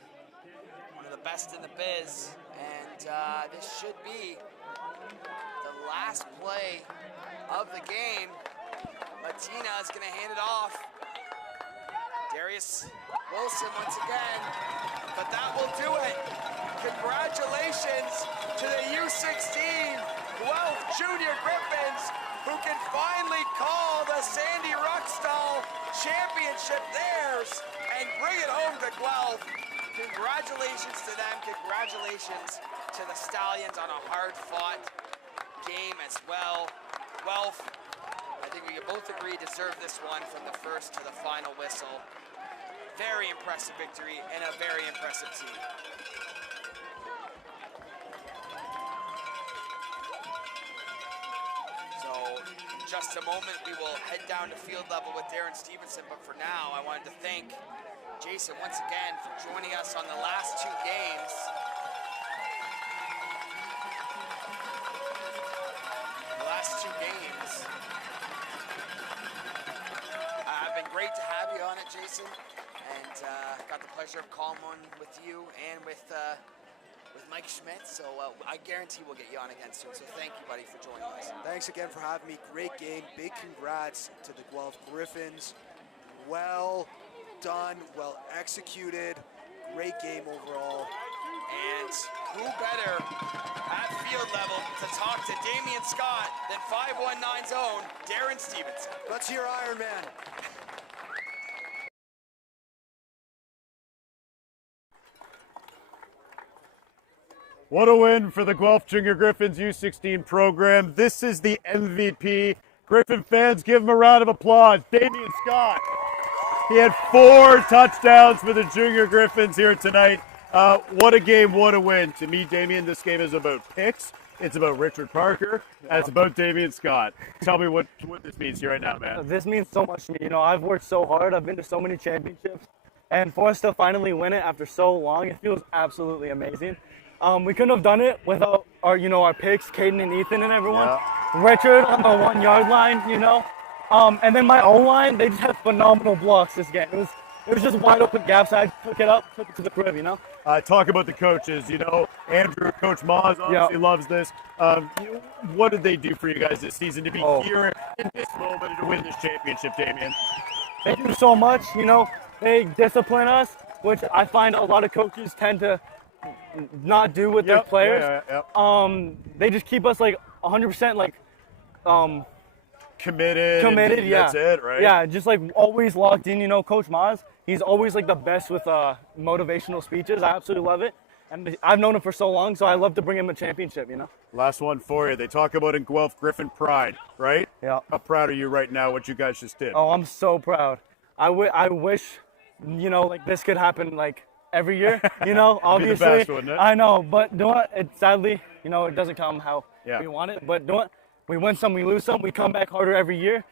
one of the best in the biz, and this should be the last play of the game. Latina is going to hand it off. Darius Wilson once again, but that will do it. Congratulations to the U16 Guelph Junior Griffins, who can finally call the Sandy Ruckstuhl Championship theirs and bring it home to Guelph. Congratulations to them. Congratulations to the Stallions on a hard-fought game as well. Guelph, I think we can both agree, deserve this one from the first to the final whistle. Very impressive victory and a very impressive team. So, in just a moment, we will head down to field level with Darren Stevenson, but for now, I wanted to thank Jason once again for joining us on the last two games. The last two games. It's been great to have you on it, Jason, and got the pleasure of calling one with you and with Mike Schmidt, so I guarantee we'll get you on again soon, so thank you, buddy, for joining us. Thanks again for having me. Great game. Big congrats to the Guelph Griffins. Well done, well executed. Great game overall. And who better at field level to talk to Damian Scott than 519's own Darren Stevenson. Let's hear Iron Man. What a win for the Guelph Junior Griffins U16 program. This is the MVP. Griffin fans, give him a round of applause. Damian Scott. He had 4 touchdowns for the Junior Griffins here tonight. What a game, what a win. To me, Damian, this game is about picks. It's about Richard Parker, and it's about Damian Scott. Tell me what this means to you right now, man. This means so much to me. You know, I've worked so hard. I've been to so many championships. And for us to finally win it after so long, it feels absolutely amazing. We couldn't have done it without our picks, Caden and Ethan and everyone. Yeah. Richard on the 1 yard line, and then my O-line, they just had phenomenal blocks this game. It was just wide open gaps. I took it up, took it to the crib, Talk about the coaches. Andrew, Coach Maz obviously loves this. What did they do for you guys this season to be here in this moment and to win this championship, Damian? They do so much. They discipline us, which I find a lot of coaches tend to not do with their players. They just keep us 100% committed. Yeah, that's it, right? Yeah, just always locked in. Coach Maz, he's always the best with motivational speeches. I absolutely love it, and I've known him for so long, so I love to bring him a championship. Last one for you. They talk about in Guelph Griffin pride, right? Yeah. How proud are you right now? What you guys just did? Oh, I'm so proud. I wish this could happen every year, obviously. Be the best, wouldn't it? I know, but sadly, it doesn't come how we want it. But we win some, we lose some, we come back harder every year,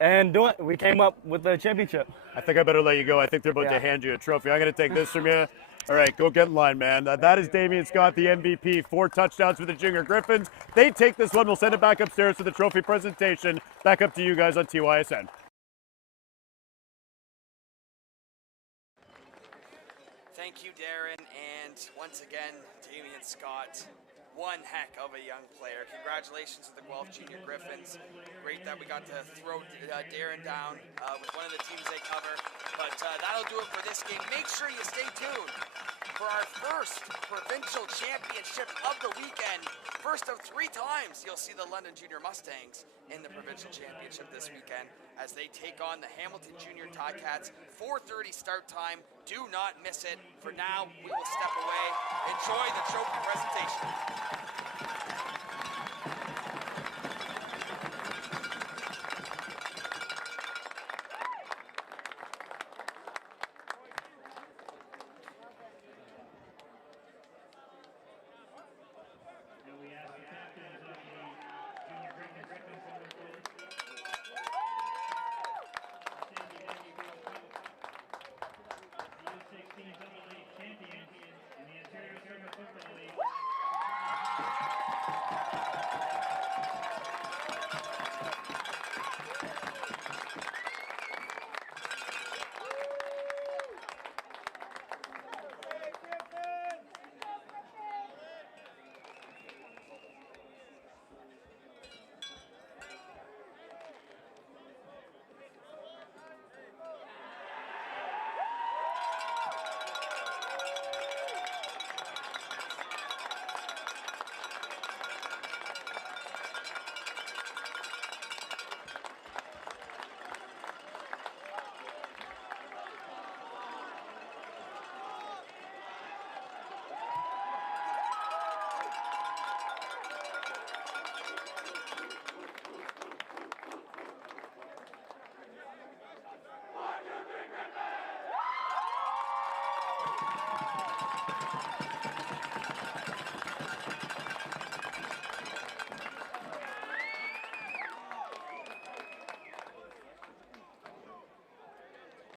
and we came up with the championship. I think I better let you go. I think they're about to hand you a trophy. I'm going to take this from you. All right, go get in line, man. That is Damian Scott, the MVP. 4 touchdowns for the Junior Griffins. They take this one. We'll send it back upstairs for the trophy presentation. Back up to you guys on TYSN. Thank you, Darren, and once again, Damian Scott. One heck of a young player. Congratulations to the Guelph Junior Griffins. Great that we got to throw Darren down with one of the teams they cover. But that'll do it for this game. Make sure you stay tuned for our first provincial championship of the weekend. First of 3 times you'll see the London Junior Mustangs in the provincial championship this weekend as they take on the Hamilton Junior Ticats. 4:30 start time. Do not miss it. For now, we will step away. Enjoy the trophy presentation.